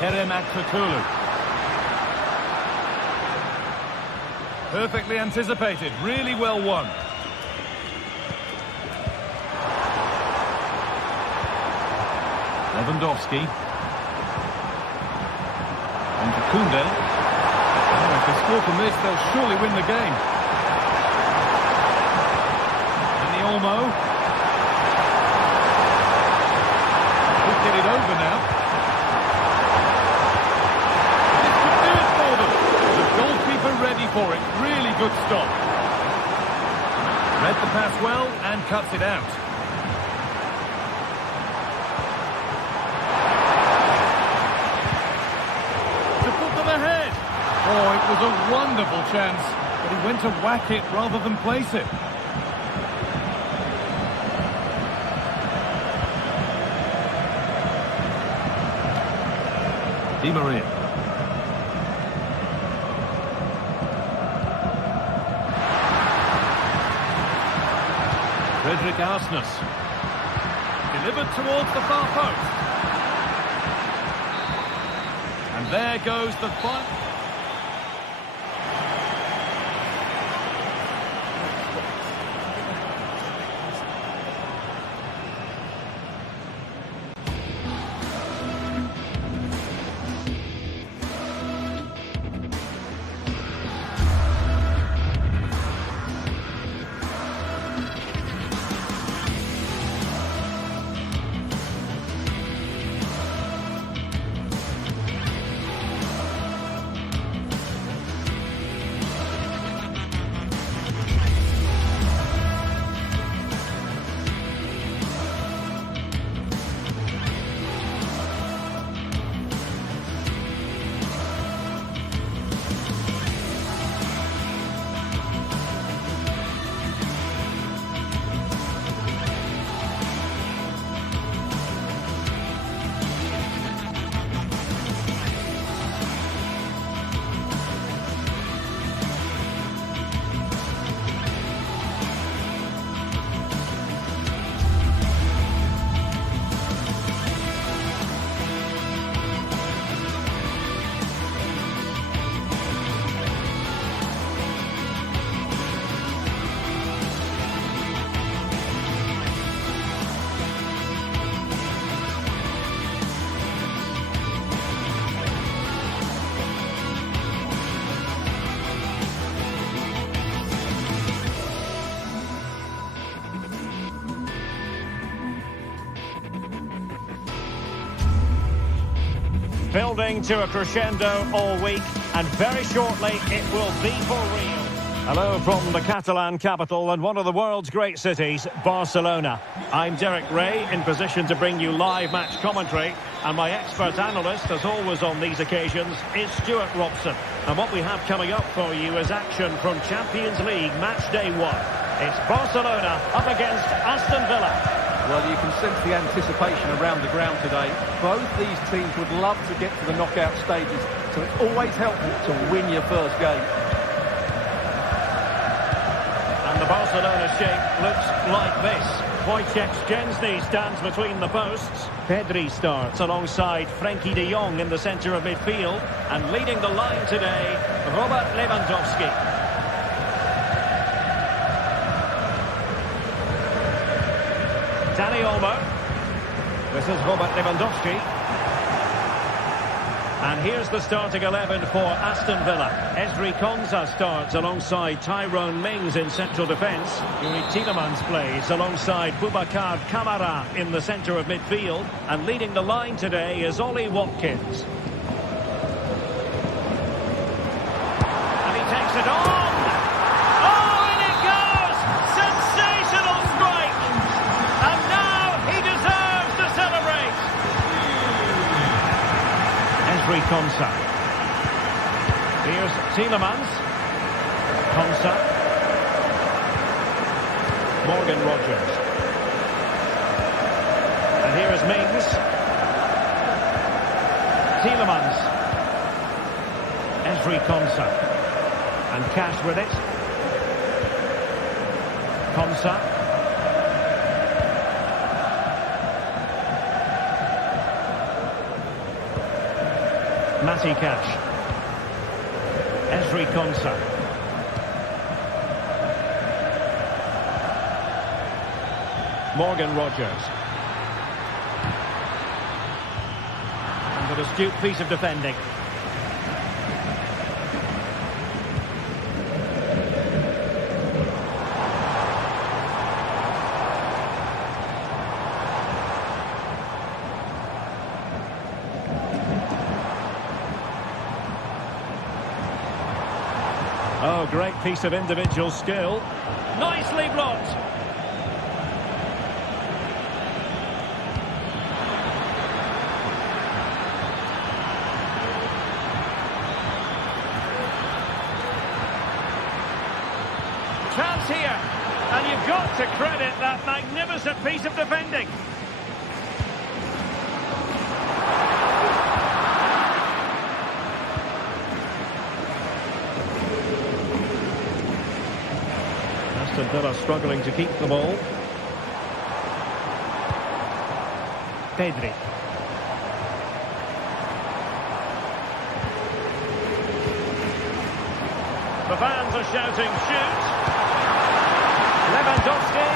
Kerem Aktürkoğlu. Perfectly anticipated, really well won. Lewandowski. On to Koundé. Oh, if they score from this, they'll surely win the game. Dani Olmo. Could get it over now. Ready for it. Really good stop. Read the pass well and cuts it out. To put them ahead. Oh, it was a wonderful chance, but he went to whack it rather than place it. Di Maria. Frederick Arsnes. Delivered towards the far post. And there goes the fun. building to a crescendo all week, and very shortly it will be for real. Hello from the Catalan capital and one of the world's great cities, Barcelona. I'm Derek Ray, in position to bring you live match commentary, and my expert analyst, as always on these occasions, is Stuart Robson. And what we have coming up for you is action from Champions League match day 1. It's Barcelona up against Aston Villa. Well, you can sense the anticipation around the ground today. Both these teams would love to get to the knockout stages, so it's always helpful to win your first game. And the Barcelona shape looks like this. Wojciech Szczęsny stands between the posts. Pedri starts alongside Frenkie de Jong in the centre of midfield. And leading the line today, Robert Lewandowski. Dani Olmo. This is Robert Lewandowski. And here's the starting 11 for Aston Villa. Ezri Konsa starts alongside Tyrone Mings in central defence. Yuri Tielemans plays alongside Boubacar Kamara in the centre of midfield. And leading the line today is Ollie Watkins. And he takes it on! Konsa. Here's Tielemans. Konsa. Morgan Rogers. And here is Mings. Tielemans. Ezri Konsa. And Cash with it. Konsa. Matty Cash. Ezri Konsa. Morgan Rogers. And an astute piece of defending. Oh, great piece of individual skill. Nicely blocked. Chance here. And you've got to credit that magnificent piece of defending. Villa struggling to keep the ball. Pedri. The fans are shouting, shoot! Lewandowski.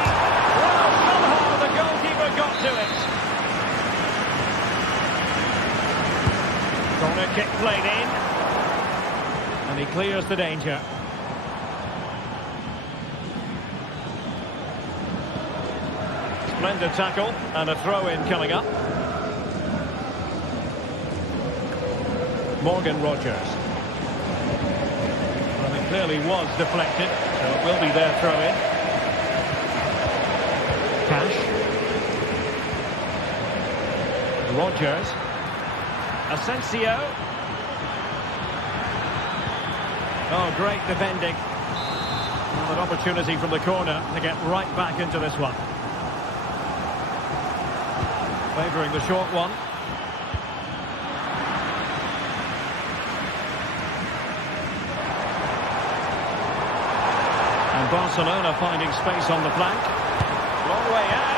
Well, somehow the goalkeeper got to it. Corner kick played in. And he clears the danger. Splendid tackle and a throw-in coming up. Morgan Rogers. Well, it clearly was deflected, so it will be their throw-in. Cash. Rogers. Asensio. Oh, great defending. Well, an opportunity from the corner to get right back into this one. Favouring the short one. And Barcelona finding space on the flank. Long way out.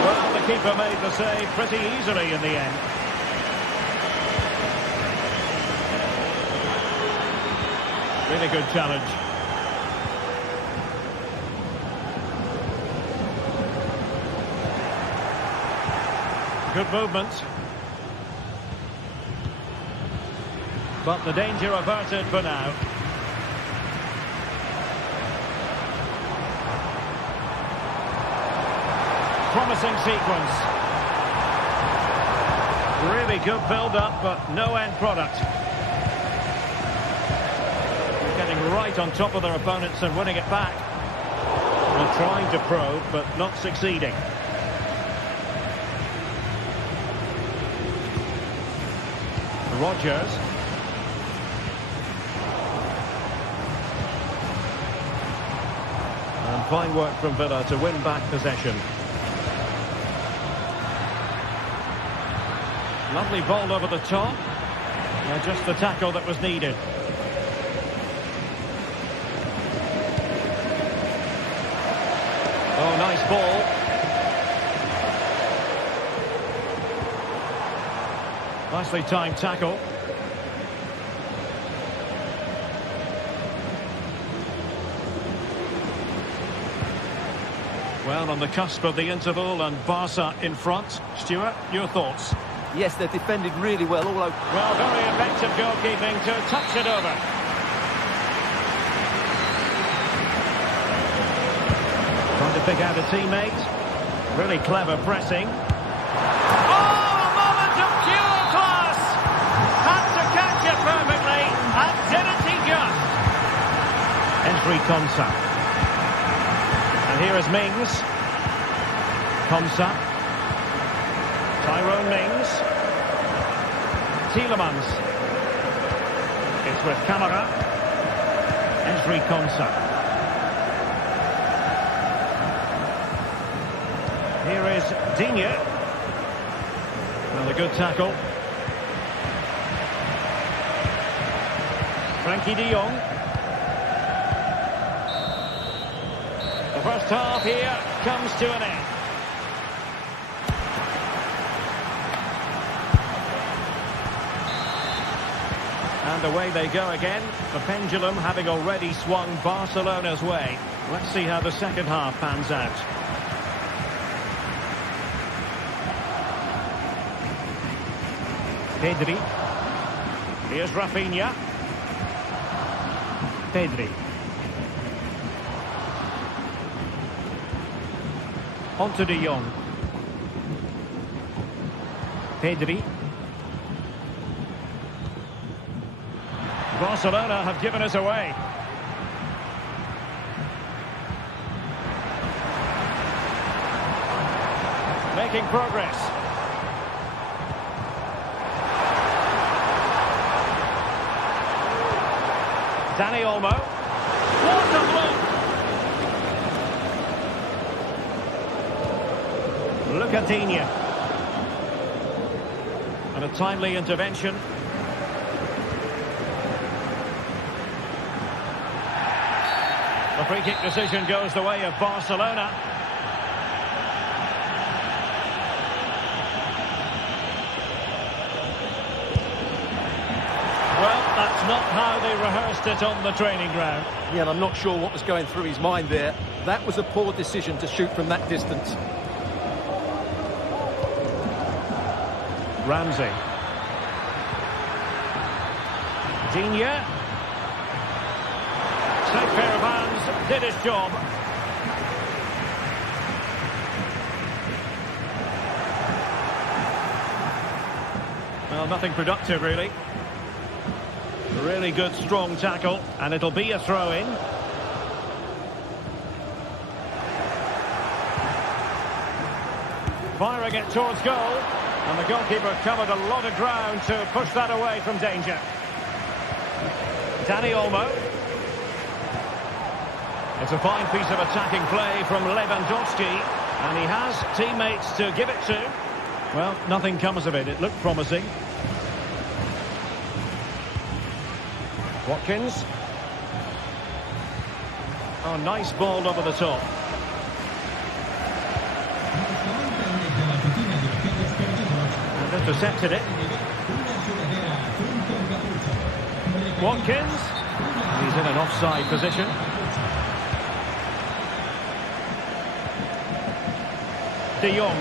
Well, the keeper made the save pretty easily in the end. Really good challenge. Good movement. But the danger averted for now. Promising sequence. Really Really good build-up, but no end product. Getting right on top of their opponents and winning it back. Well, trying to probe, but not succeeding. Rodgers. And fine work from Villa to win back possession. Lovely ball over the top. Just the tackle that was needed. Oh, nice ball. Nicely timed tackle. Well, on the cusp of the interval and Barca in front. Stuart, your thoughts? Yes, they've defended really well. Well, very effective goalkeeping to touch it over. Trying to pick out a teammate. Really clever pressing. Oh, a moment of pure class! Had to catch it perfectly, and didn't he just? Entry Konsa. And here is Mings. Konsa. Tyrone Mings. Tielemans. It's with Camara. Entry Konsa. Here is Digne. Another good tackle. Frankie de Jong. The first half here comes to an end. And away they go again. The pendulum having already swung Barcelona's way. Let's see how the second half pans out. Pedri. Here's Rafinha. Pedri. On to de Jong. Pedri. Barcelona have given us away. Making progress. Dani Olmo. What a block! Look at Digne. And a timely intervention. The free kick decision goes the way of Barcelona. Well, that's not how they rehearsed it on the training ground. Yeah, and I'm not sure what was going through his mind there. That was a poor decision to shoot from that distance. Ramsey. Digne. Safe pair of hands, did his job. Well, nothing productive, really. Really good, strong tackle, and it'll be a throw-in. Firing it towards goal, and the goalkeeper covered a lot of ground to push that away from danger. Dani Olmo. It's a fine piece of attacking play from Lewandowski, and he has teammates to give it to. Well, nothing comes of it. It looked promising. Watkins. Oh, nice ball over the top. And intercepted it. Watkins. He's in an offside position. De Jong.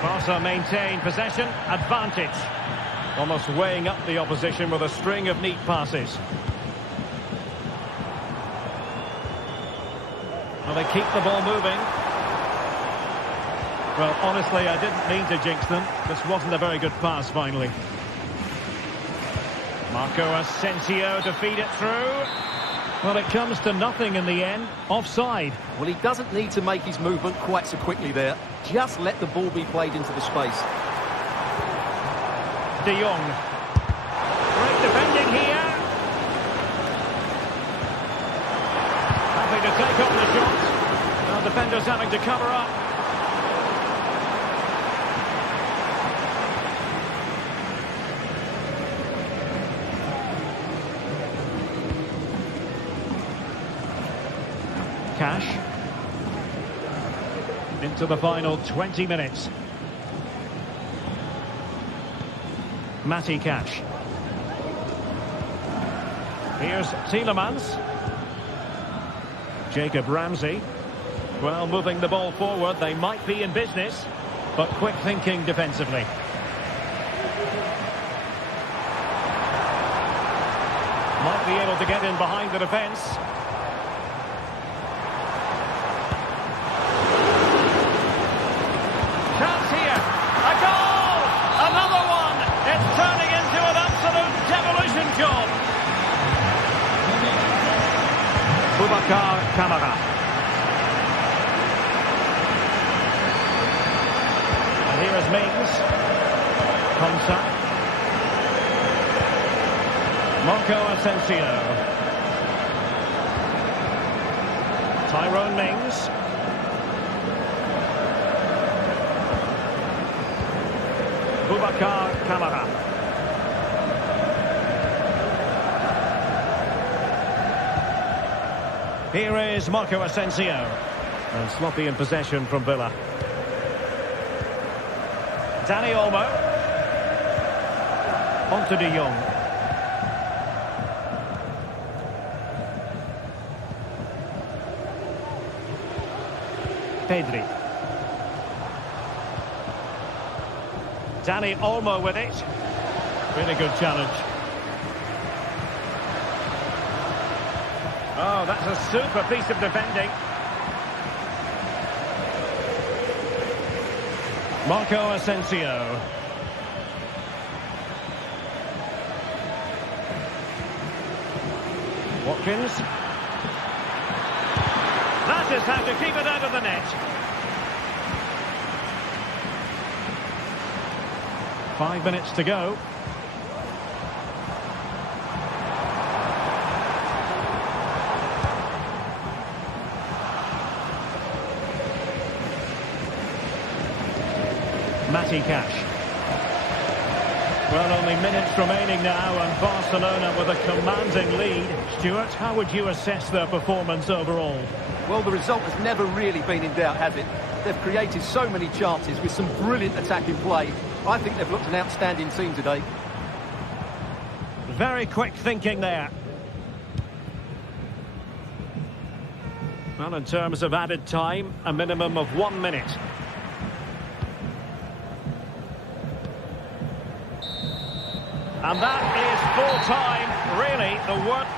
Barca maintain possession, advantage. Almost weighing up the opposition with a string of neat passes. Well, they keep the ball moving. Well, honestly, I didn't mean to jinx them. This wasn't a very good pass, finally. Marco Asensio to feed it through. Well, it comes to nothing in the end. Offside. Well, he doesn't need to make his movement quite so quickly there. Just let the ball be played into the space. De Jong. Great defending here. Happy to take on the shot. Now defenders having to cover up. Cash. Into the final 20 minutes. Matty Cash. Here's Tielemans. Jacob Ramsey. Well, moving the ball forward, they might be in business, but quick thinking defensively. Might be able to get in behind the defence. Chance here. A goal! Another one! It's turning into an absolute demolition job. Boubacar Kamara. And here is Mings. Konsa. Marco Asensio. Tyrone Mings. Boubacar Kamara. Here is Marco Asensio. And sloppy in possession from Villa. Dani Olmo. On to De Jong. Pedri. Dani Olmo with it. Really good challenge. Oh, that's a super piece of defending. Marco Asensio. Watkins. That is how to keep it out of the net. 5 minutes to go. Matty Cash. Well, only minutes remaining now, and Barcelona with a commanding lead. Stuart, how would you assess their performance overall? Well, the result has never really been in doubt, has it? They've created so many chances with some brilliant attacking play. I think they've looked an outstanding team today. Very quick thinking there. Well, in terms of added time, a minimum of 1 minute. And that is full time, really, the work.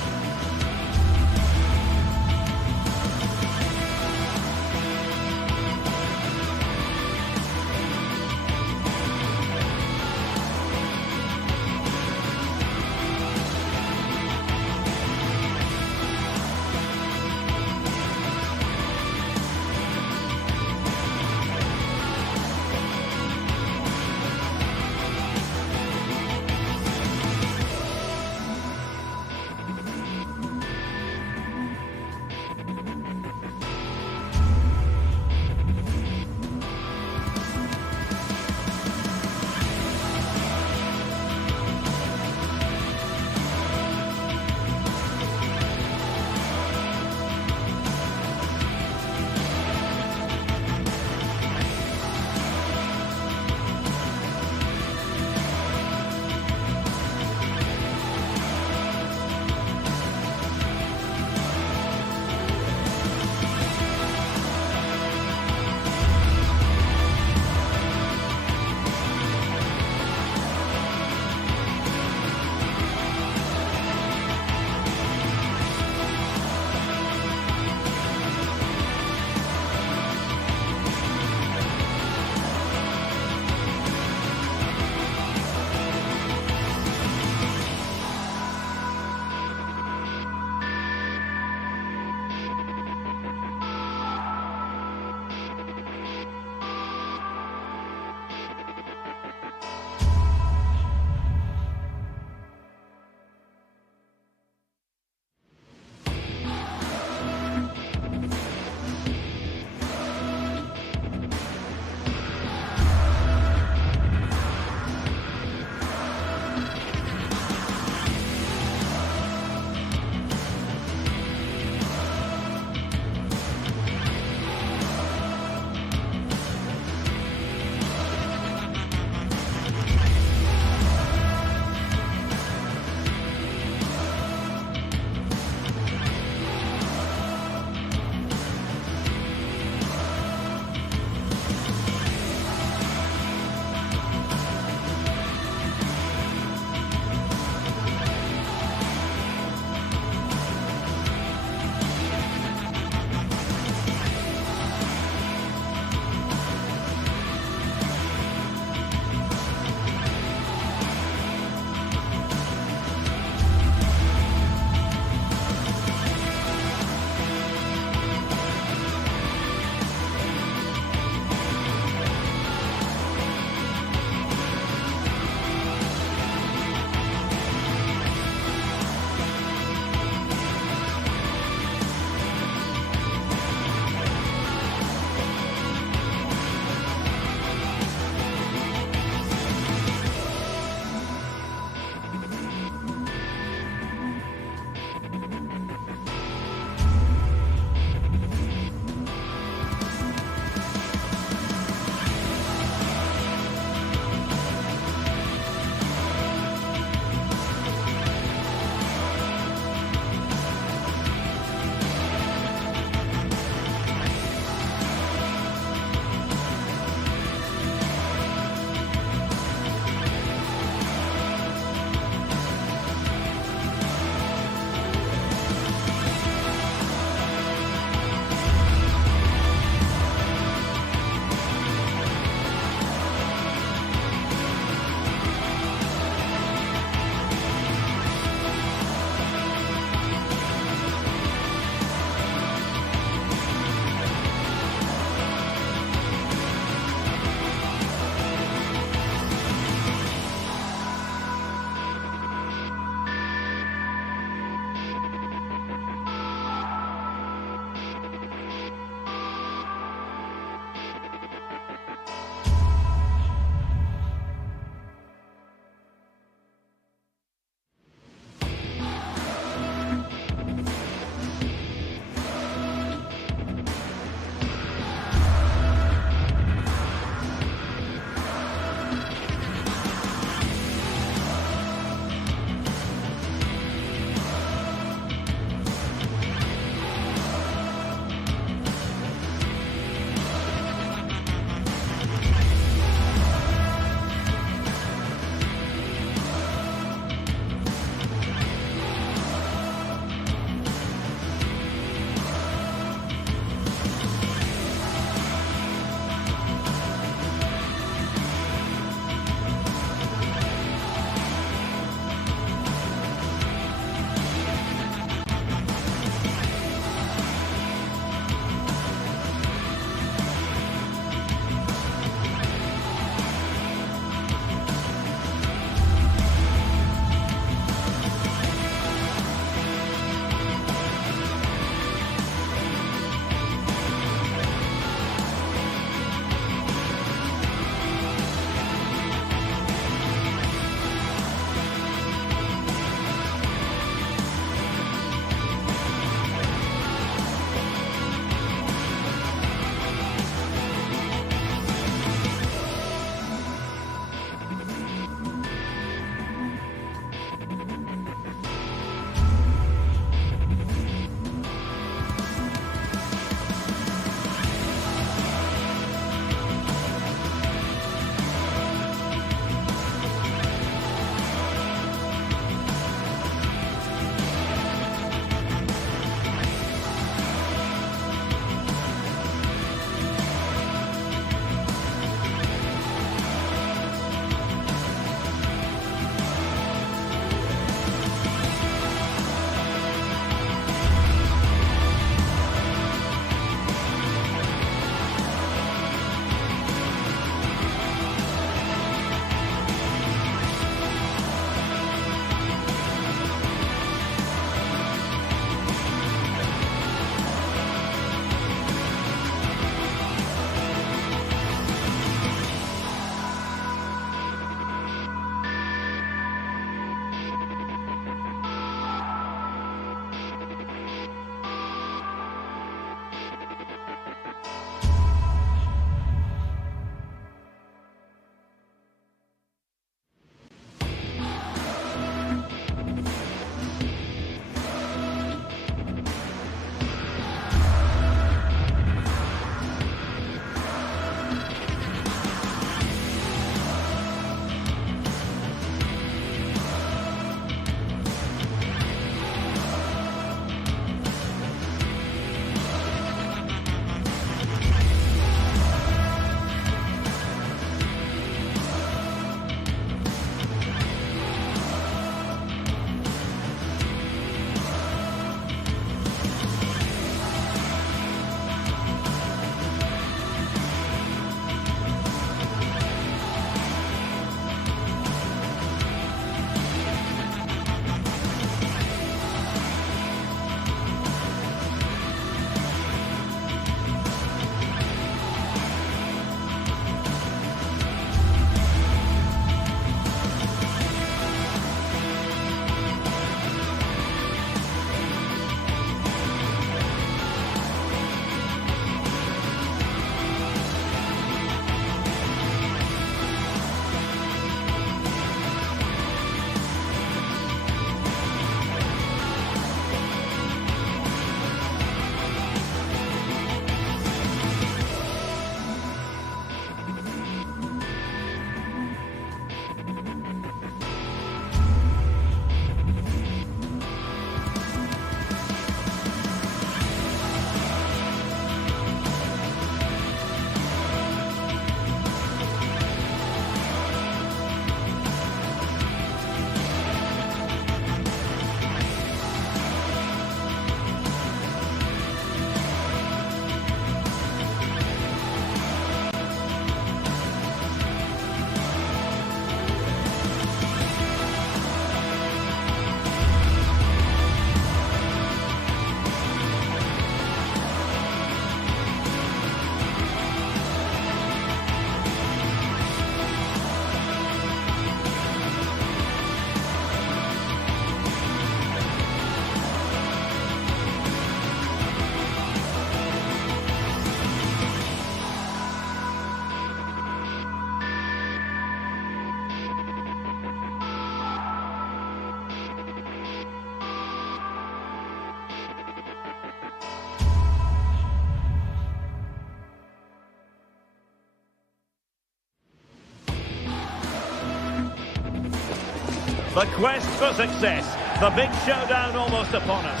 The quest for success. The big showdown almost upon us.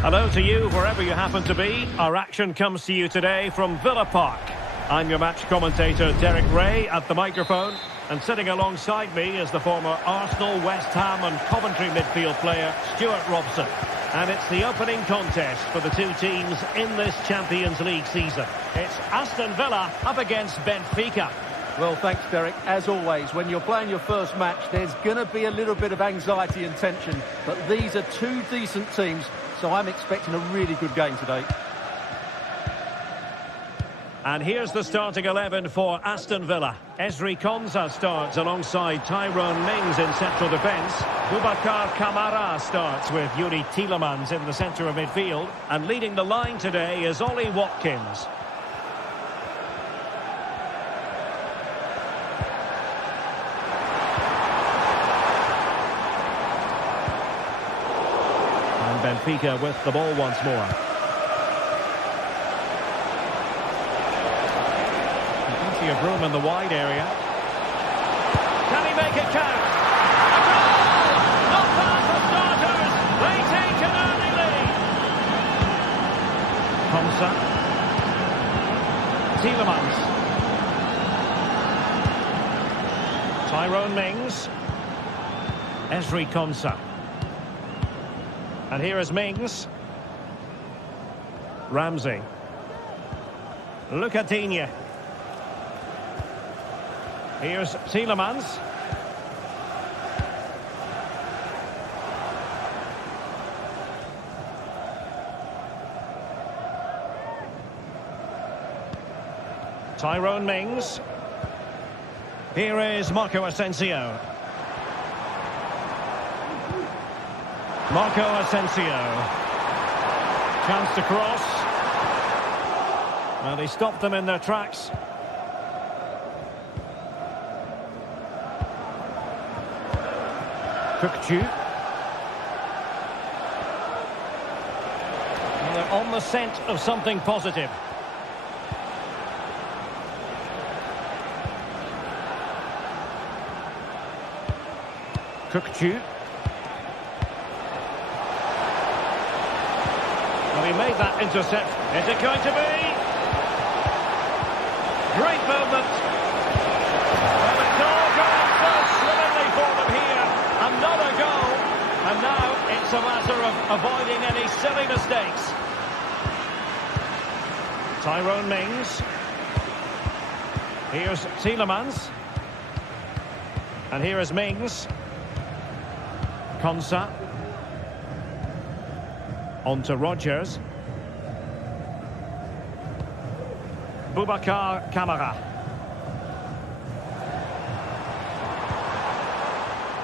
Hello to you, wherever you happen to be. Our action comes to you today from Villa Park. I'm your match commentator, Derek Ray, at the microphone. And sitting alongside me is the former Arsenal, West Ham and Coventry midfield player, Stuart Robson. And it's the opening contest for the two teams in this Champions League season. It's Aston Villa up against Benfica. Well, thanks, Derek. As always, when you're playing your first match, there's going to be a little bit of anxiety and tension. But these are two decent teams, so I'm expecting a really good game today. And here's the starting 11 for Aston Villa. Ezri Konsa starts alongside Tyrone Mings in central defence. Boubacar Kamara starts with Yuri Tielemans in the centre of midfield. And leading the line today is Ollie Watkins. And Benfica with the ball once more. Plenty of room in the wide area. Can he make it count? A goal! Not bad for starters. They take an early lead. Konsa. Tielemans. Tyrone Mings. Ezri Konsa. And here is Mings. Ramsey. Lucadinha. Here's Tielemans. Tyrone Mings. Here is Marco Asensio. Marco Asensio. Chance to cross. Well, they stopped them in their tracks. Kukçu. Well, they're on the scent of something positive. Kukçu. Well, he made that intercept. Is it going to be? Great movement. Well, it's all going so swimmingly for them here. Another goal, and now it's a matter of avoiding any silly mistakes. Tyrone Mings. Here's Tielemans. And here is Mings. Konsa. On to Rodgers. Boubacar Kamara.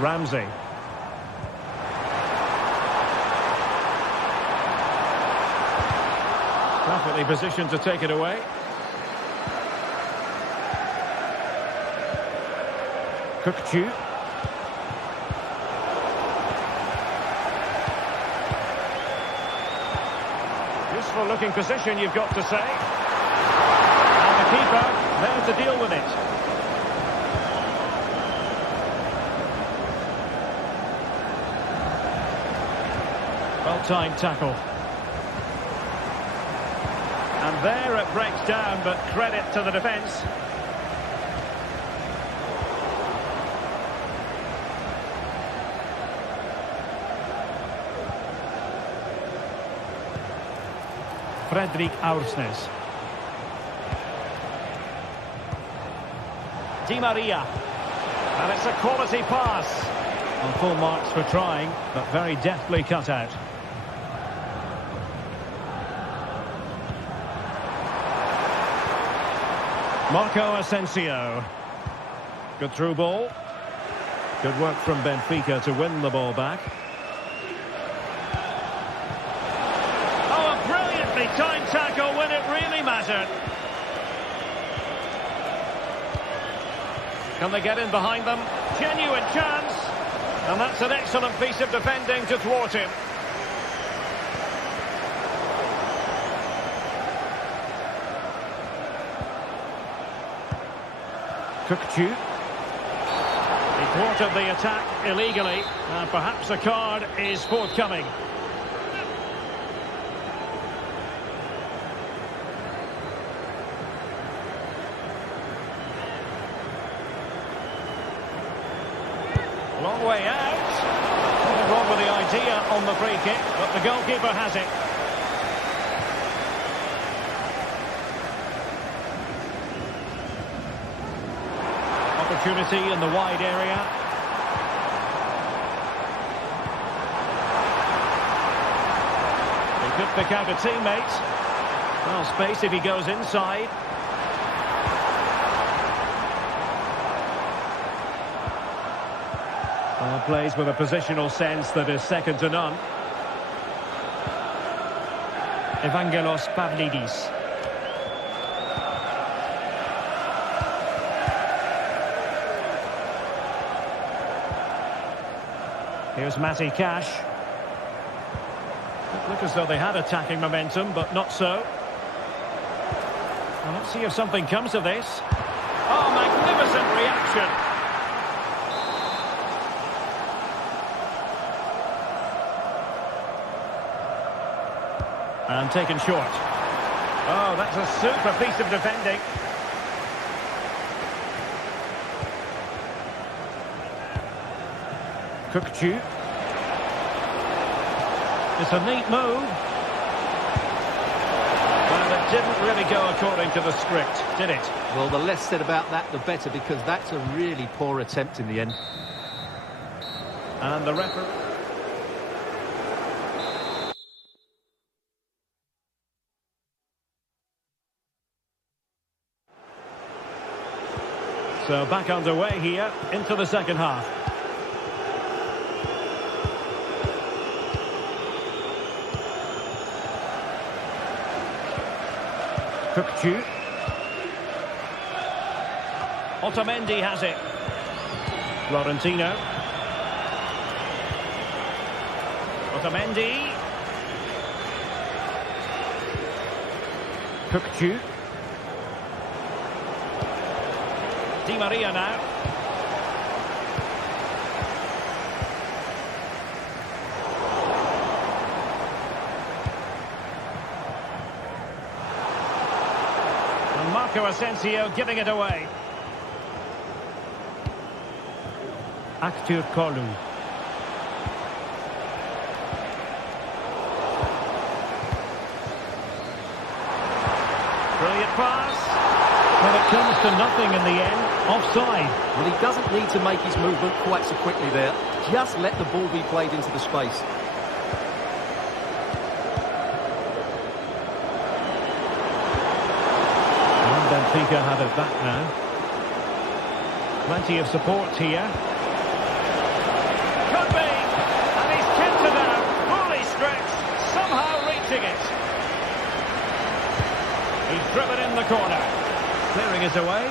Ramsey. Perfectly positioned to take it away. Kukçu. Useful looking position, you've got to say. And the keeper there to deal with it. Well-timed tackle. And there it breaks down, but credit to the defence. Fredrik Aursnes. Di Maria. And it's a quality pass. On full marks for trying, but very deftly cut out. Marco Asensio. Good through ball. Good work from Benfica to win the ball back. Oh, a brilliantly timed tackle when it really mattered. Can they get in behind them? Genuine chance. And that's an excellent piece of defending to thwart him. Kukçu. He thwarted the attack illegally, and perhaps a card is forthcoming. Long way out. Nothing wrong with the idea on the free kick, but the goalkeeper has it. Opportunity in the wide area. He could pick out a teammate. Well, space if he goes inside. Well, plays with a positional sense that is second to none. Evangelos Pavlidis. Here's Matty Cash. Look as though they had attacking momentum, but not so. Well, let's see if something comes of this. Oh, magnificent reaction. And taken short. Oh, that's a super piece of defending. Kukçu. It's a neat move. Well, it didn't really go according to the script, did it? Well, the less said about that, the better, because that's a really poor attempt in the end. And the referee... So back underway here into the second half. Kukçu. Otamendi has it. Florentino. Otamendi. Kukçu. Di Maria now. And Marco Asensio giving it away. Aktür Kolu. Brilliant pass. Well, it comes to nothing in the end. Offside. Well, he doesn't need to make his movement quite so quickly there. Just let the ball be played into the space. And Benfica have it back now. Plenty of support here. Could be! And he's kept it out. Fully stretched. Somehow reaching it. He's driven in the corner. Clearing it away.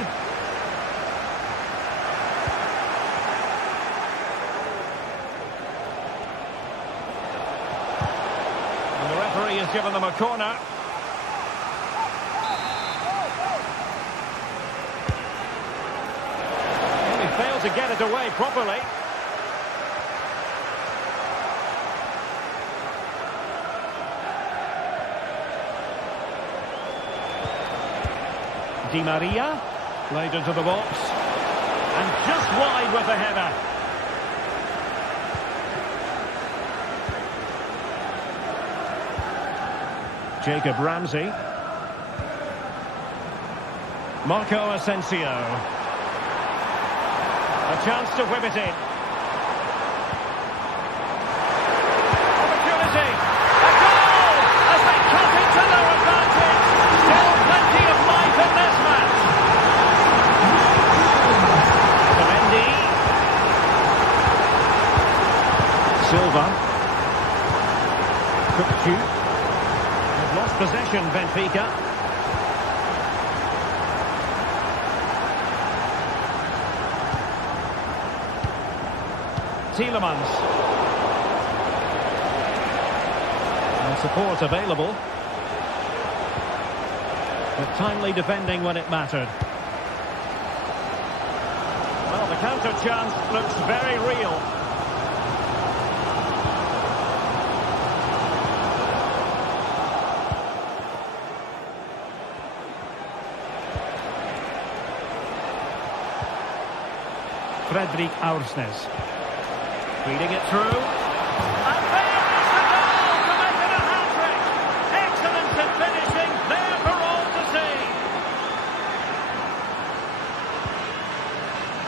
And the referee has given them a corner. And he failed to get it away properly. Di Maria, played into the box, and just wide with the header. Jacob Ramsey. Marco Asensio. A chance to whip it in. Opportunity. A goal! As they cut into their advantage. Still plenty of life in this match. Otamendi. Silva. Kukçu. They've lost possession, Benfica. Tielemans. And support available. But timely defending when it mattered. Well, the counter chance looks very real. Fredrik Aursnes. Feeding it through. And there is the goal to make it a hat-trick. Excellent in finishing, there for all to see.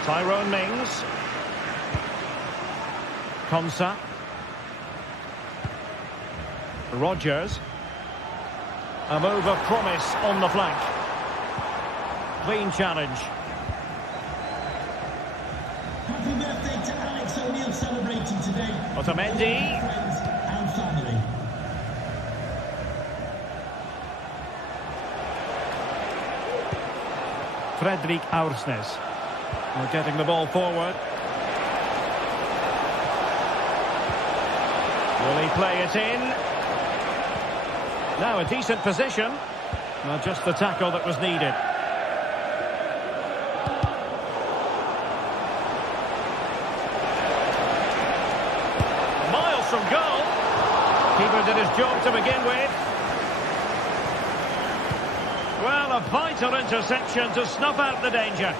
Tyrone Mings. Konsa. Rodgers. A move of promise on the flank. Clean challenge. Happy birthday to Alex O'Neill celebrating today. Otamendi. Friends and family. Fredrik Aursnes. We're getting the ball forward. Will he play it in? Now a decent position. Not just the tackle that was needed. Miles from goal. Keeper did his job to begin with. Well, a vital interception to snuff out the danger.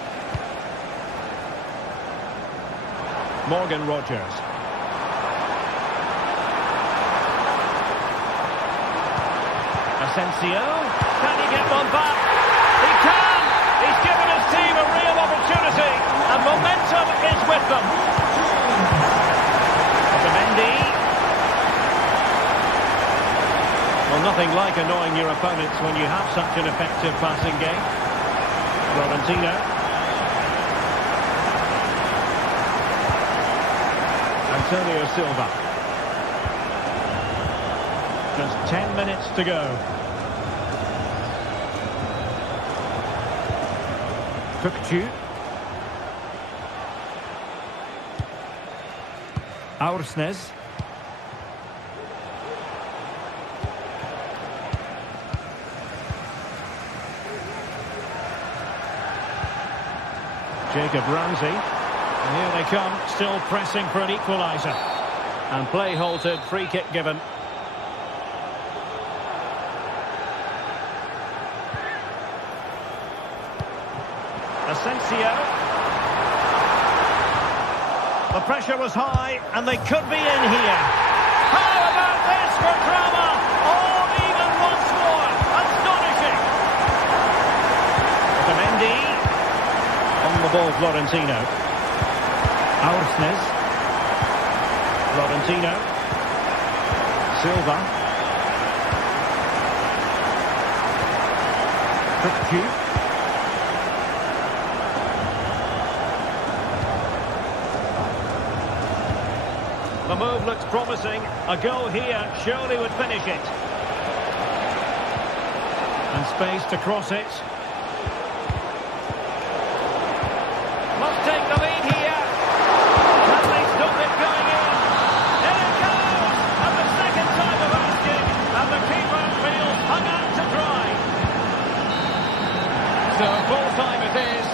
Morgan Rodgers. Asensio. Can he get one back? He can! He's given his team a real opportunity, and momentum is with them. Otamendi. Well, nothing like annoying your opponents when you have such an effective passing game. Florentino. Antonio Silva. Just 10 minutes to go. Kukçu. Aursnes. Jacob Ramsey. And here they come, still pressing for an equaliser. And play halted, free kick given. Asensio. The pressure was high, and they could be in here. How about this for drama? All even once more. Astonishing. Otamendi. On the ball, Florentino. Aursnes. Florentino. Silva. Kukçu. The move looks promising. A goal here surely would finish it. And space to cross it. Must take the lead here. Can they stop it going in? There it goes! And the second time of asking. And the keeper feels hung out to dry. So full time it is.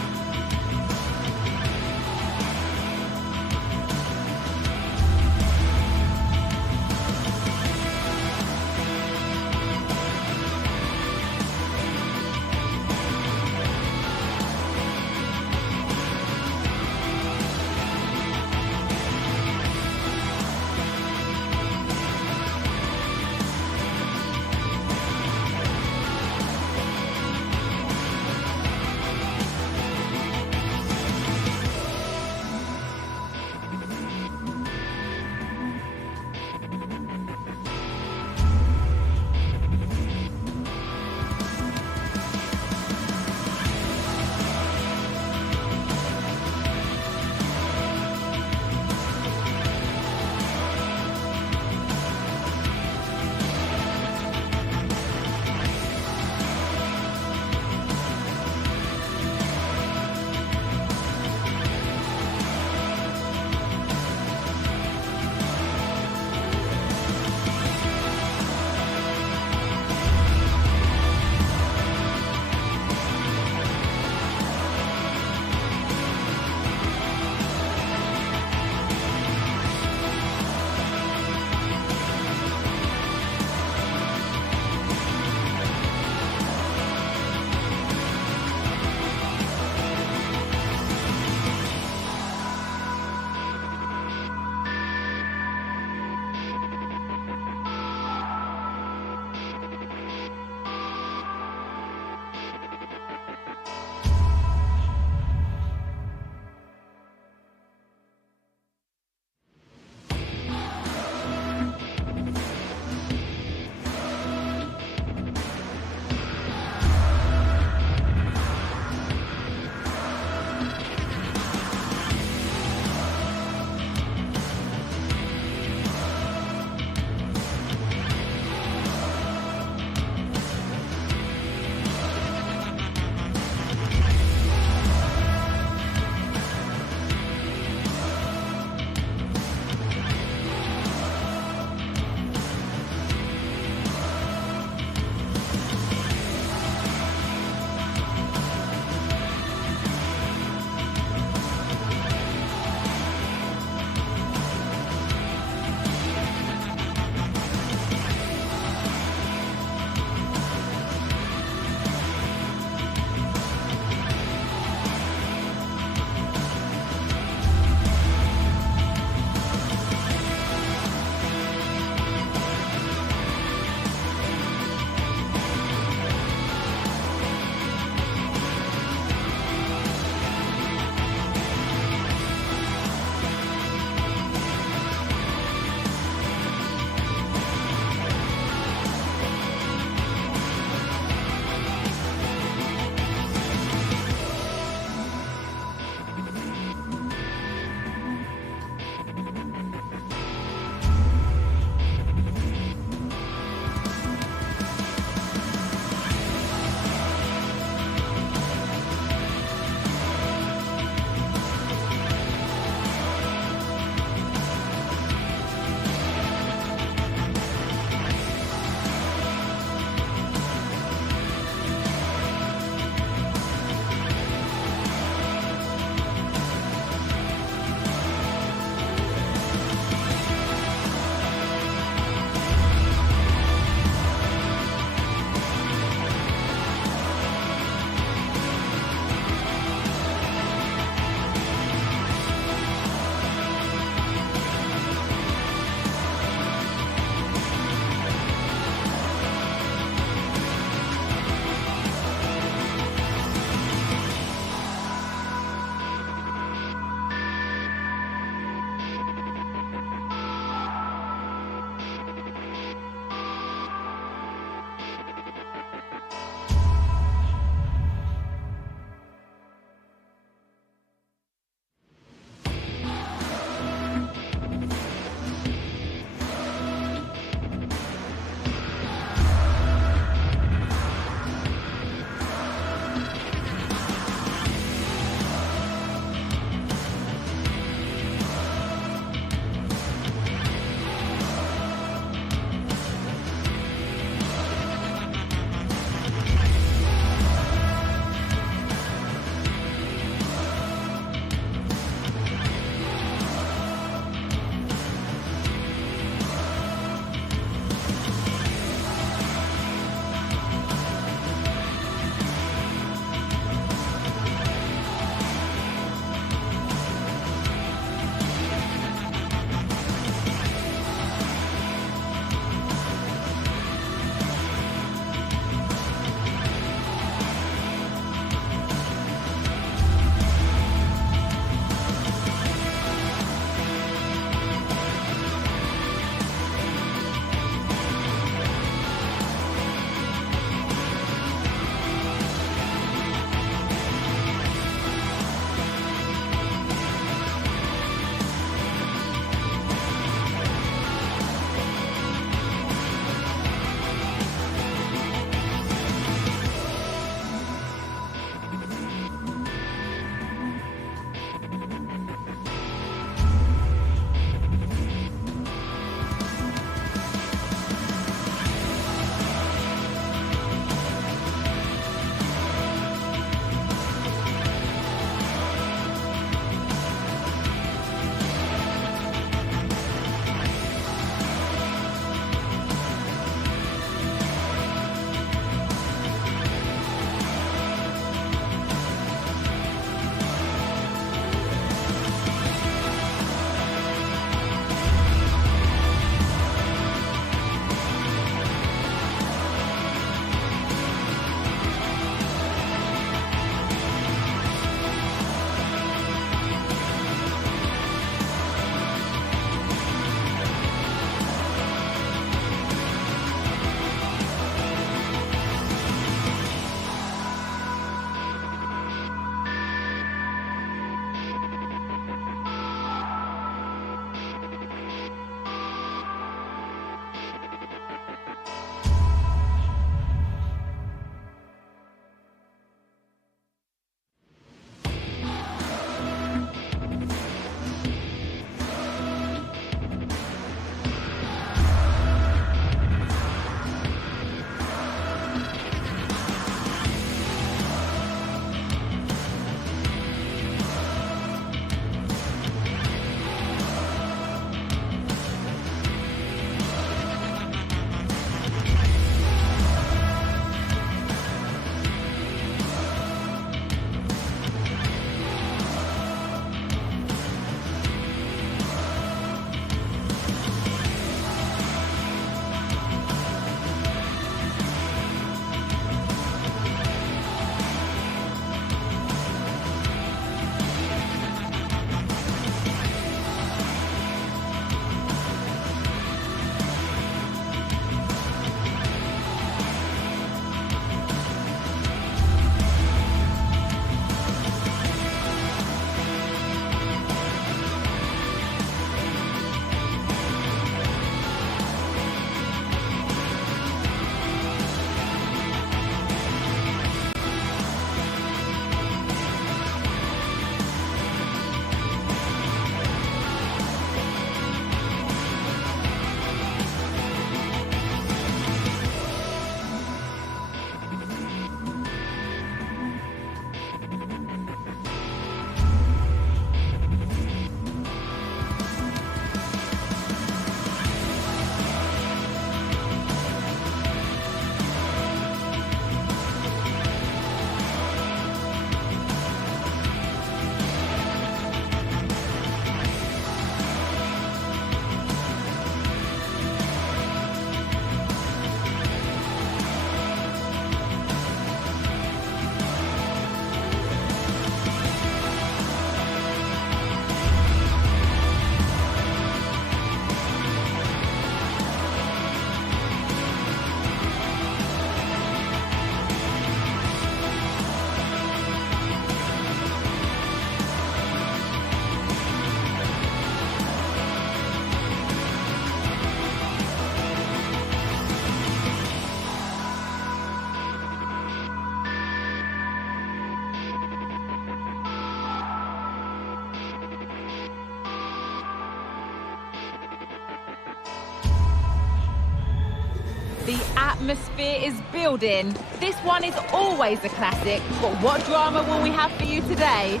The atmosphere is building. This one is always a classic, but what drama will we have for you today?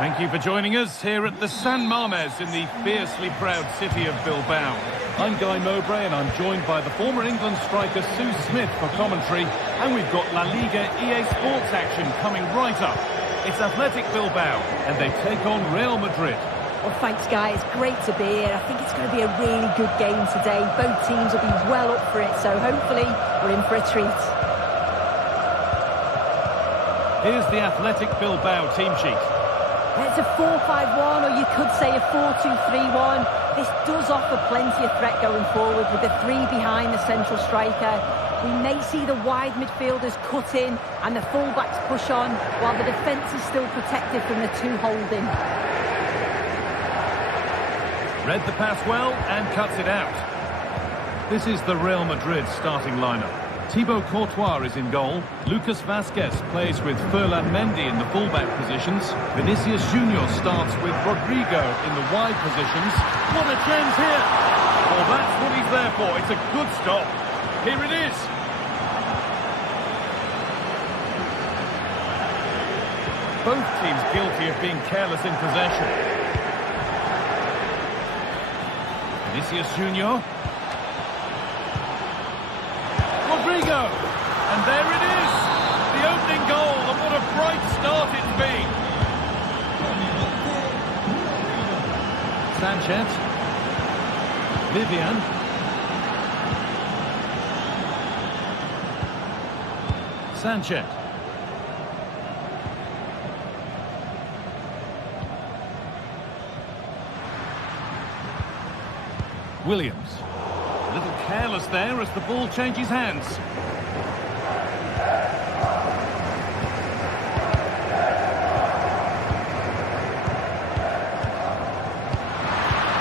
Thank you for joining us here at the San Mamés in the fiercely proud city of Bilbao. I'm Guy Mowbray and I'm joined by the former England striker Sue Smith for commentary, and we've got La Liga EA Sports action coming right up. It's Athletic Bilbao and they take on Real Madrid. Well, thanks, Guy. It's great to be here. I think it's going to be a really good game today. Both teams will be well up for it, so hopefully we're in for a treat. Here's the Athletic Bilbao team sheet. It's a 4-5-1, or you could say a 4-2-3-1. This does offer plenty of threat going forward with the three behind the central striker. We may see the wide midfielders cut in and the full-backs push on, while the defence is still protected from the two holding. Read the pass well and cuts it out. This is the Real Madrid starting lineup. Thibaut Courtois is in goal. Lucas Vazquez plays with Ferland Mendy in the fullback positions. Vinicius Junior starts with Rodrigo in the wide positions. What a chance here! Well, that's what he's there for. It's a good stop. Here it is. Both teams guilty of being careless in possession. Vinicius Junior. Rodrigo, and there it is, the opening goal, and what a bright start it's been. Sanchez, Vivian, Sanchez, Williams. A little careless there as the ball changes hands.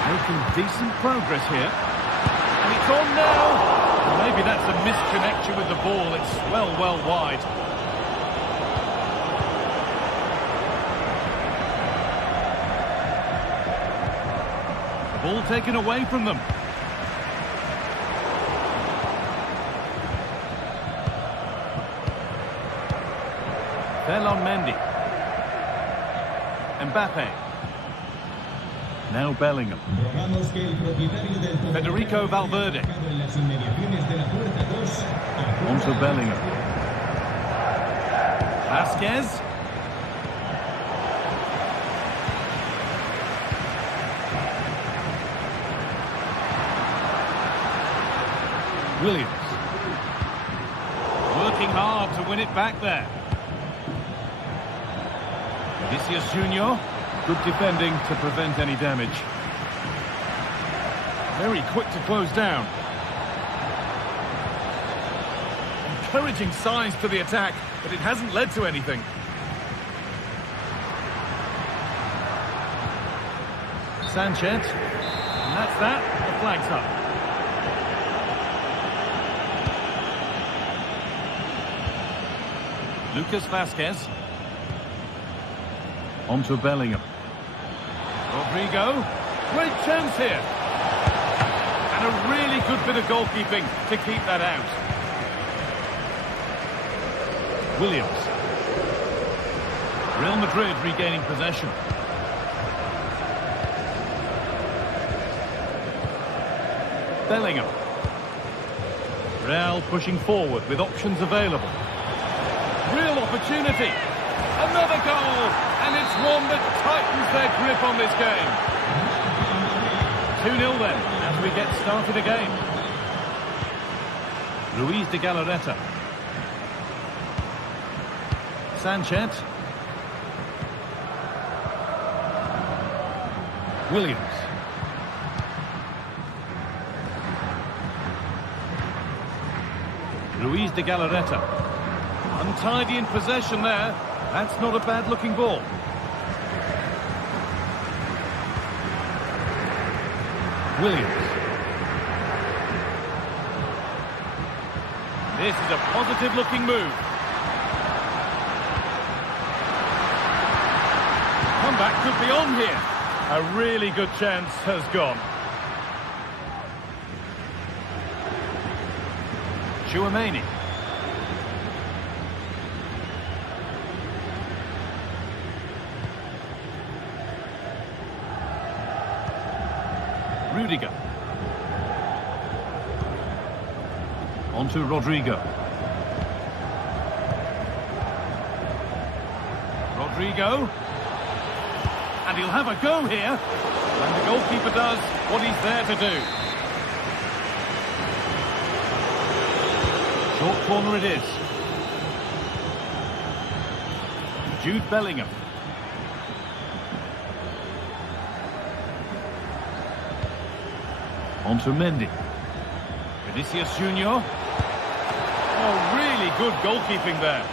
Making decent progress here. And it's on now. Well, maybe that's a misconnection with the ball. It's well wide. The ball taken away from them. Ferland Mendy. Mbappe. Now Bellingham. Federico Valverde. Onto Bellingham. Vazquez. Williams. Working hard to win it back there. Vinicius Junior, good defending to prevent any damage. Very quick to close down. Encouraging signs to the attack, but it hasn't led to anything. Sanchez, and that's that, the flag's up. Lucas Vazquez. Onto Bellingham. Rodrigo. Great chance here. And a really good bit of goalkeeping to keep that out. Williams. Real Madrid regaining possession. Bellingham. Real pushing forward with options available. Real opportunity. Another goal, and it's one that tightens their grip on this game. 2-0 then, as we get started again. Luis de Galarreta. Sanchez. Williams. Luis de Galarreta. Untidy in possession there. That's not a bad-looking ball. Williams. This is a positive-looking move. Comeback could be on here. A really good chance has gone. Chouameni. Rudiger. On to Rodrigo. Rodrigo. And he'll have a go here. And the goalkeeper does what he's there to do. Short corner it is. Jude Bellingham. On to Mendy. Vinicius Junior. Oh, really good goalkeeping there.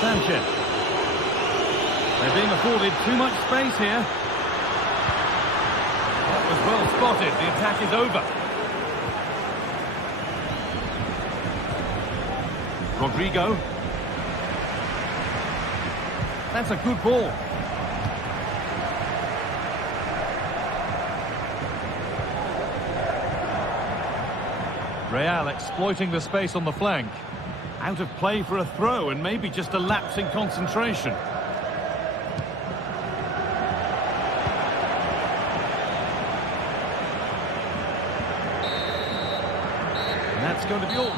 Sanchez. They're being afforded too much space here. That was well spotted. The attack is over. Rodrigo. That's a good ball. Real exploiting the space on the flank. Out of play for a throw and maybe just a lapse in concentration. And that's going to be all.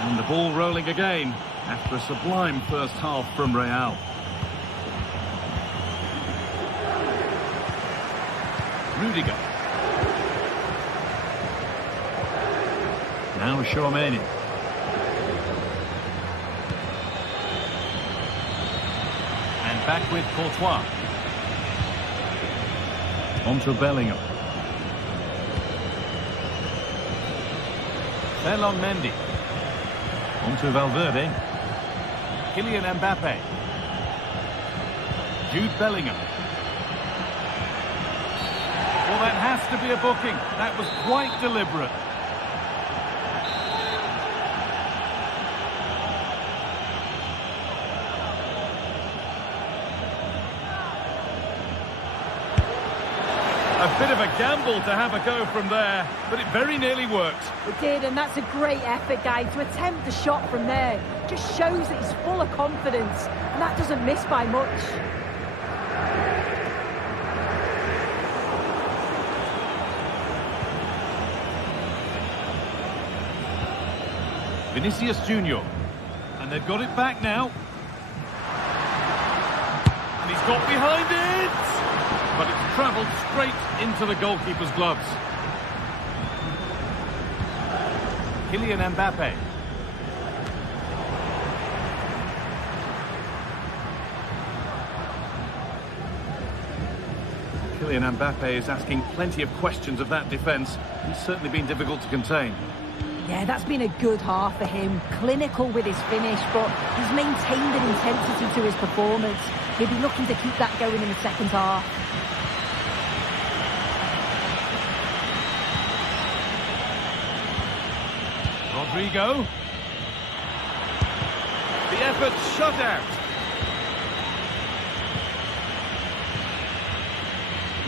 And the ball rolling again after a sublime first half from Real. Rudiger. Now Chouameni. And back with Courtois. On to Bellingham. Ferland Mendy. On to Valverde. Kylian Mbappe. Jude Bellingham. Well, that has to be a booking. That was quite deliberate. A bit of a gamble to have a go from there, but it very nearly worked. It did, and that's a great effort, guys. To attempt the shot from there just shows that he's full of confidence, and that doesn't miss by much. Vinicius Junior. And they've got it back now. And he's got behind it! But it's travelled straight into the goalkeeper's gloves. Kylian Mbappe. Kylian Mbappe is asking plenty of questions of that defence. He's certainly been difficult to contain. Yeah, that's been a good half for him. Clinical with his finish, but he's maintained an intensity to his performance. He'll be looking to keep that going in the second half. Rodrigo. The effort shut out.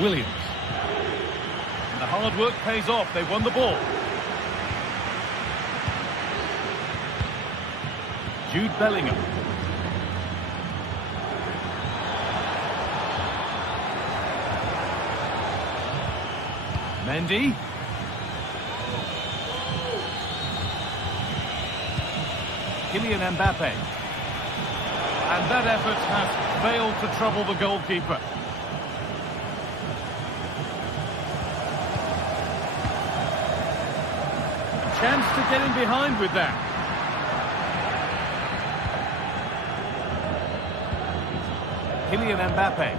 Williams. And the hard work pays off. They won the ball. Jude Bellingham. Mendy. Kylian Mbappe. And that effort has failed to trouble the goalkeeper. A chance to get in behind with that. Kylian Mbappe.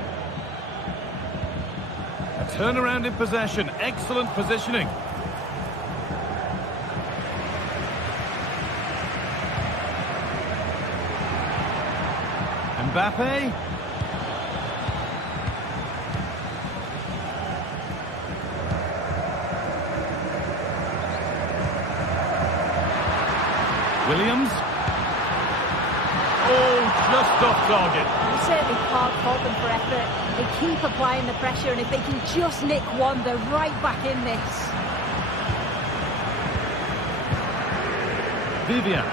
A turnaround in possession. Excellent positioning. Mbappe. Williams. Oh, just off target. You certainly can't fault them for effort. They keep applying the pressure, and if they can just nick one, they're right back in this. Vivian.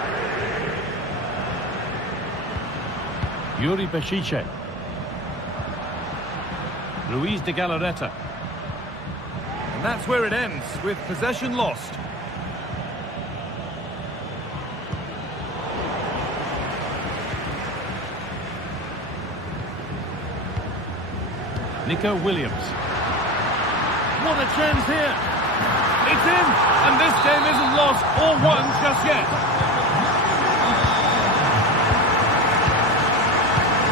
Yuri Bešice. Luis de Galarreta. And that's where it ends, with possession lost. Nico Williams. What a chance here. It's in, and this game isn't lost or won just yet.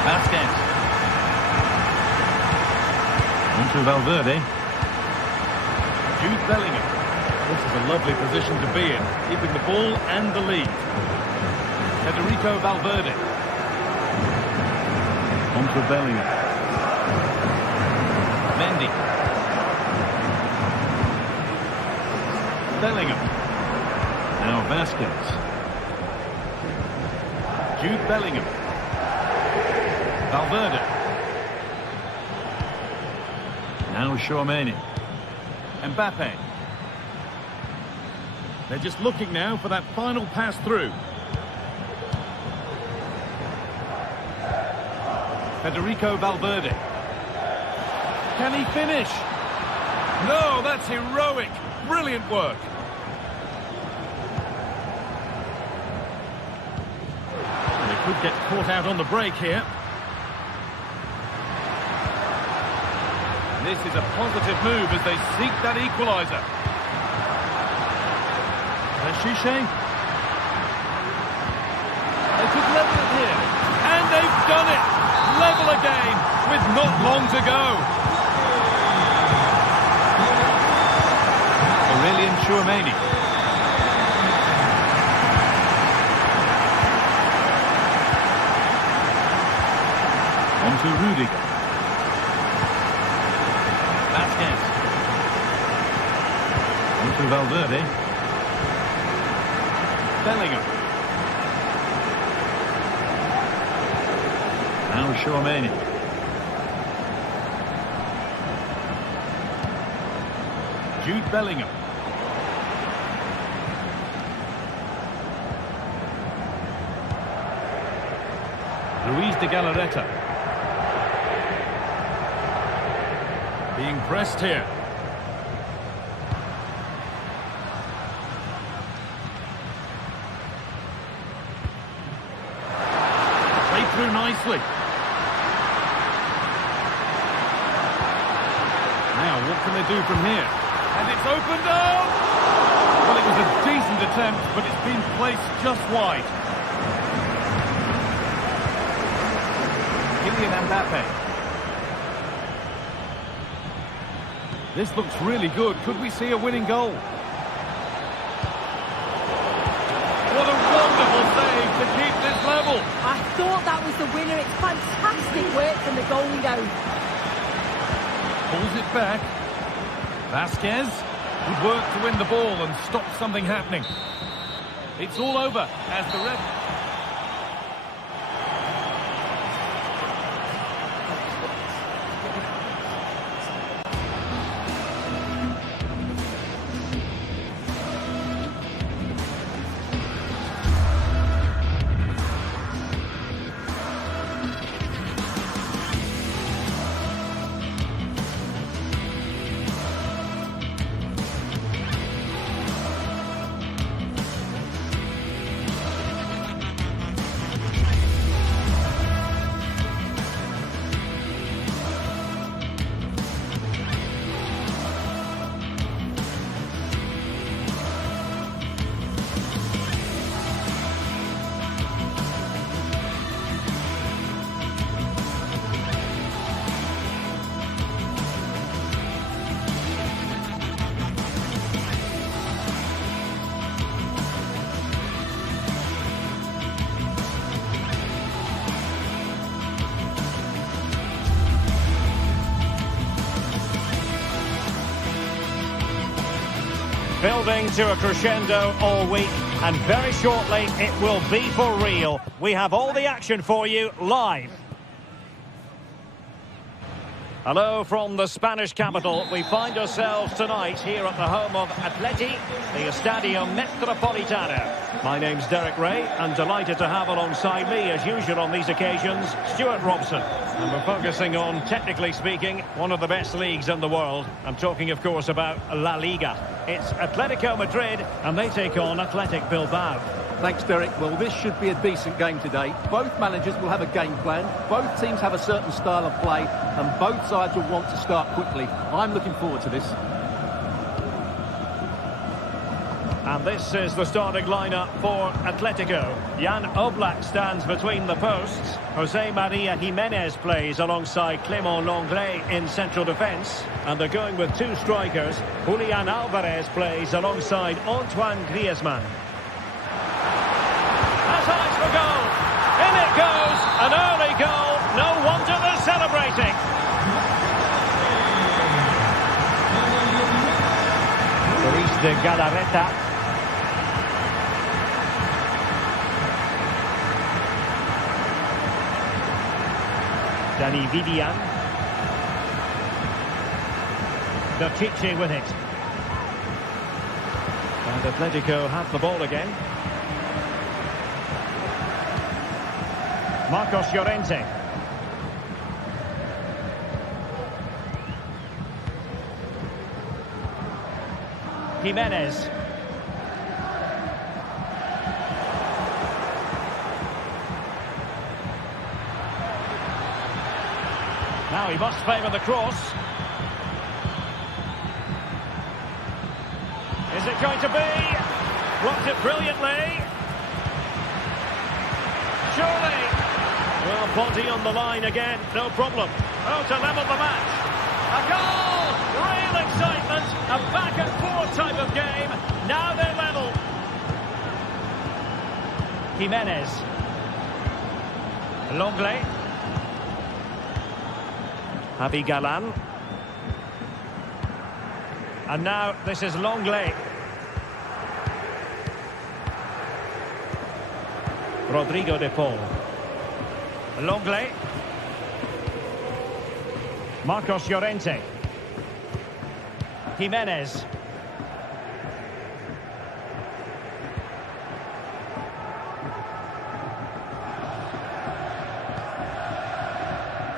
Vasquez. Onto Valverde. Jude Bellingham. This is a lovely position to be in, keeping the ball and the lead. Federico Valverde. Onto Bellingham. Mendy. Bellingham. Now Vasquez. Jude Bellingham. Valverde. Now Tchouaméni. Mbappe. They're just looking now for that final pass through. Federico Valverde. Can he finish? No, that's heroic. Brilliant work. They could get caught out on the break here. This is a positive move as they seek that equaliser. Bešice. They could level it here. And they've done it. Level again with not long to go. Aurelien Tchouaméni. Onto Rudiger. Vasquez. Onto Valverde. Bellingham. Now Tchouaméni. Jude Bellingham. Luis de Galarreta. Being pressed here. Played through nicely. Now, what can they do from here? And it's opened up! Well, it was a decent attempt, but it's been placed just wide. Kylian Mbappe. This looks really good. Could we see a winning goal? What a wonderful save to keep this level. I thought that was the winner. It's fantastic work from the goalie, though. Pulls it back. Vasquez would work to win the ball and stop something happening. It's all over as the ref... Building to a crescendo all week. and very shortly it will be for real. We have all the action for you live. Hello from the Spanish capital. We find ourselves tonight here at the home of Atleti, the Estadio Metropolitano. My name's Derek Ray, and delighted to have alongside me, as usual on these occasions, Stuart Robson. And we're focusing on, technically speaking, one of the best leagues in the world. I'm talking, of course, about La Liga. It's Atletico Madrid, and they take on Athletic Bilbao. Thanks, Derek. Well, this should be a decent game today. Both managers will have a game plan. Both teams have a certain style of play, and both sides will want to start quickly. I'm looking forward to this. And this is the starting lineup for Atletico. Jan Oblak stands between the posts. Jose Maria Jimenez plays alongside Clément Lenglet in central defence. And they're going with two strikers. Julian Alvarez plays alongside Antoine Griezmann. Has eyes for goal. In it goes. An early goal. No wonder they're celebrating. Luis de Galarreta. Dani Vidian. Berchiche with it. And Atletico have the ball again. Marcos Llorente. Jimenez. Now he must favour the cross. Is it going to be? Blocked it brilliantly. Surely. Well, body on the line again, no problem. Oh, to level the match. A goal! Real excitement. A back and forth type of game. Now they're level. Jimenez. Lenglet. Javi Galán. And now this is Lenglet. Rodrigo de Paul. Lenglet. Marcos Llorente. Jimenez.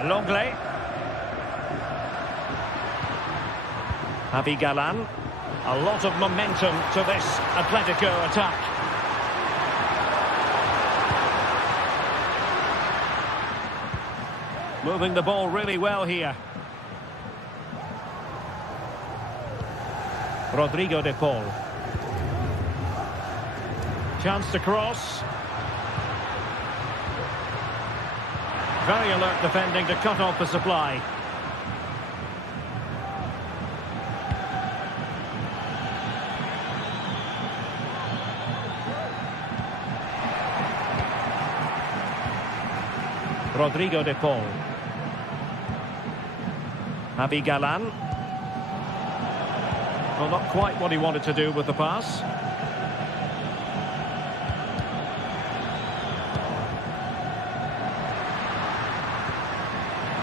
Lenglet. Javi Galán. A lot of momentum to this Atletico attack. Moving the ball really well here. Rodrigo de Paul. Chance to cross. Very alert defending to cut off the supply. Rodrigo de Paul. Javi Galán. Well, not quite what he wanted to do with the pass.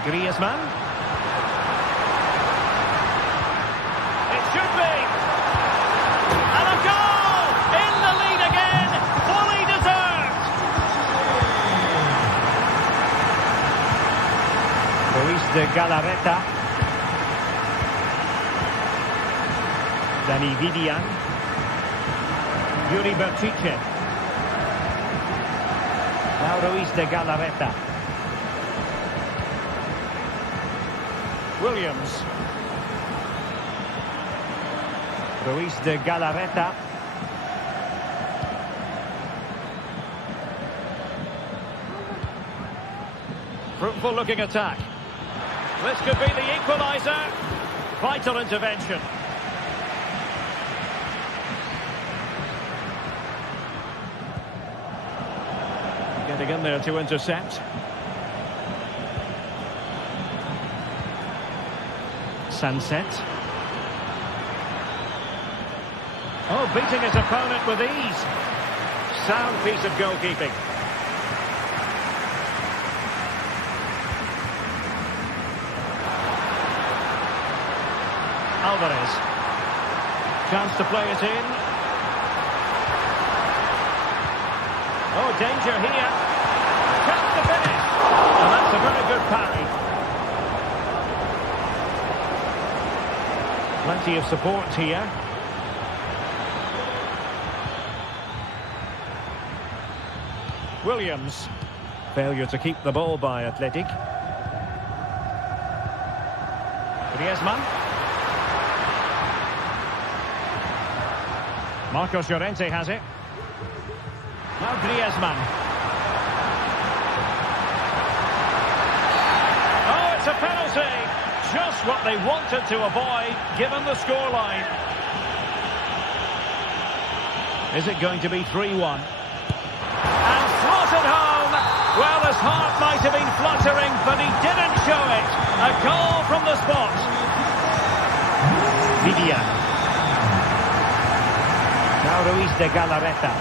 Griezmann. It should be. And a goal! In the lead again! Fully deserved! Luis de Galarreta. Dani Vidian. Yuri Berchiche. Now Luis de Galarreta. Williams. Luis de Galarreta. Fruitful looking attack. This could be the equaliser. Vital intervention. Getting in there to intercept. Sunset. Oh, beating his opponent with ease. Sound piece of goalkeeping. Alvarez. Chance to play it in. Oh, danger here. Chance to finish. And that's a very good parry. Plenty of support here. Williams. Failure to keep the ball by Athletic. Griezmann. Marcos Llorente has it. Now Griezmann. Oh, it's a penalty. Just what they wanted to avoid, given the scoreline. Is it going to be 3-1? And slotted home. Well, his heart might have been fluttering, but he didn't show it. A goal from the spot. Vivian. Now Ruiz de Galarreta.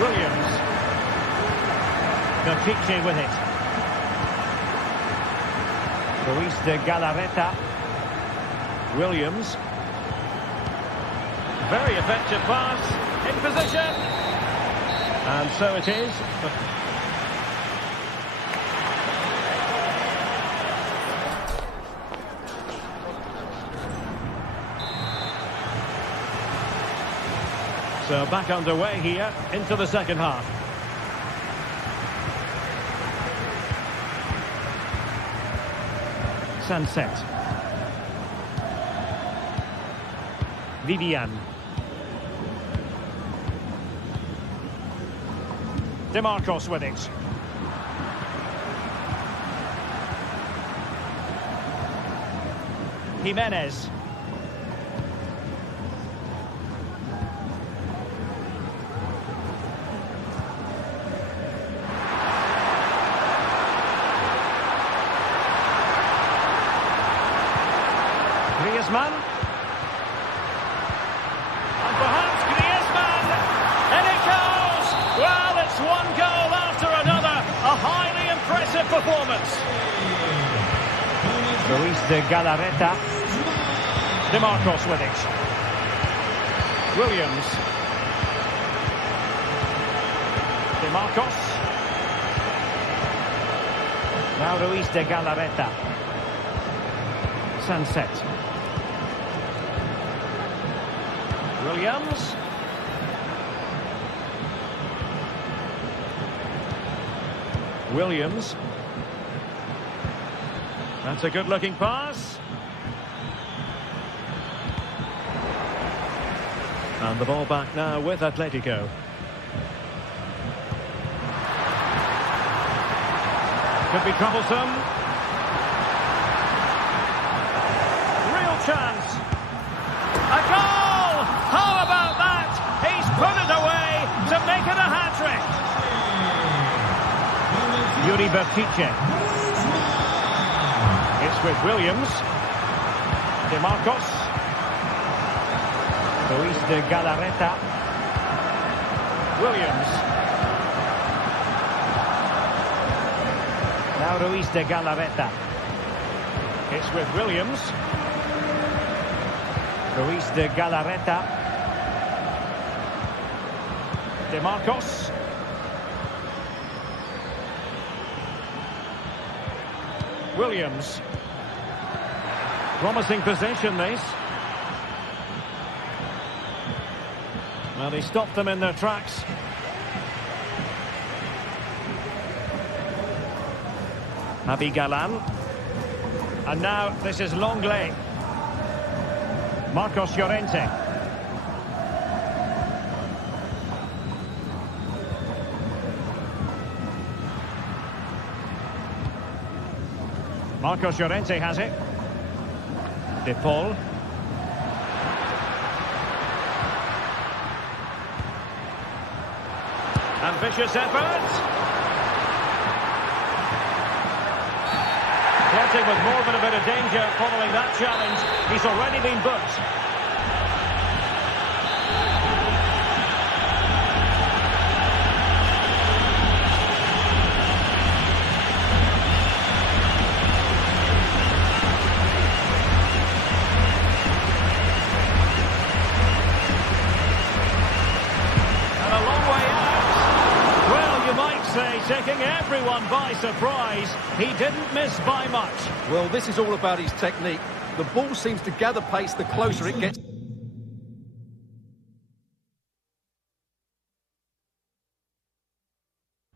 Williams. Gachiche with it. Ruiz de Galarreta. Williams. Very effective pass. In position. And so it is. So back underway here into the second half. Sunset. Vivian. DeMarcos with it. Jimenez. Griezmann. And perhaps Griezmann. And it goes! Well, it's one goal after another. A highly impressive performance. Ruiz de Galarreta. DeMarcos with it. Williams. DeMarcos. Now Ruiz de Galarreta. Sunset. Williams. Williams. That's a good-looking pass. And the ball back now with Atletico. Could be troublesome. Real chance. A goal! How about that? He's put it away to make it a hat-trick. Yuri Bertice. It's with Williams. DeMarcos. Ruiz de Galarreta. Williams. Now Ruiz de Galarreta. It's with Williams. Ruiz de Galarreta. DeMarcos. Williams. Promising possession, this. Well, he stopped them in their tracks. Javi Galan. And now this is Longley. Marcos Llorente. Marcos Llorente has it. De Paul. Ambitious effort. Flirting with more than a bit of danger following that challenge. He's already been booked. Taking everyone by surprise. He didn't miss by much. Well, this is all about his technique. The ball seems to gather pace the closer it gets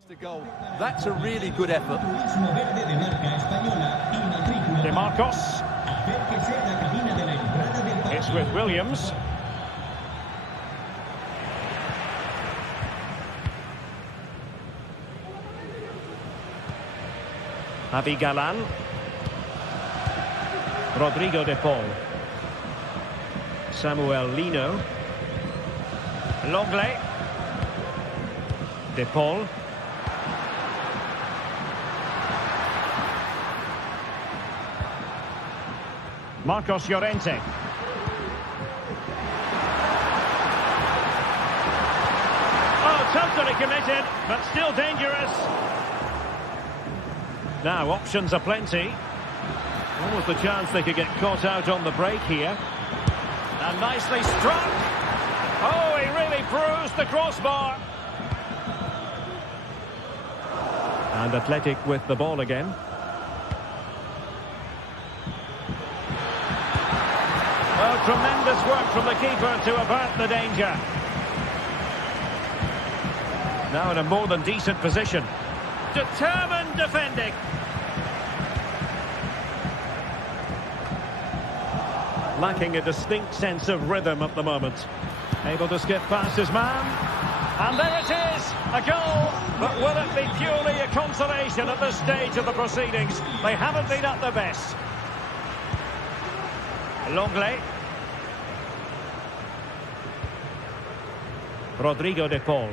to goal. That's a really good effort. De Marcos. It's with Williams. Javi Galan. Rodrigo de Paul. Samuel Lino. Longley. De Paul. Marcos Llorente. Oh, totally committed, but still dangerous. Now, options are plenty. Almost the chance they could get caught out on the break here. And nicely struck. Oh, he really bruised the crossbar. And Athletic with the ball again. Oh, tremendous work from the keeper to avert the danger. Now in a more than decent position. Determined defending. Lacking a distinct sense of rhythm at the moment. Able to skip past his man. And there it is, a goal. But will it be purely a consolation at this stage of the proceedings? They haven't been at their best. Longley. Rodrigo de Paul.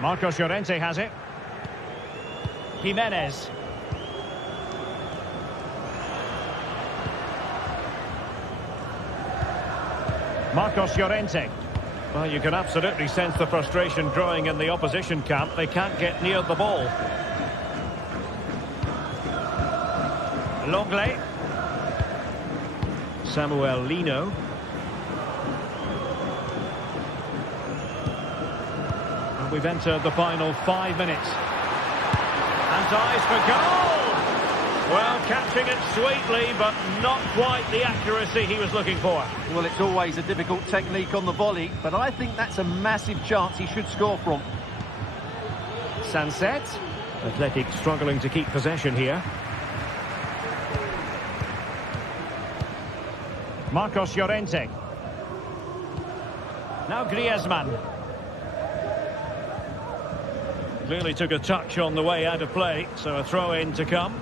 Marcos Llorente has it. Jimenez. Marcos Llorente. Well, you can absolutely sense the frustration growing in the opposition camp. They can't get near the ball. Longley. Samuel Lino. And we've entered the final 5 minutes. And dives for goal! Well, catching it sweetly, but not quite the accuracy he was looking for. Well, it's always a difficult technique on the volley, but I think that's a massive chance he should score from. Sunset. Athletic struggling to keep possession here. Marcos Llorente. Now Griezmann. Clearly took a touch on the way out of play, so a throw-in to come.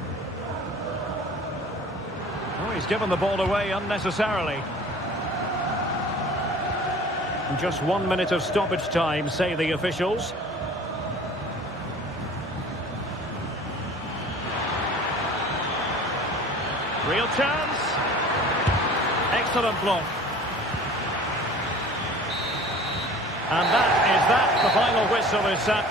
Oh, he's given the ball away unnecessarily. And just 1 minute of stoppage time, say the officials. Real chance. Excellent block. And that. The final whistle is set.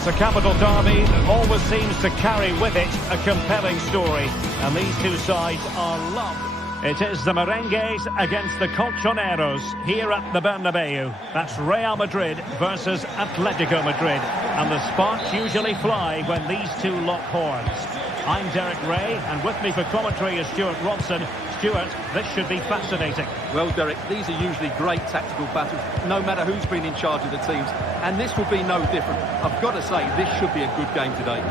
It's a capital derby that always seems to carry with it a compelling story. And these two sides are loved. It is the Merengues against the Colchoneros here at the Bernabeu. That's Real Madrid versus Atletico Madrid. And the sparks usually fly when these two lock horns. I'm Derek Ray, and with me for commentary is Stuart Robson. Stuart, this should be fascinating. Well, Derek, these are usually great tactical battles, no matter who's been in charge of the teams. And this will be no different. I've got to say, this should be a good game today.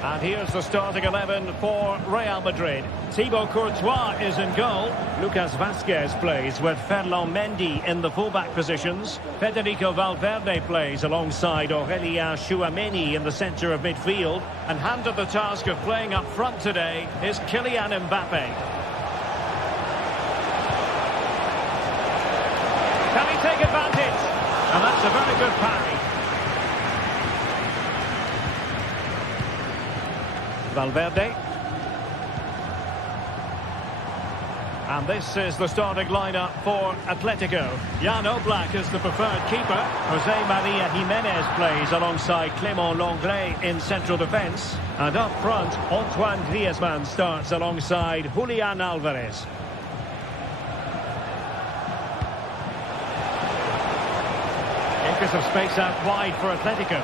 And here's the starting 11 for Real Madrid. Thibaut Courtois is in goal. Lucas Vázquez plays with Ferland Mendy in the fullback positions. Federico Valverde plays alongside Aurélien Tchouaméni in the centre of midfield. And handed the task of playing up front today is Kylian Mbappé. Can he take advantage? And that's a very good parry. Valverde. And this is the starting lineup for Atletico. Jan Oblak is the preferred keeper. Jose Maria Jimenez plays alongside Clément Lenglet in central defence. And up front, Antoine Griezmann starts alongside Julian Alvarez. Acres of space out wide for Atletico.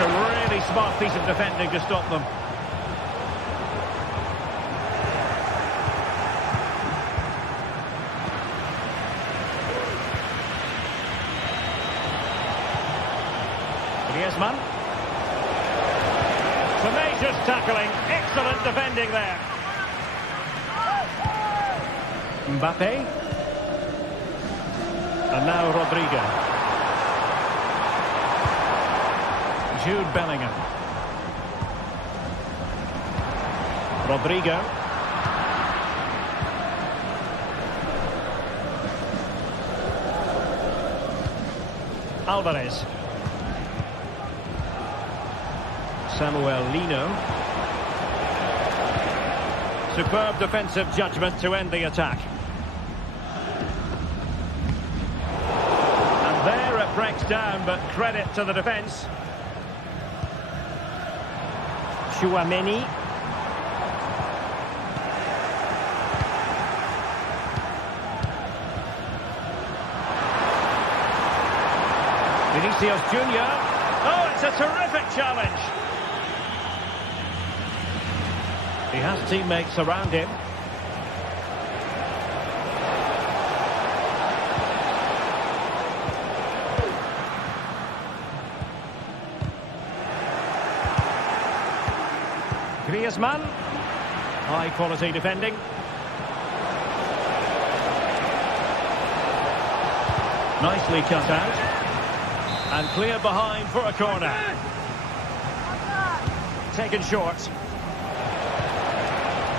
A really smart piece of defending to stop them. Griezmann. Tenacious tackling. Excellent defending there. Mbappé. And now Rodrigo. Jude Bellingham. Rodrigo. Alvarez. Samuel Lino. Superb defensive judgment to end the attack. And there it breaks down, but credit to the defence. Tchouaméni. Vinicius Junior. Oh, it's a terrific challenge. He has teammates around him. Griezmann. High quality defending. Nicely cut out. And clear behind for a corner. Taken short.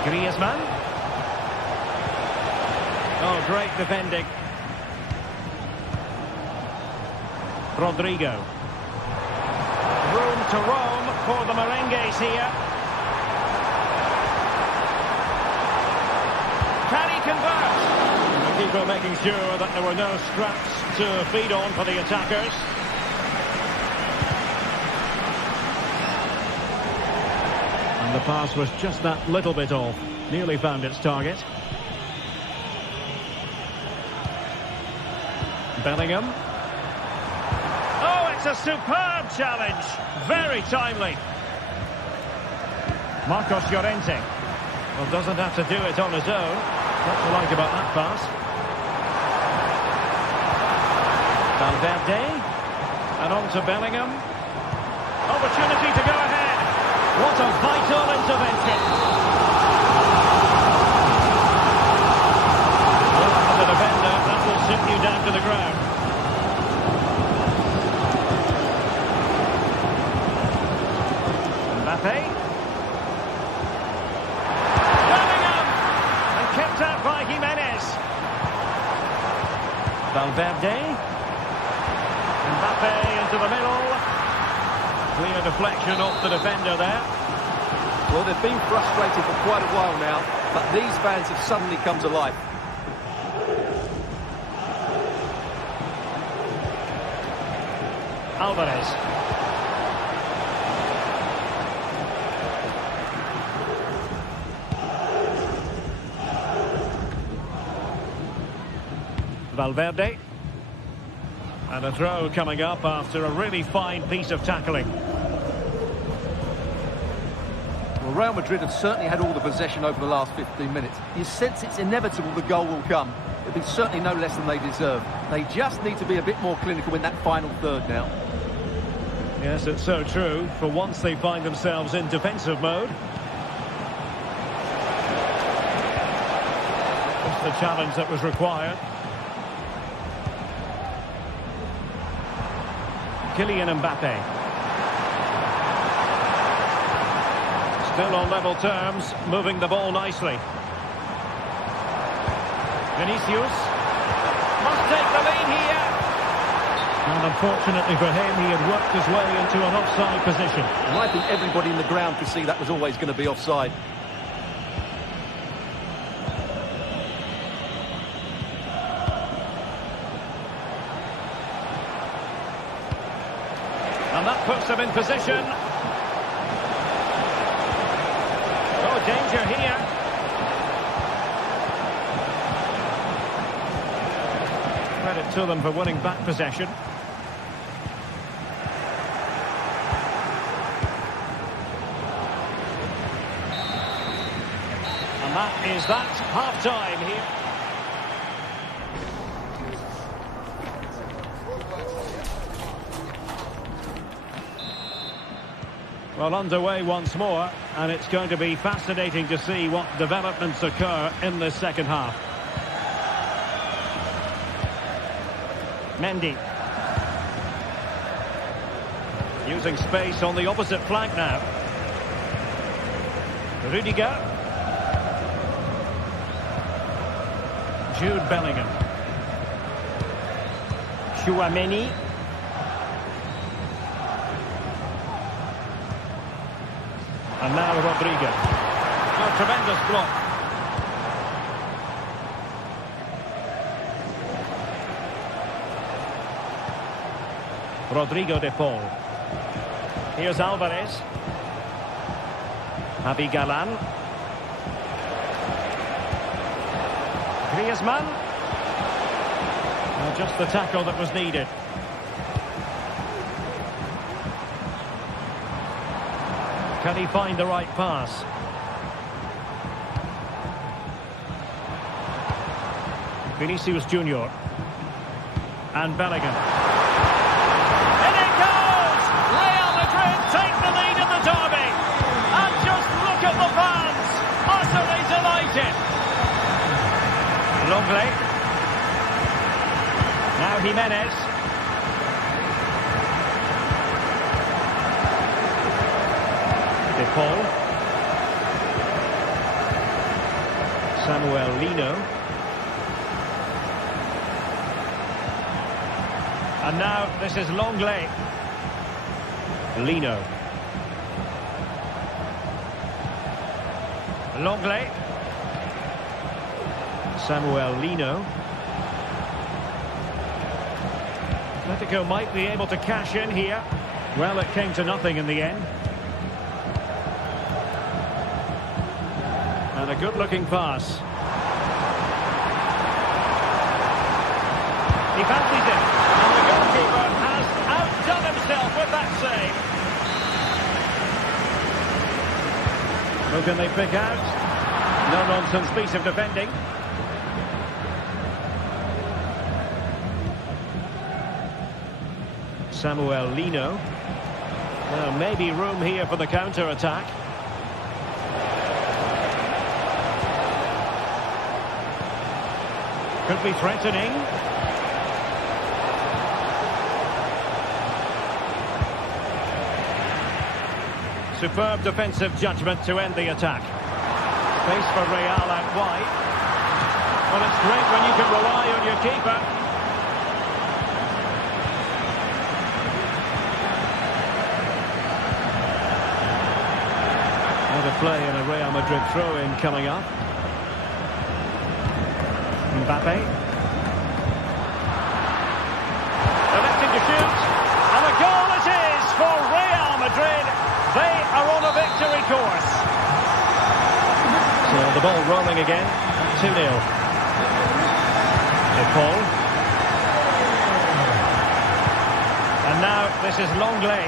Griezmann. Oh, great defending. Rodrigo. Room to roam for the Merengues here. Can he convert? The keeper making sure that there were no scraps to feed on for the attackers. And the pass was just that little bit off. Nearly found its target. Bellingham. Oh, it's a superb challenge. Very timely. Marcos Llorente. Well, doesn't have to do it on his own. What to like about that pass? Valverde. And on to Bellingham. Opportunity to go ahead. What a vital intervention. Well, for the defender, that will sink you down to the ground. Mbappé. Bellingham! And kept out by Jimenez. Valverde. Mbappé into the middle. Clear deflection off the defender there. Well, they've been frustrated for quite a while now, but these fans have suddenly come to life. Alvarez. Valverde. And a throw coming up after a really fine piece of tackling. Well, Real Madrid have certainly had all the possession over the last 15 minutes. You sense it's inevitable the goal will come. It'll be certainly no less than they deserve. They just need to be a bit more clinical in that final third now. Yes, it's so true. For once they find themselves in defensive mode. Just the challenge that was required. Kylian Mbappe. Still on level terms, moving the ball nicely. Vinicius must take the lead here. And unfortunately for him, he had worked his way into an offside position. And I think everybody in the ground could see that was always going to be offside. And that puts them in position. Oh, danger here. Credit to them for winning back possession. And that is that. Half-time here. Well, underway once more, and it's going to be fascinating to see what developments occur in the second half. Mendy. Using space on the opposite flank now. Rudiger. Jude Bellingham. Chouameni. And now Rodrigo. A tremendous block. Rodrigo de Paul. Here's Alvarez. Javi Galan. Griezmann. Well, just the tackle that was needed. Can he find the right pass? Vinicius Junior. And Bellingham. In it goes! Real Madrid take the lead in the derby. And just look at the fans. Utterly delighted. Longley. Now Jimenez. De Paul. Samuel Lino. And now this is Longley. Lino. Longley. Samuel Lino. Atletico might be able to cash in here. Well, it came to nothing in the end. And a good-looking pass. He fancies it. And the goalkeeper has outdone himself with that save. Who can they pick out? No-nonsense piece of defending. Samuel Lino. Well, maybe room here for the counter-attack. Could be threatening. Superb defensive judgment to end the attack. Space for Real out wide. Well, it's great when you can rely on your keeper. Another play and a Real Madrid throw-in coming up. Mbappe. Electing to shoot. And a goal! Madrid, they are on a victory course. So the ball rolling again, 2-0. De Paul. And now this is Longley.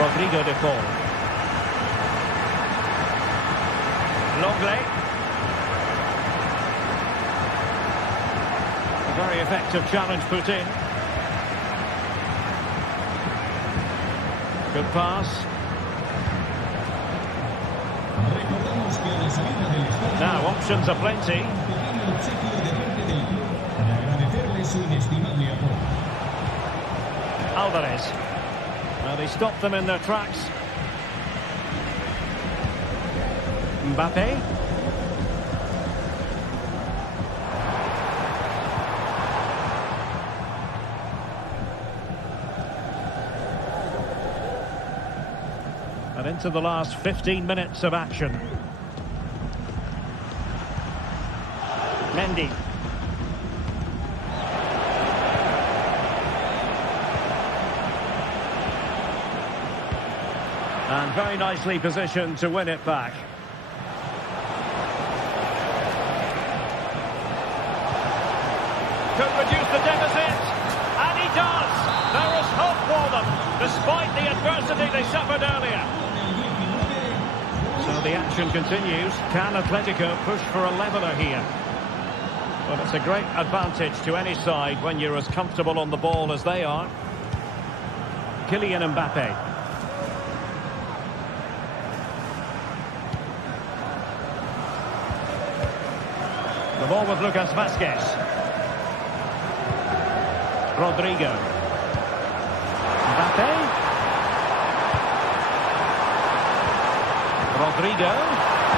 Rodrigo De Paul. Longley. A very effective challenge put in. Good pass. Now options are plenty. Alvarez. Well, they stopped them in their tracks. Mbappe. And into the last 15 minutes of action. Mendy. And very nicely positioned to win it back. Could reduce the deficit, and he does. There is hope for them, despite the adversity they suffered earlier. So the action continues. Can Atletico push for a leveller here? Well, it's a great advantage to any side when you're as comfortable on the ball as they are. Kylian Mbappe. The ball with Lucas Vazquez. Rodrigo. Mbappe. Rodrigo.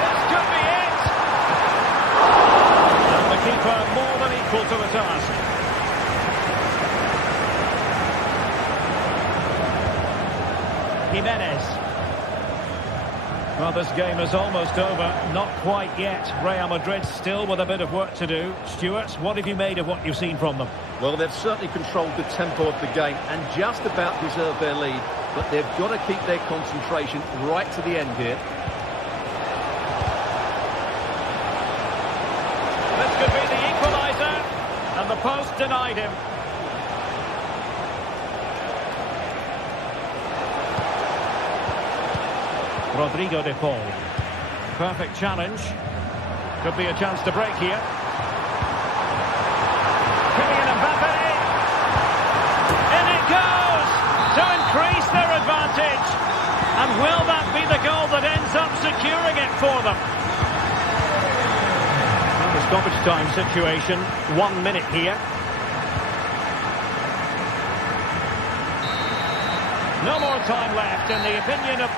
This could be it! And the keeper more than equal to the task. Jimenez. Well, this game is almost over. Not quite yet. Real Madrid still with a bit of work to do. Stuart, what have you made of what you've seen from them? Well, they've certainly controlled the tempo of the game and just about deserved their lead. But they've got to keep their concentration right to the end here. This could be the equaliser. And the post denied him. Rodrigo De Paul. Perfect challenge. Could be a chance to break here. Kylian Mbappe. In it goes! To increase their advantage. And will that be the goal that ends up securing it for them? Well, the stoppage time situation. 1 minute here. No more time left in the opinion of...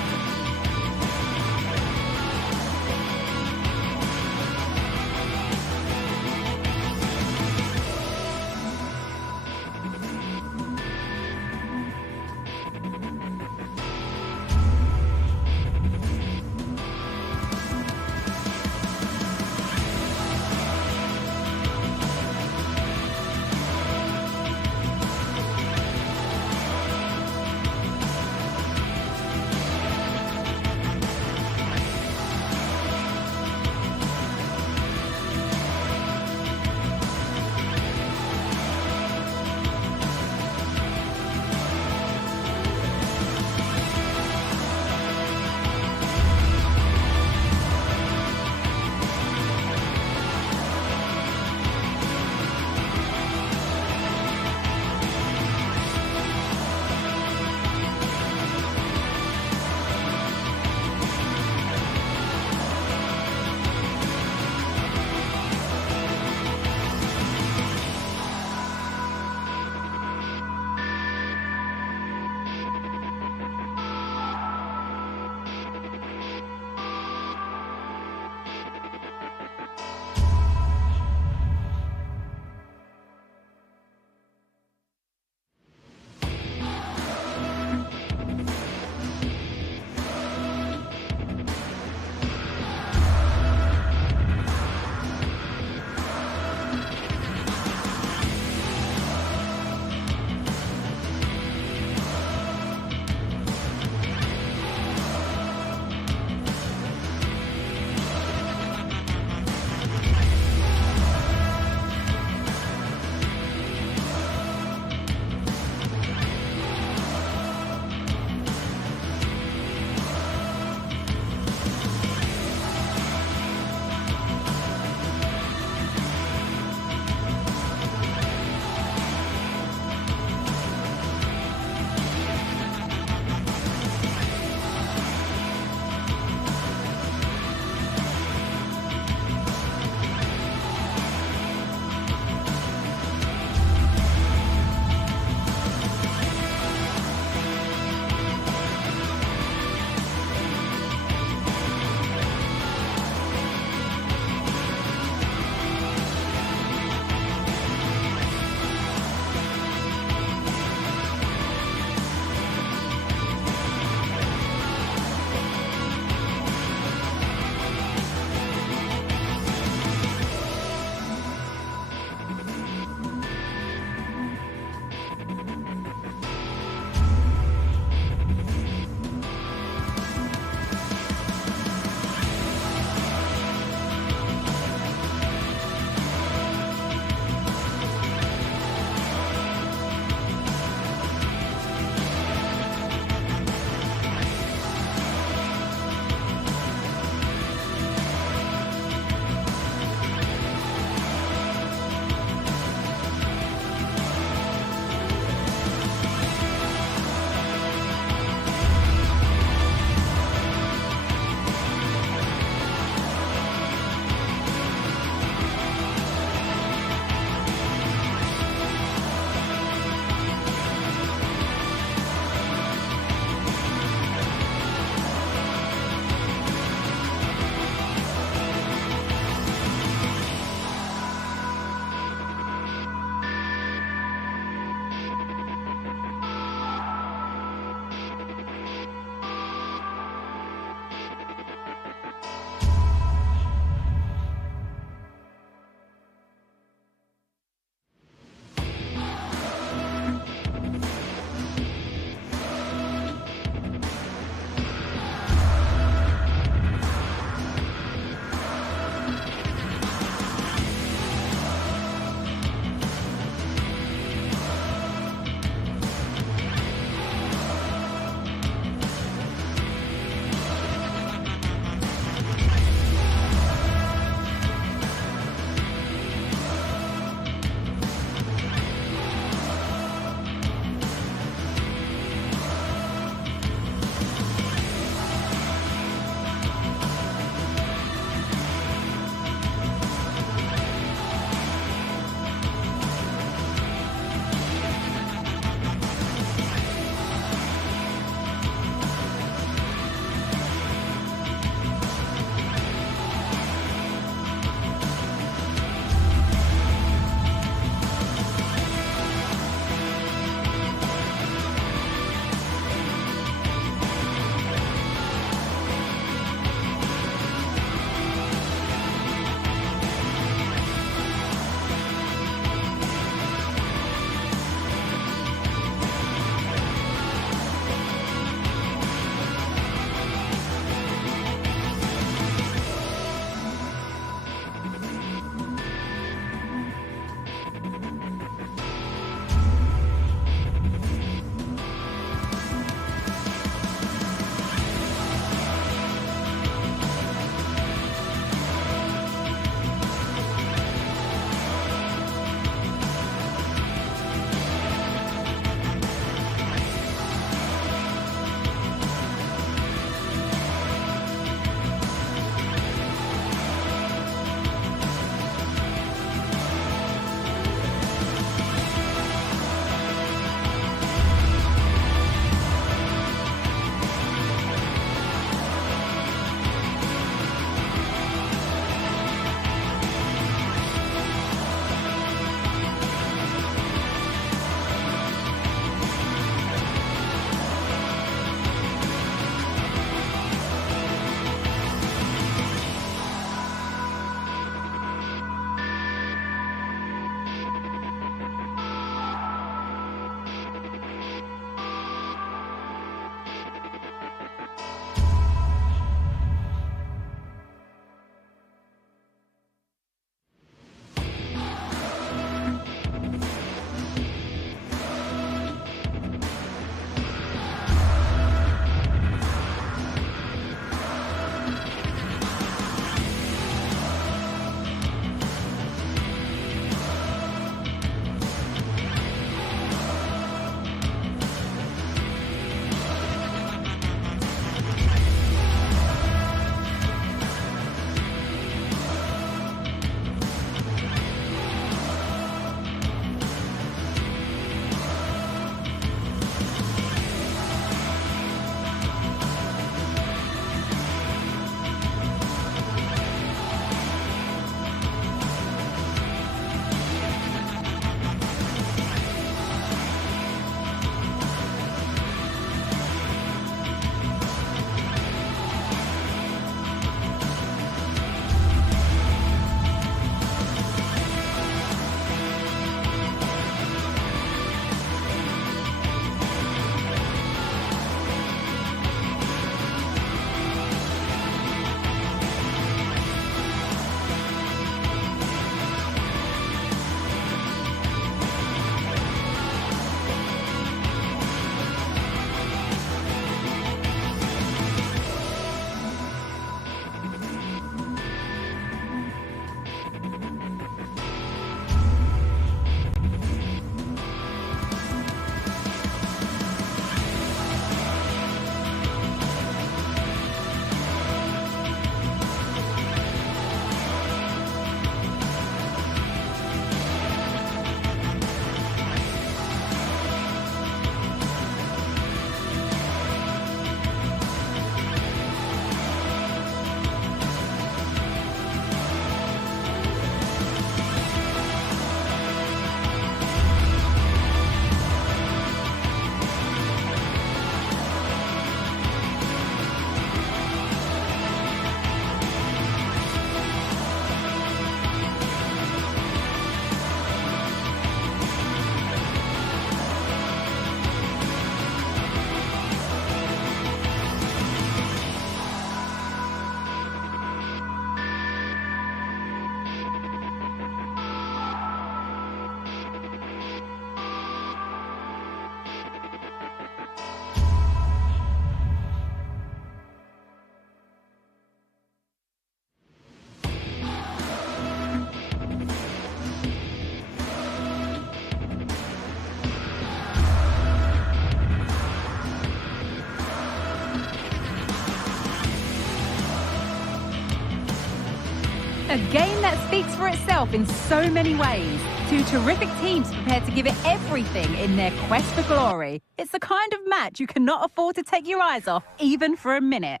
A game that speaks for itself in so many ways. Two terrific teams prepared to give it everything in their quest for glory. It's the kind of match you cannot afford to take your eyes off, even for a minute.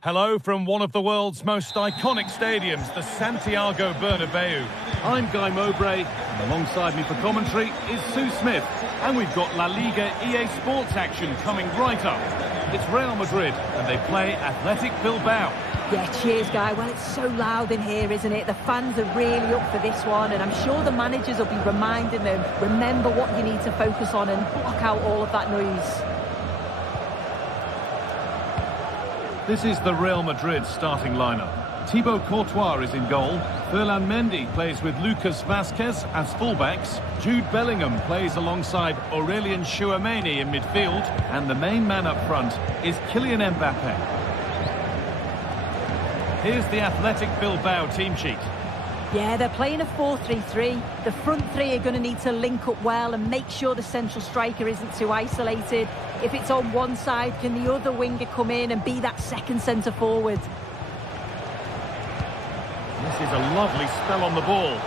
Hello from one of the world's most iconic stadiums, the Santiago Bernabeu. I'm Guy Mowbray, and alongside me for commentary is Sue Smith. And we've got La Liga EA Sports action coming right up. It's Real Madrid, and they play Athletic Bilbao. Yeah, cheers, Guy. Well, it's so loud in here, isn't it? The fans are really up for this one, and I'm sure the managers will be reminding them, remember what you need to focus on and block out all of that noise. This is the Real Madrid starting lineup. Thibaut Courtois is in goal. Ferland Mendy plays with Lucas Vazquez as fullbacks. Jude Bellingham plays alongside Aurelien Tchouameni in midfield. And the main man up front is Kylian Mbappe. Here's the Athletic Bilbao team sheet. Yeah, they're playing a 4-3-3. The front three are going to need to link up well and make sure the central striker isn't too isolated. If it's on one side, can the other winger come in and be that second centre forward? This is a lovely spell on the ball.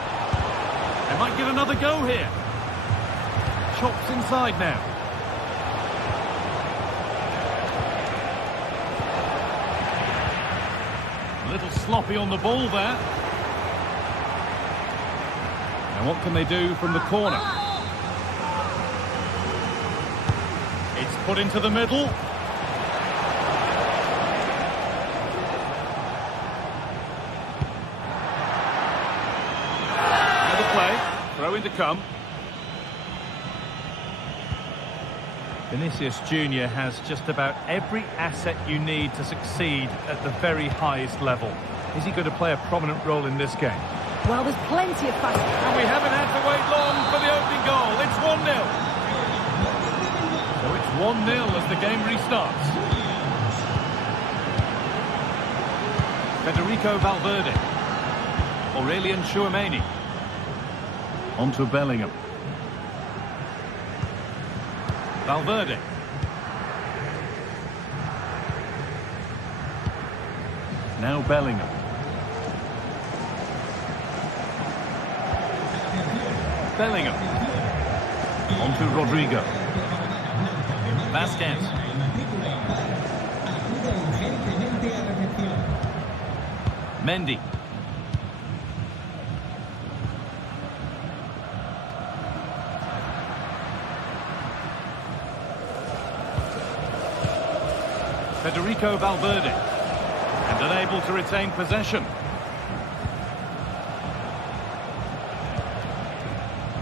They might get another go here. Chops inside now. A little sloppy on the ball there. And what can they do from the corner? It's put into the middle. Another play. Throw in to come. Vinicius Junior has just about every asset you need to succeed at the very highest level. Is he going to play a prominent role in this game? Well, there's plenty of fast... And we haven't had to wait long for the opening goal. It's 1-0. So it's 1-0 as the game restarts. Federico Valverde. Aurelien Tchouameni. On to Bellingham. Valverde. Now Bellingham. Bellingham. On to Rodrigo. Vazquez. Mendy. Federico Valverde. And unable to retain possession.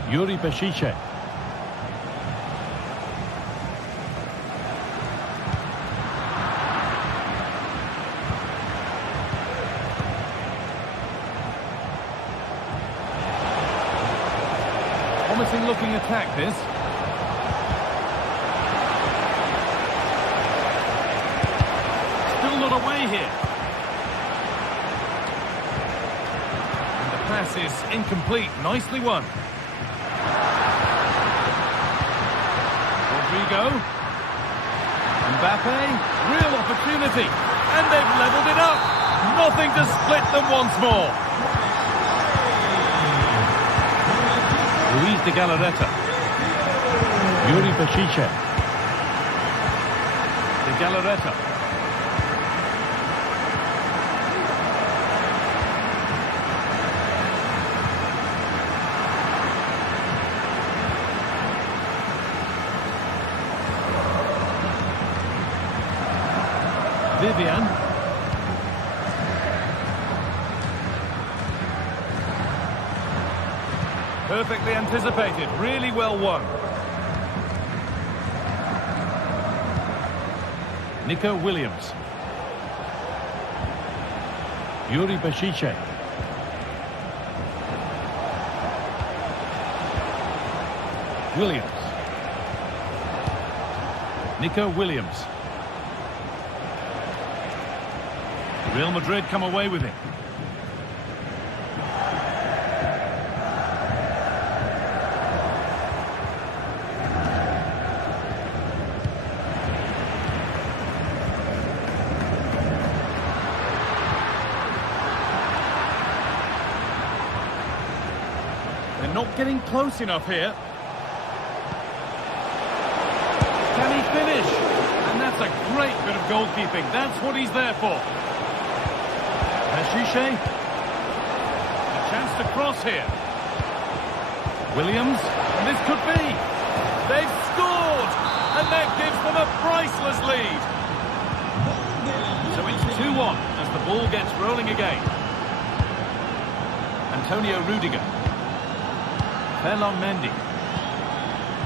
Yuri Bešiček. Promising looking attack this. Still not away here. And the pass is incomplete. Nicely won. Rodrigo. Mbappe. Real opportunity. And they've levelled it up. Nothing to split them once more. Luis de Galarreta. Yuri Bešiček. De Galarreta. Vivian. Perfectly anticipated, really well won. Nico Williams. Yuri Bešiček. Williams. Nico Williams. Real Madrid come away with it. They're not getting close enough here. Can he finish? And that's a great bit of goalkeeping. That's what he's there for. Ashiche. A chance to cross here. Williams. And this could be. They've scored! And that gives them a priceless lead. So it's 2-1 as the ball gets rolling again. Antonio Rudiger. Ferland Mendy.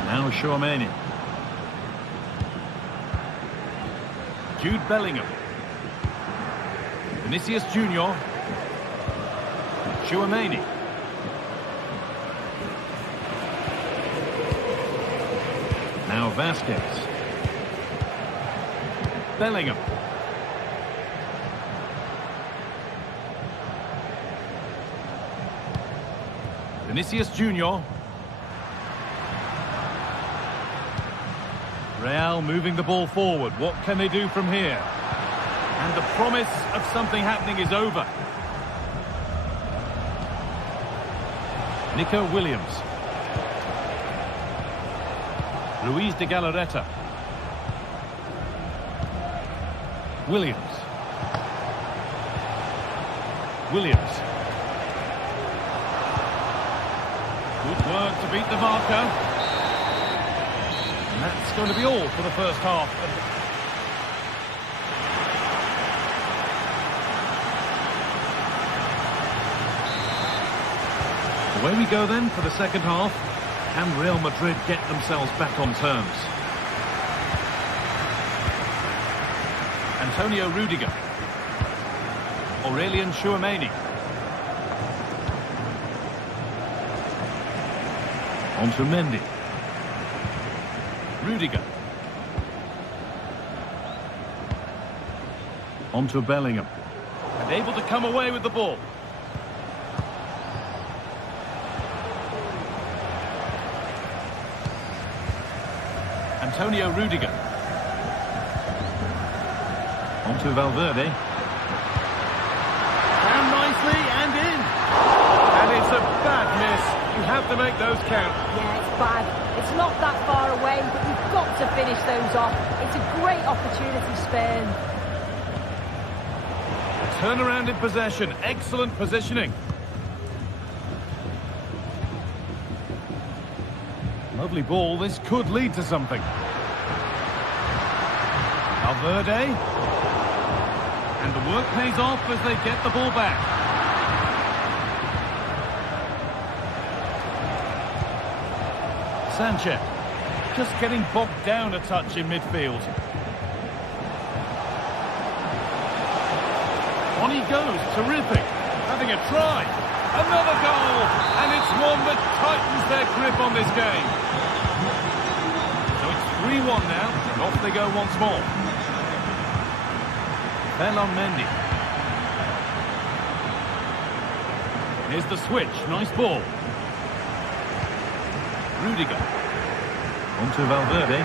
Now Chouameni. Jude Bellingham. Vinicius Junior. Chouameni. Now Vasquez. Bellingham. Vinicius Junior. Real moving the ball forward. What can they do from here? And the promise of something happening is over. Nico Williams. Luis de Galarreta. Williams. Williams. Good work to beat the marker. And that's going to be all for the first half. Away we go then for the second half. Can Real Madrid get themselves back on terms? Antonio Rudiger. Aurelien Chouameni. On to Mendy. Rudiger. On to Bellingham. And able to come away with the ball. Antonio Rudiger. On to Valverde. Down nicely and in. And it's a bad miss. You have to make those count. Yeah, it's bad. It's not that far away, but you've got to finish those off. It's a great opportunity, Spain. A turnaround in possession. Excellent positioning. Lovely ball. This could lead to something. Valverde. And the work pays off as they get the ball back. Sanchez. Just getting bogged down a touch in midfield. On he goes. Terrific. Having a try. Another goal. And it's one that tightens their grip on this game. So it's 3-1 now. And off they go once more. Ferland Mendy. Here's the switch. Nice ball. Rudiger. On to Valverde.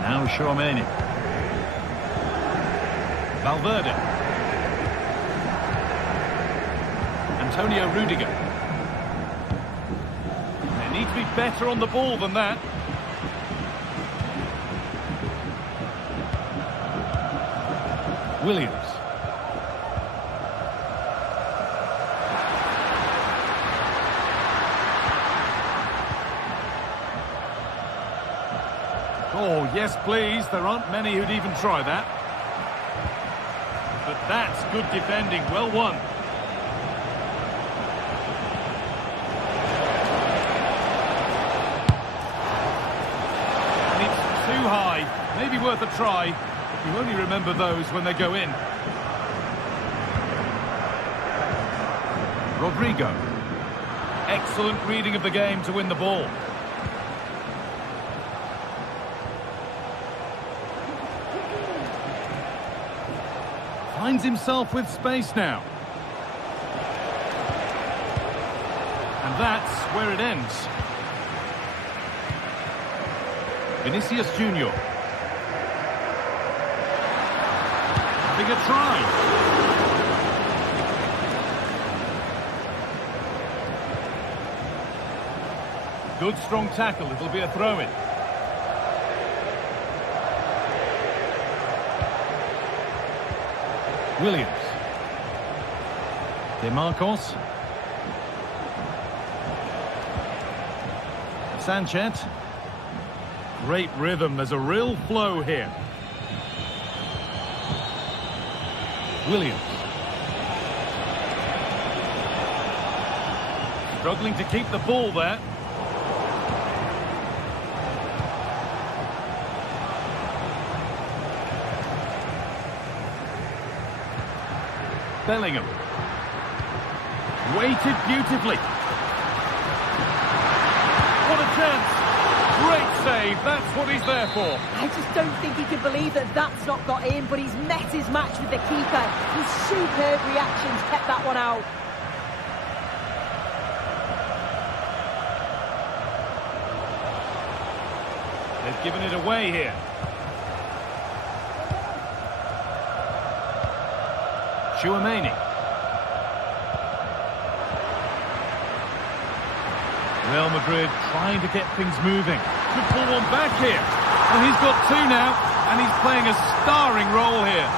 Now Chouameni. Valverde. Antonio Rudiger. They need to be better on the ball than that. Williams. Oh, yes, please. There aren't many who'd even try that. But that's good defending. Well won. And it's too high. Maybe worth a try. You only remember those when they go in. Rodrigo. Excellent reading of the game to win the ball. Finds himself with space now. And that's where it ends. Vinicius Junior. having a try. Good strong tackle, it'll be a throw-in. Williams. DeMarcos. Sanchez. Great rhythm, there's a real flow here. Williams. Struggling to keep the ball there. Bellingham. Weighted beautifully. What a chance. Great save. That's what he's there for. I just don't think he can believe that that's not got in, but he's met his match with the keeper. His superb reactions kept that one out. They've given it away here. Chouameni. Real Madrid trying to get things moving. Could pull one back here. And he's got two now, and he's playing a starring role here.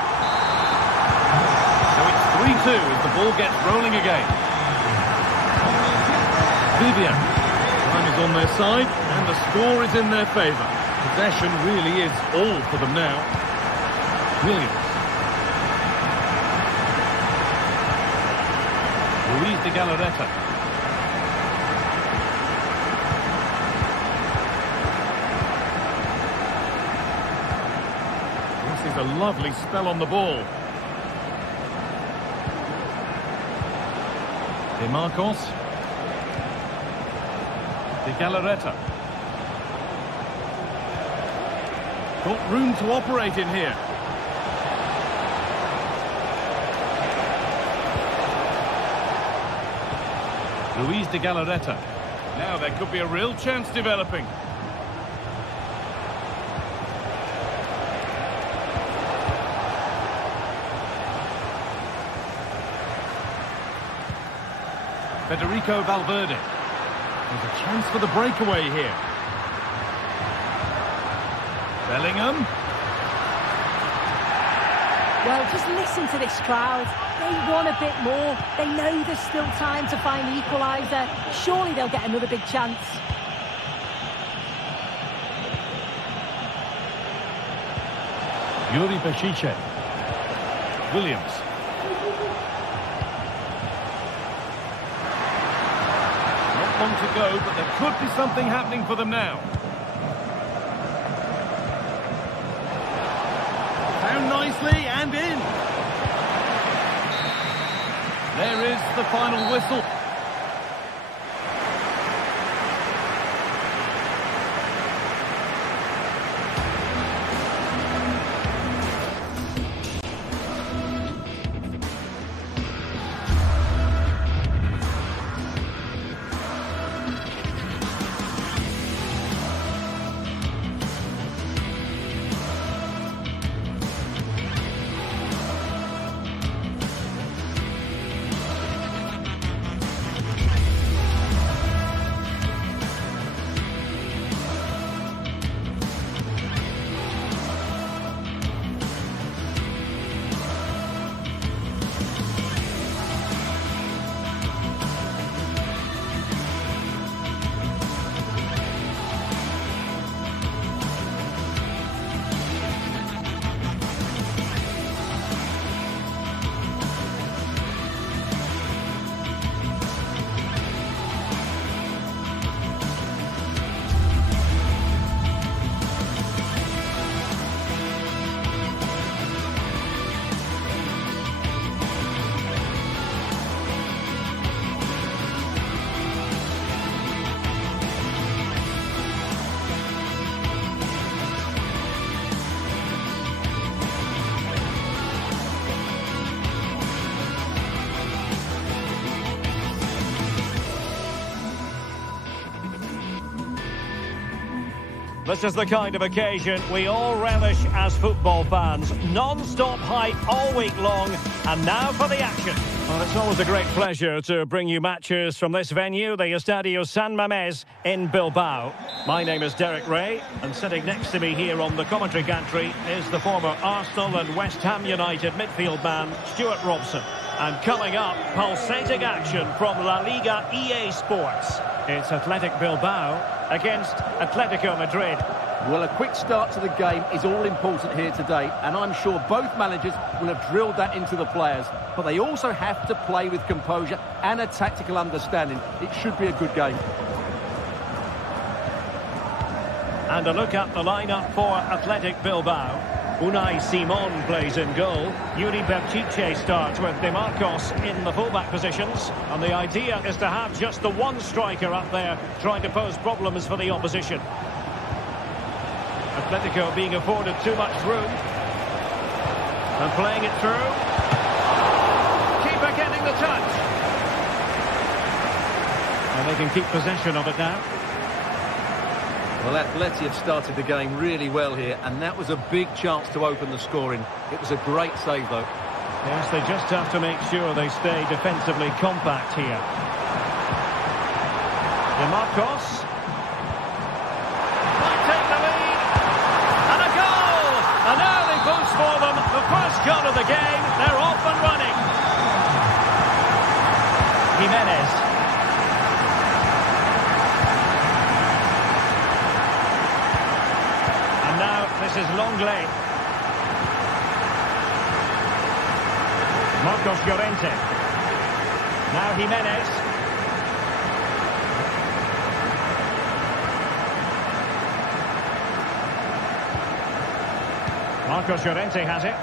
So it's 3-2 as the ball gets rolling again. Vivian. Time is on their side, and the score is in their favour. Possession really is all for them now. Williams. Luis de Galarreta. This is a lovely spell on the ball. DeMarcos. De Galarreta. Got room to operate in here. Luis de Galarreta. Now there could be a real chance developing. Federico Valverde. There's a chance for the breakaway here. Bellingham. Well, just listen to this crowd. They want a bit more. They know there's still time to find the equaliser. Surely they'll get another big chance. Yuri Bešiček. Williams. Not long to go, but there could be something happening for them now. Found nicely and in. There is the final whistle. This is the kind of occasion we all relish as football fans. Non-stop hype all week long, and now for the action. Well, it's always a great pleasure to bring you matches from this venue, the Estadio San Mamés in Bilbao. My name is Derek Ray, and sitting next to me here on the commentary gantry is the former Arsenal and West Ham United midfield man, Stuart Robson. And coming up, pulsating action from La Liga EA Sports. It's Athletic Bilbao against Atletico Madrid. Well, a quick start to the game is all important here today, and I'm sure both managers will have drilled that into the players. But they also have to play with composure and a tactical understanding. It should be a good game. And a look at the lineup for Athletic Bilbao. Unai Simon plays in goal. Yuri Berchiche starts with De Marcos in the fullback positions. And the idea is to have just the one striker up there trying to pose problems for the opposition. Atletico being afforded too much room. And playing it through. Keeper getting the touch. And they can keep possession of it now. Well, Atleti have started the game really well here, and that was a big chance to open the scoring. It was a great save, though. Yes, they just have to make sure they stay defensively compact here. De Marcos. Might take the lead. And a goal! An early boost for them. The first goal of the game. They're off and running. Jimenez. This is Longley. Marcos Llorente. Now Jimenez. Marcos Llorente has it.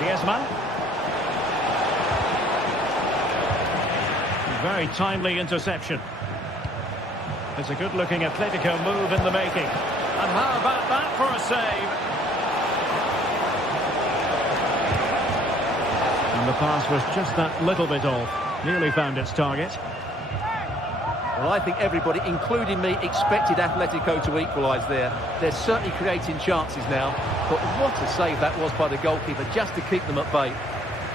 Griezmann. Very timely interception. It's a good-looking Atletico move in the making. And how about that for a save? And the pass was just that little bit off. Nearly found its target. Well, I think everybody, including me, expected Atletico to equalise there. They're certainly creating chances now. But what a save that was by the goalkeeper, just to keep them at bay.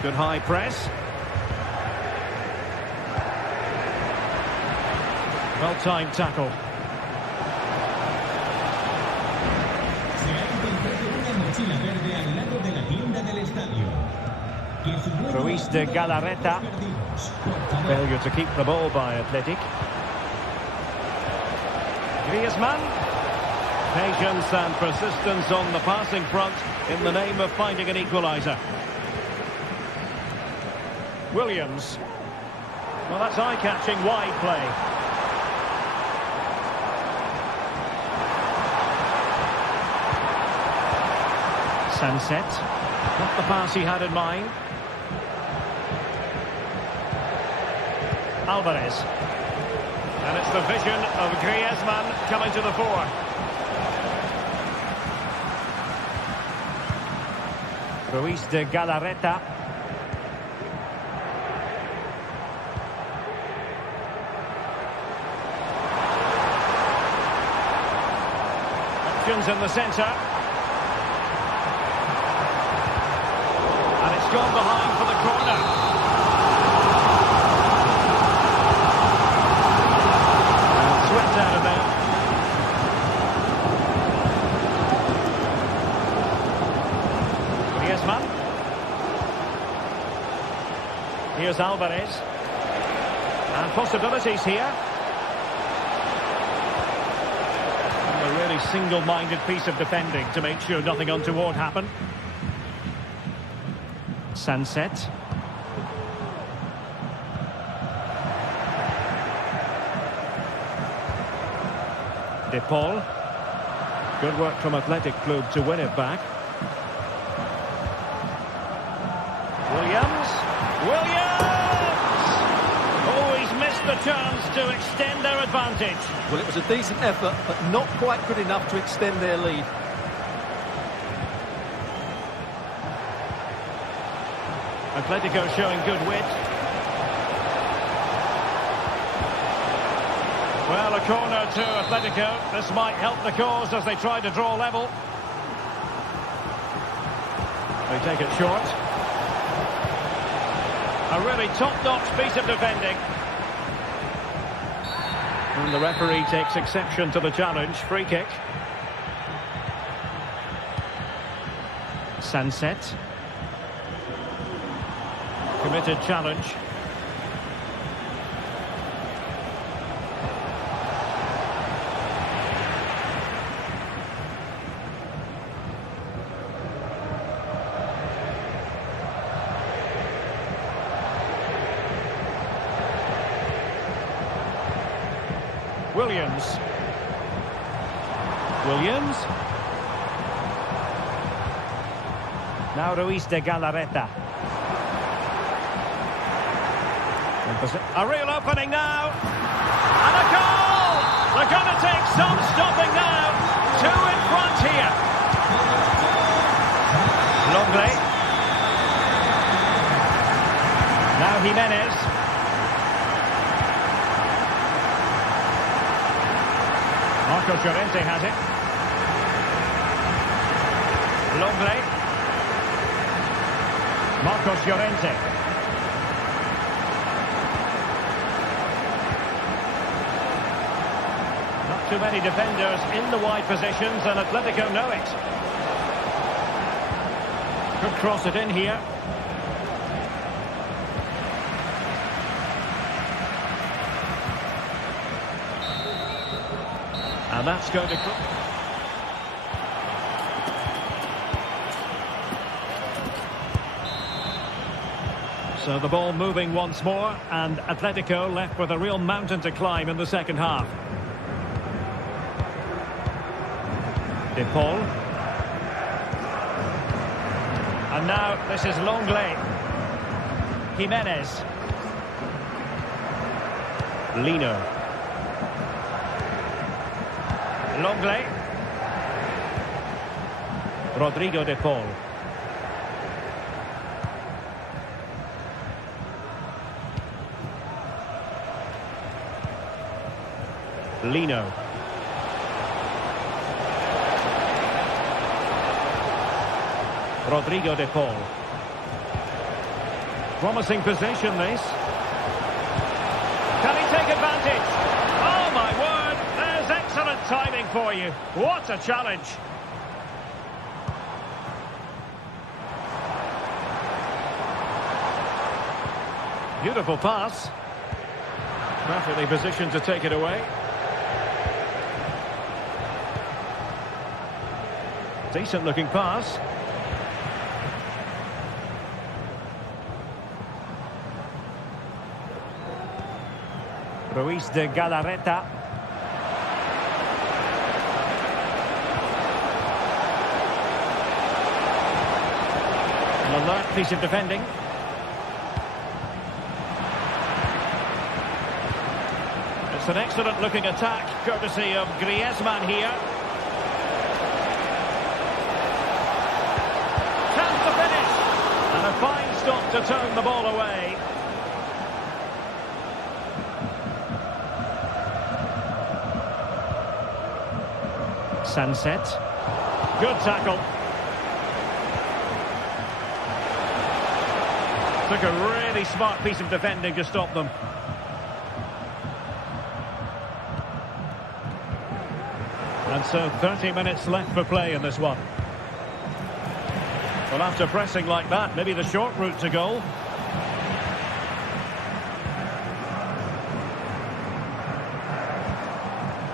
Good high press. Well-timed tackle. Ruiz de Galarreta. Failure to keep the ball by Athletic. Griezmann. Patience and persistence on the passing front in the name of finding an equaliser. Williams. Well, that's eye-catching wide play. Sunset. Not the pass he had in mind. Alvarez. And it's the vision of Griezmann coming to the fore. Ruiz de Galarreta. Options in the centre. Gone behind for the corner. And swept out of there. Griezmann. Here's Alvarez. And possibilities here. And a really single-minded piece of defending to make sure nothing untoward happened. Sunset. De Paul. Good work from Athletic Club to win it back. Williams. Oh, he's missed the chance to extend their advantage. Well, it was a decent effort, but not quite good enough to extend their lead. Atletico showing good wit. Well, a corner to Atletico. This might help the cause as they try to draw level. They take it short. A really top-notch piece of defending. And the referee takes exception to the challenge. Free kick. Sunset. Committed challenge. Williams. Now Ruiz de Galarreta. A real opening now. And a goal! They're going to take some stopping now. Two in front here. Longley. Now Jimenez. Marcos Llorente has it. Longley. Marcos Llorente. Not too many defenders in the wide positions, and Atletico know it. Could cross it in here. And that's going to... So the ball moving once more, and Atletico left with a real mountain to climb in the second half. De Paul. And now this is Longley. Jimenez. Lino. Longley. Rodrigo De Paul. Lino. Rodrigo De Paul. Promising possession, this. Can he take advantage? Oh, my word. There's excellent timing for you. What a challenge. Beautiful pass. Perfectly positioned to take it away. Decent looking pass. Ruiz de Galarreta. An alert piece of defending. It's an excellent looking attack, courtesy of Griezmann here. Chance to finish. And a fine stop to turn the ball away. Sunset. Good tackle. Took a really smart piece of defending to stop them. And so 30 minutes left for play in this one. Well, after pressing like that, maybe the short route to goal.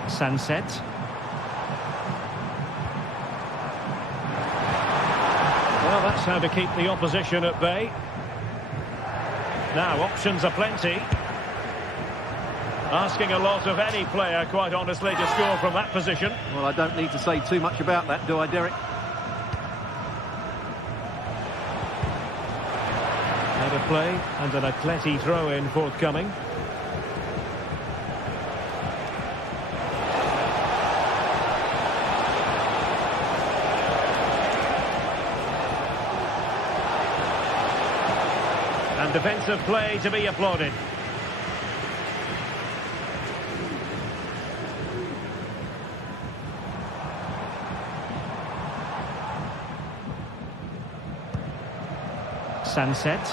Sunset. Well, that's how to keep the opposition at bay. Now, options are plenty. Asking a lot of any player, quite honestly, to score from that position. Well, I don't need to say too much about that, do I, Derek? Out of play, and an Atleti throw-in forthcoming. And defensive play to be applauded. Sunset.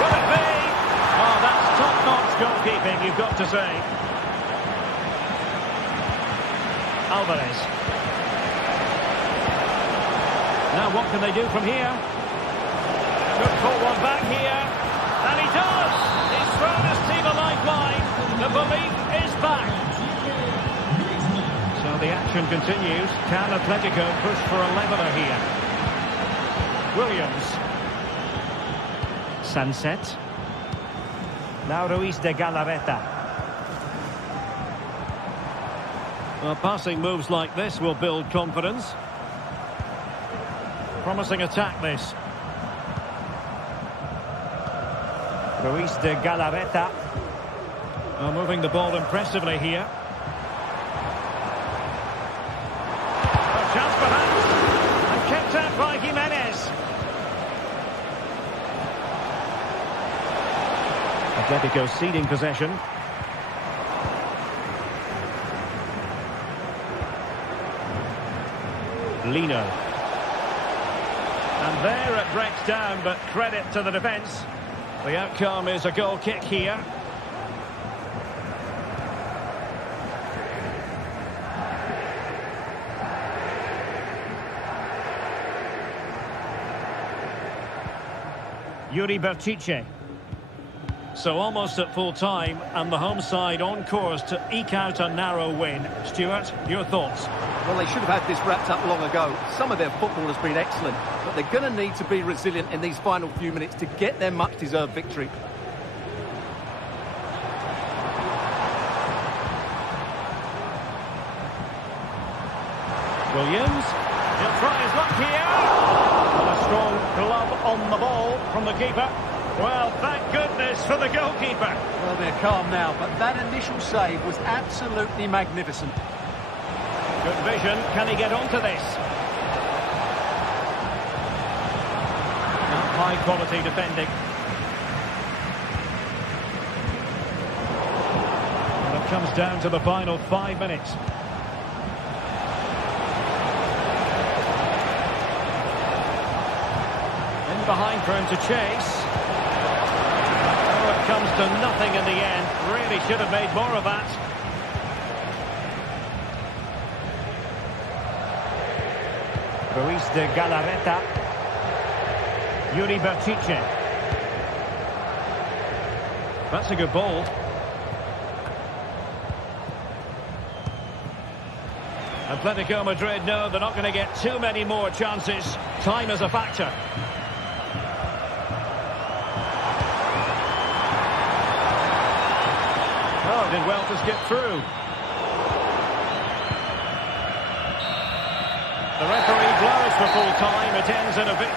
Will it be? Oh, that's top-notch goalkeeping, you've got to say. Alvarez. Now what can they do from here? Could pull one back here. And he does! He's thrown his team a lifeline. The belief is back. So the action continues. Can Atletico push for a leveller here? Williams. Sunset. Now Ruiz de Galarreta. Well, passing moves like this will build confidence. Promising attack, this. Ruiz de Galarreta. Well, moving the ball impressively here. Chance perhaps, and kept out by Jimenez. Atletico ceding possession. Lino. And there it breaks down, but credit to the defence. The outcome is a goal kick here. Yuri Berchiche. So almost at full time, and the home side on course to eke out a narrow win. Stuart, your thoughts? Well, they should have had this wrapped up long ago. Some of their football has been excellent, but they're going to need to be resilient in these final few minutes to get their much-deserved victory. Williams, he'll try his luck here. And a strong glove on the ball from the keeper. Well, thank goodness for the goalkeeper. Well, they're calm now, but that initial save was absolutely magnificent. Good vision. Can he get onto this? High quality defending. And it comes down to the final 5 minutes. In behind for him to chase. Oh, it comes to nothing in the end. Really should have made more of that. Ruiz de Galarreta. Yuri Berchiche. That's a good ball. Atletico Madrid know they're not going to get too many more chances. Time is a factor. Oh, did well to skip through. The referee blows for full time. It ends in a bit.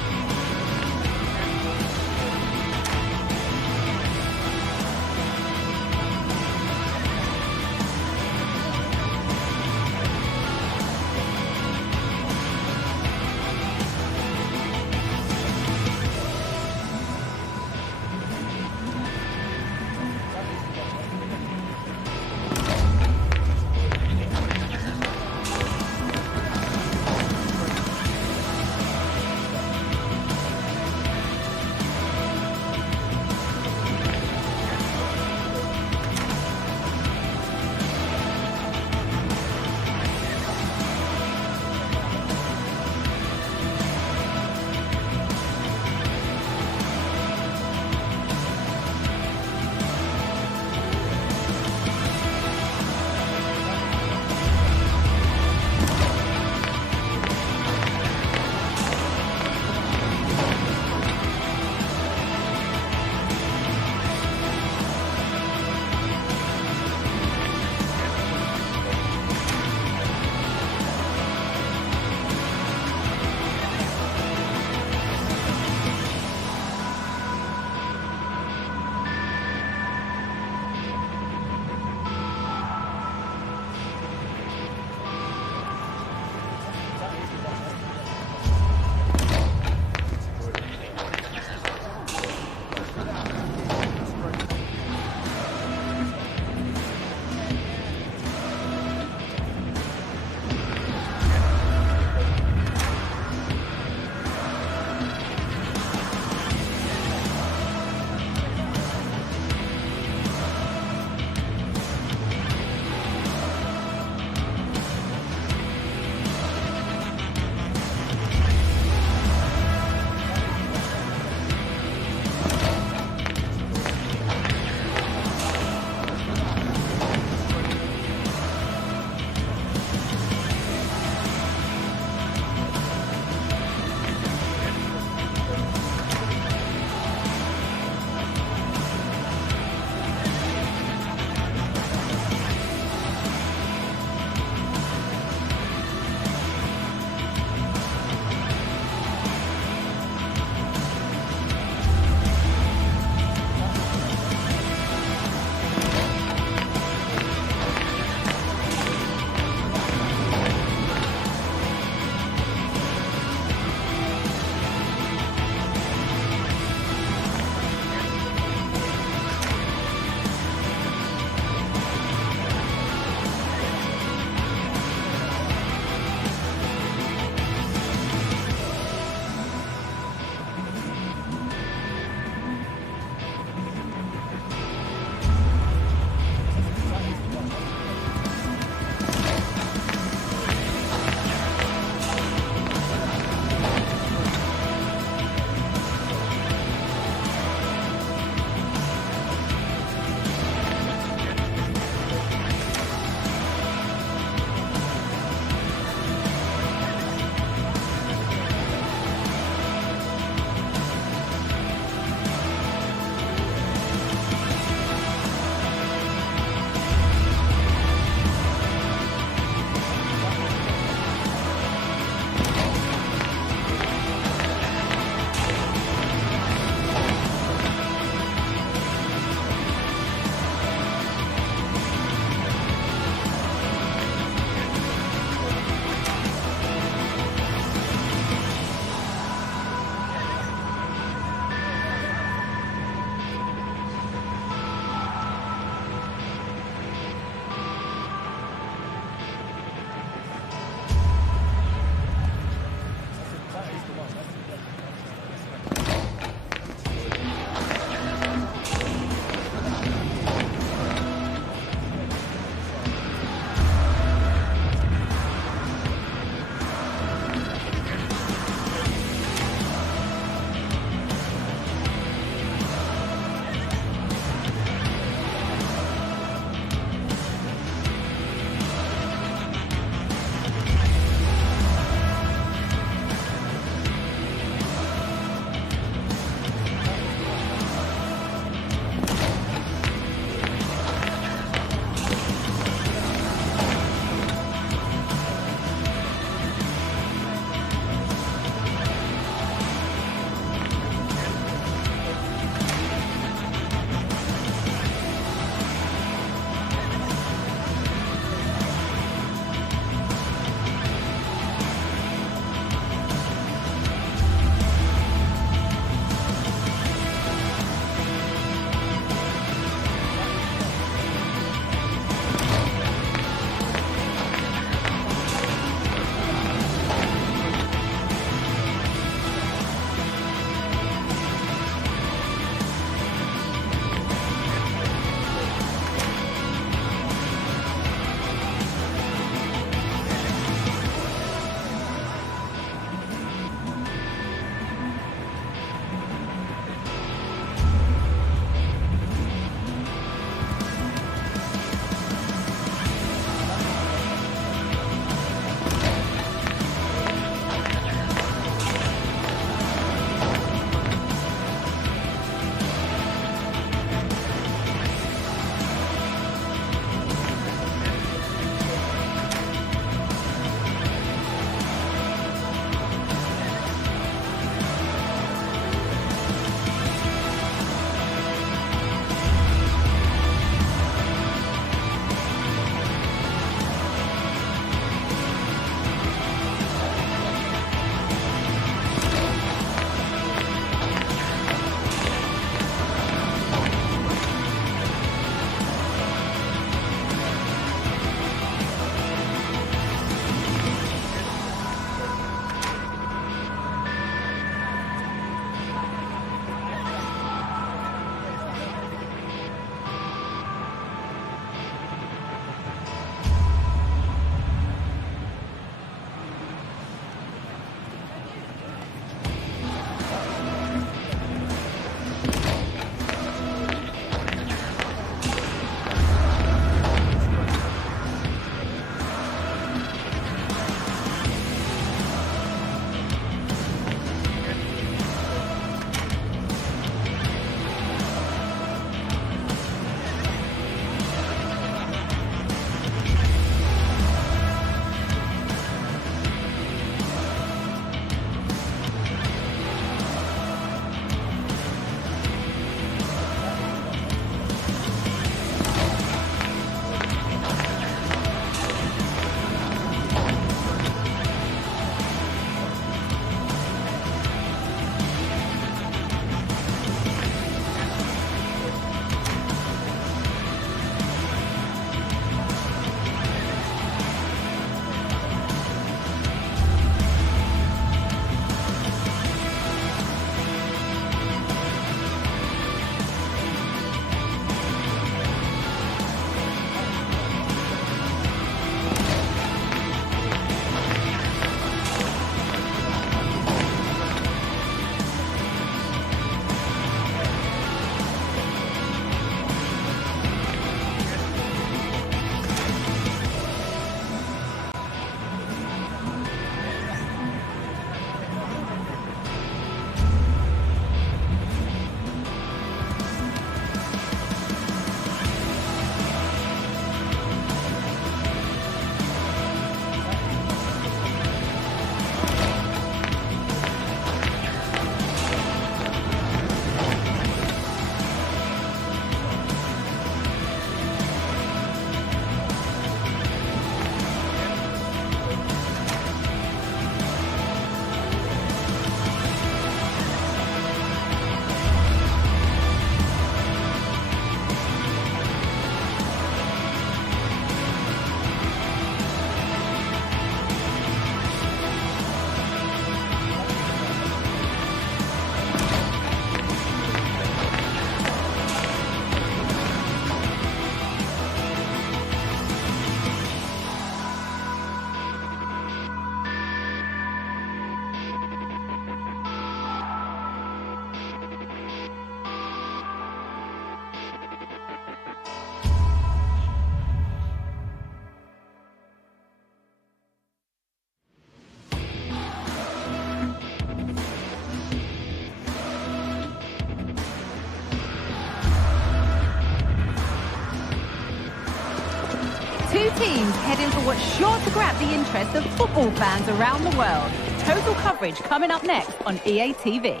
teams head in for what's sure to grab the interest of football fans around the world. Total coverage coming up next on EA TV.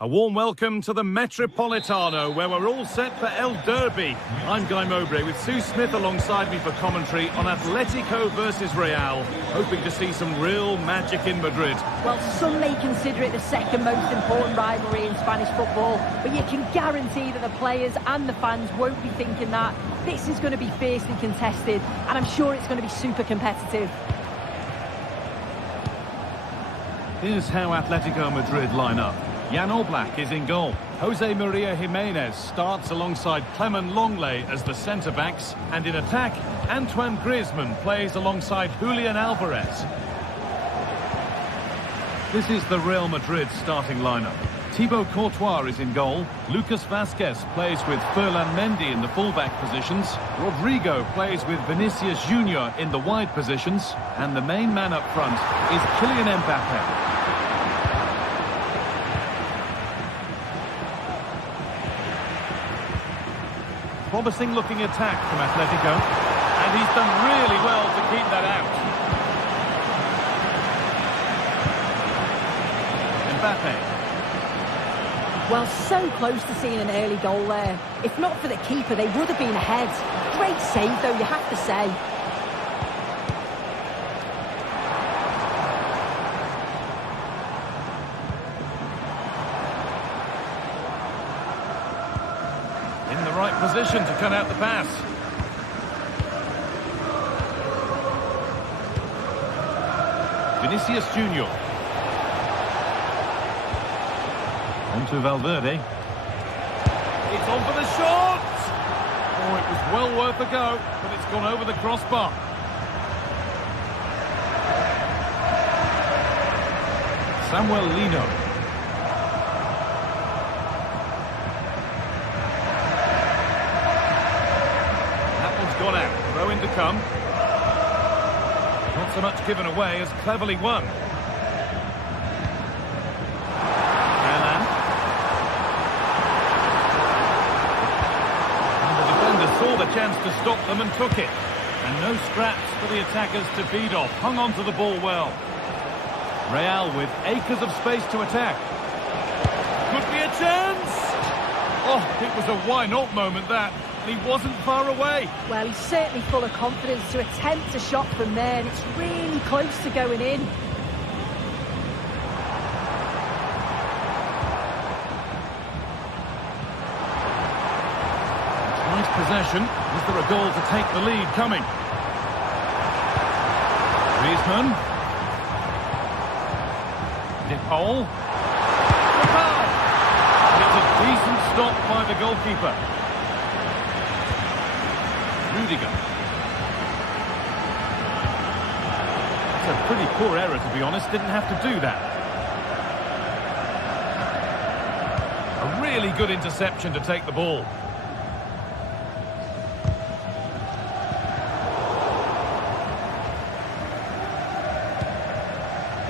A warm welcome to the Metropolitano, where we're all set for El Derby. I'm Guy Mowbray with Sue Smith alongside me for commentary on Atletico versus Real, hoping to see some real magic in Madrid. Well, some may consider it the second most important rivalry in Spanish football, but you can guarantee that the players and the fans won't be thinking that. This is going to be fiercely contested, and I'm sure it's going to be super competitive. Here's how Atletico Madrid line up. Jan Oblak is in goal. Jose Maria Jimenez starts alongside Clement Longley as the centre-backs. And in attack, Antoine Griezmann plays alongside Julian Alvarez. This is the Real Madrid starting lineup. Thibaut Courtois is in goal. Lucas Vazquez plays with Ferland Mendy in the full-back positions. Rodrigo plays with Vinicius Junior in the wide positions. And the main man up front is Kylian Mbappe. Promising looking attack from Atletico, and he's done really well to keep that out. Mbappe. Well, so close to seeing an early goal there. If not for the keeper, they would have been ahead. Great save, though, you have to say. In the right position to cut out the pass. Vinicius Junior. On to Valverde. It's on for the shot! Oh, it was well worth a go, but it's gone over the crossbar. Samuel Lino. Gone out, throw in to come. Not so much given away as cleverly won. Alan. And the defender saw the chance to stop them and took it. And no scraps for the attackers to feed off. Hung on to the ball well. Real with acres of space to attack. Could be a chance! Oh, it was a why-not moment, that. He wasn't far away. Well, he's certainly full of confidence to attempt a shot from there, and it's really close to going in. Nice possession. Is there a goal to take the lead coming? Griezmann. De Paul. It's a decent stop by the goalkeeper. Rudiger. It's a pretty poor error, to be honest. Didn't have to do that. A really good interception to take the ball.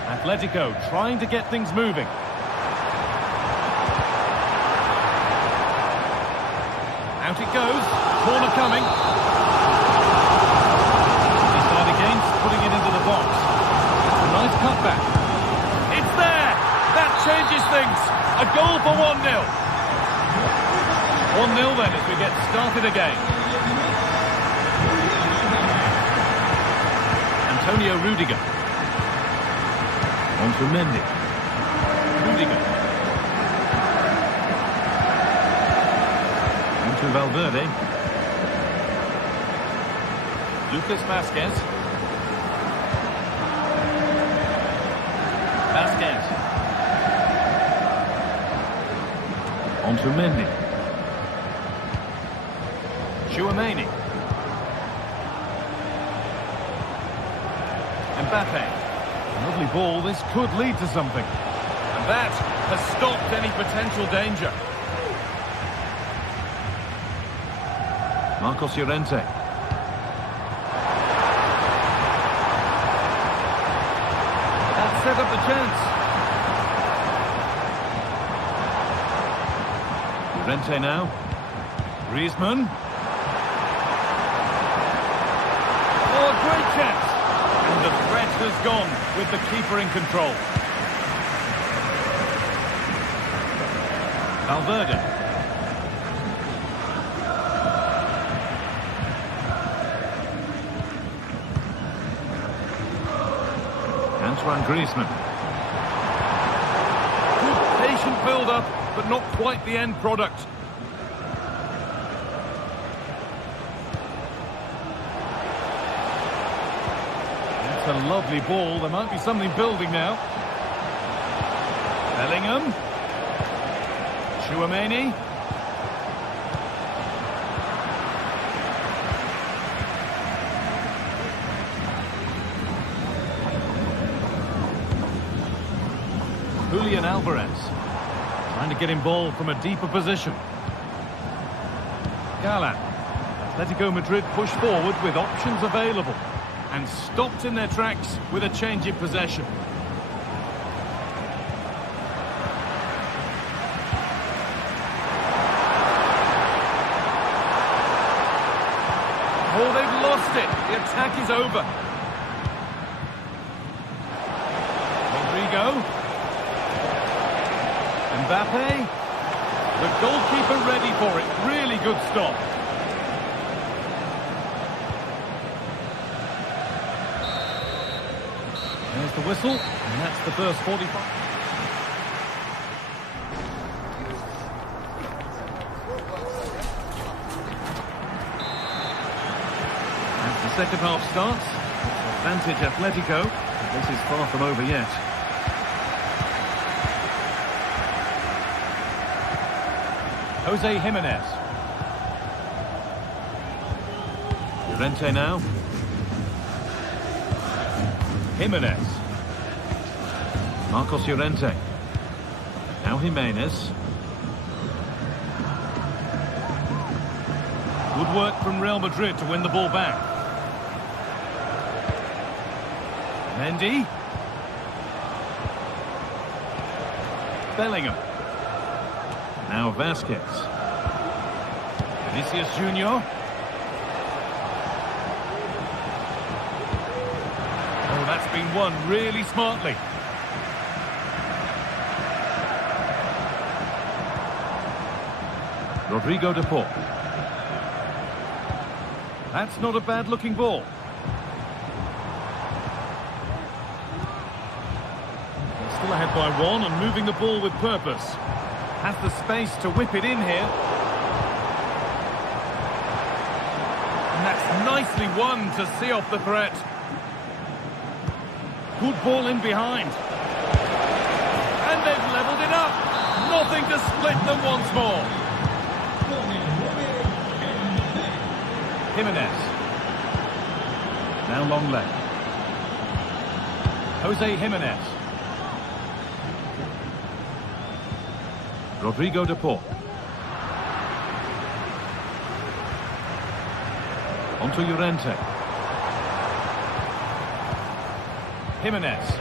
Atletico trying to get things moving. Out it goes. Corner coming. Decide against putting it into the box. A nice cutback. It's there! That changes things. A goal for 1-0. 1-0 then as we get started again. Antonio Rudiger. On to Mendy. Rudiger. On to Valverde. Lucas Vazquez. Vazquez. On to Mendy. Chouameni. Mbappe. Lovely ball. This could lead to something. And that has stopped any potential danger. Marcos Llorente. That set up the chance. Llorente now. Griezmann. Oh, a great chance. And the threat has gone with the keeper in control. Valverde. Antoine Griezmann. Good patient build-up, but not quite the end product. That's a lovely ball. There might be something building now. Bellingham. Tchouaméni. Julian Alvarez. Trying to get him ball from a deeper position. Galan. Atletico Madrid push forward with options available. And stopped in their tracks with a change in possession. Oh, they've lost it. The attack is over. Rodrigo. Mbappe. The goalkeeper ready for it. Really good stop. There's the whistle, and that's the first 45. As the second half starts, advantage Atletico. This is far from over yet. Jose Jimenez. Llorente now. Jimenez. Marcos Llorente. Now Jimenez. Good work from Real Madrid to win the ball back. Mendy. Bellingham. Now Vasquez. Vinicius Junior. Oh, that's been won really smartly. Rodrigo de Paul. That's not a bad-looking ball. Still ahead by one and moving the ball with purpose. Has the space to whip it in here. And that's nicely won to see off the threat. Good ball in behind. And they've levelled it up. Nothing to split them once more. Jimenez. Now Longley. Jose Jimenez. Rodrigo de Paul. Onto Llorente. Jimenez.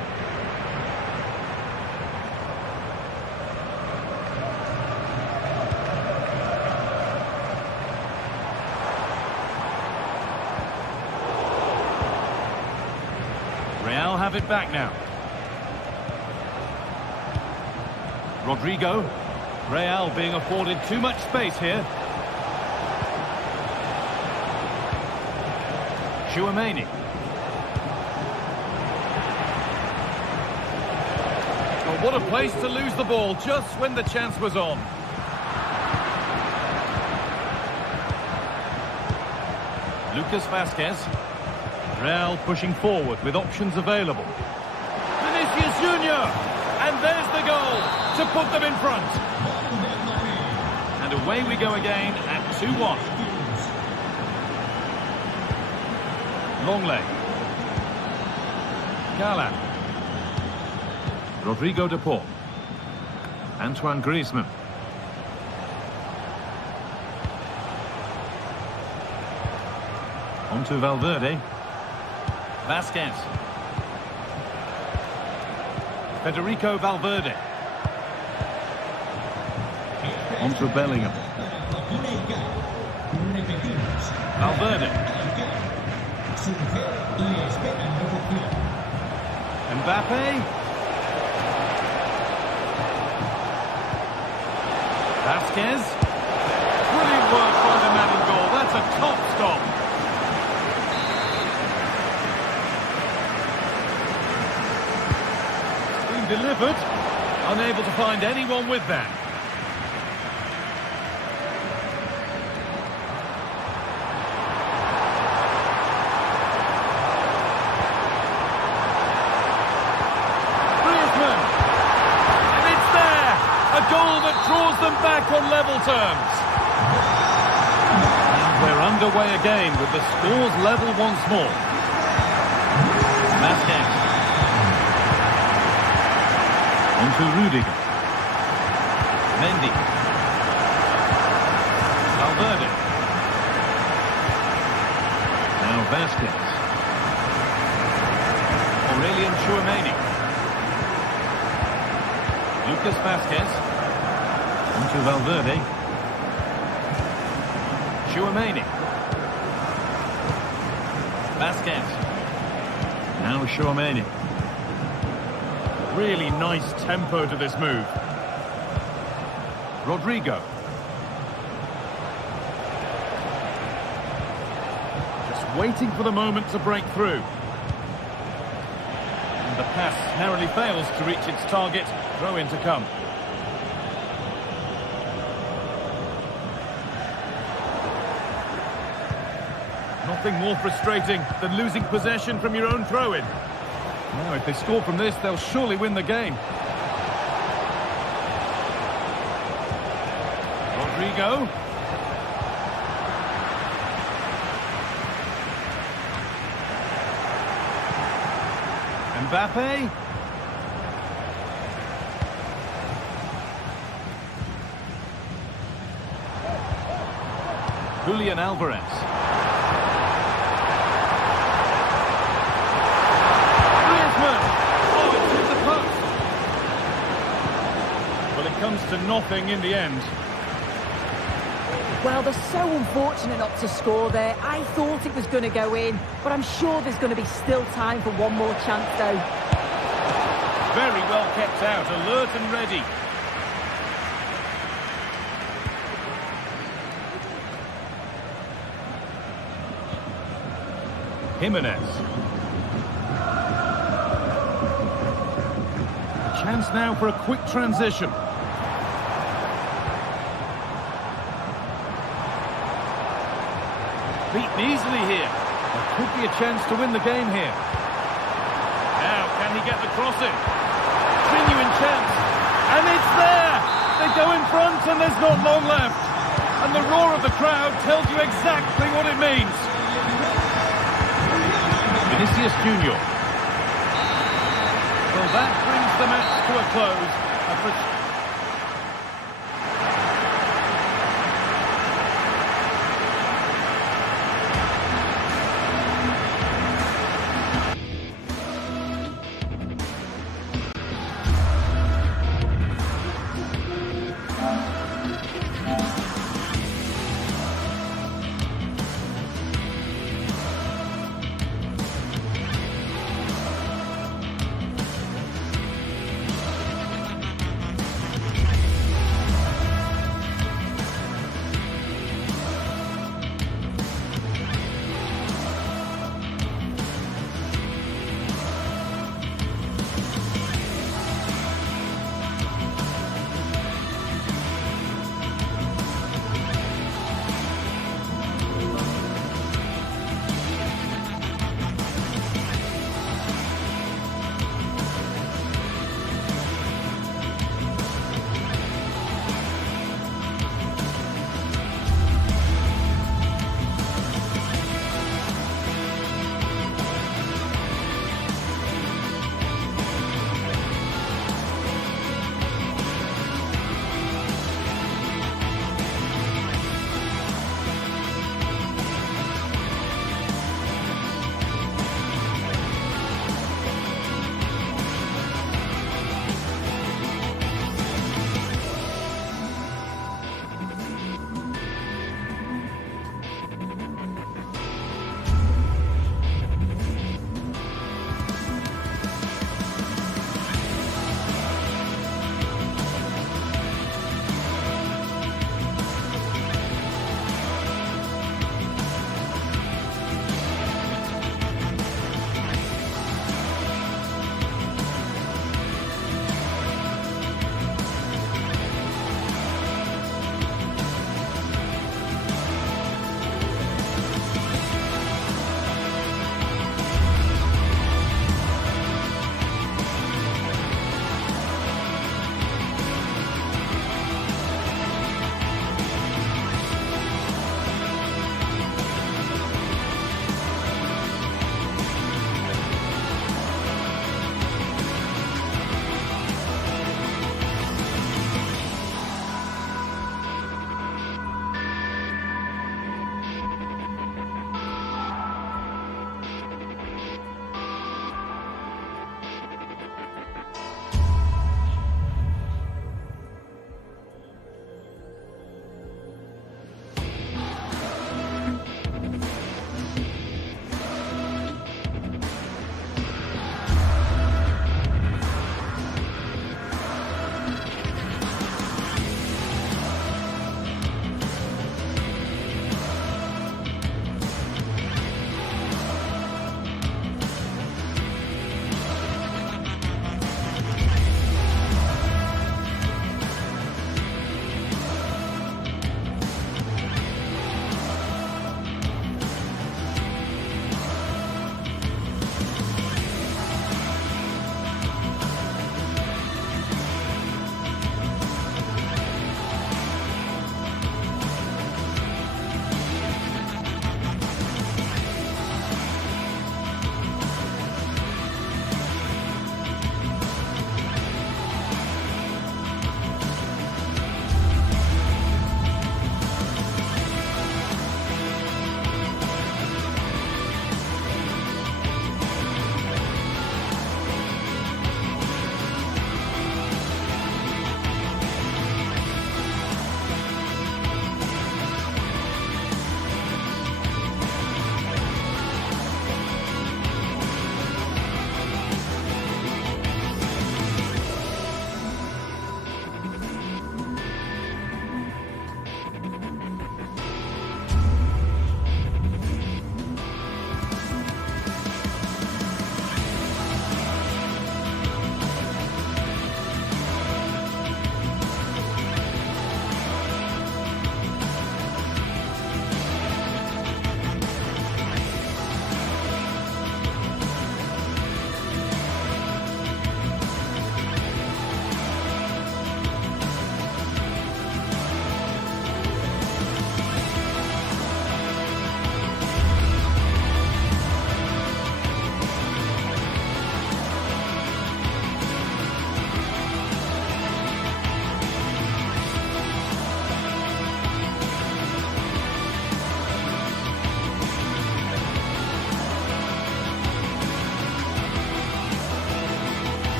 Real have it back now. Rodrigo. Real being afforded too much space here. Tchouaméni. Well, what a place to lose the ball just when the chance was on. Lucas Vasquez. Real pushing forward with options available. Vinicius Junior. And there's the goal to put them in front. And away we go again at 2-1. Longley. Galan. Rodrigo de Paul. Antoine Griezmann. Onto Valverde. Vasquez. Federico Valverde. Onto Bellingham. Valverde. Mbappe. Vasquez. Brilliant work by the man in goal. That's a top stop. Being delivered. Unable to find anyone with that. Goal that draws them back on level terms. And we're underway again with the scores level once more. Vasquez. On to Rudiger. Mendy. Valverde. Now Vasquez. Aurelian Tchouameni. Lucas Vasquez. To Valverde. Tchouameni. Vasquez. Now Tchouameni. Really nice tempo to this move. Rodrigo. Just waiting for the moment to break through. And the pass narrowly fails to reach its target. Throw in to come. Nothing more frustrating than losing possession from your own throw-in. Now, if they score from this, they'll surely win the game. Rodrigo. Mbappe. Julian Alvarez. Comes to nothing in the end. Well, they're so unfortunate not to score there. I thought it was going to go in, but I'm sure there's going to be still time for one more chance, though. Very well kept out, alert and ready. Jimenez. Chance now for a quick transition. Beaten easily here. There could be a chance to win the game here. Now, can he get the cross in? Genuine chance. And it's there! They go in front and there's not long left. And the roar of the crowd tells you exactly what it means. Vinicius Junior. Well, that brings the match to a close.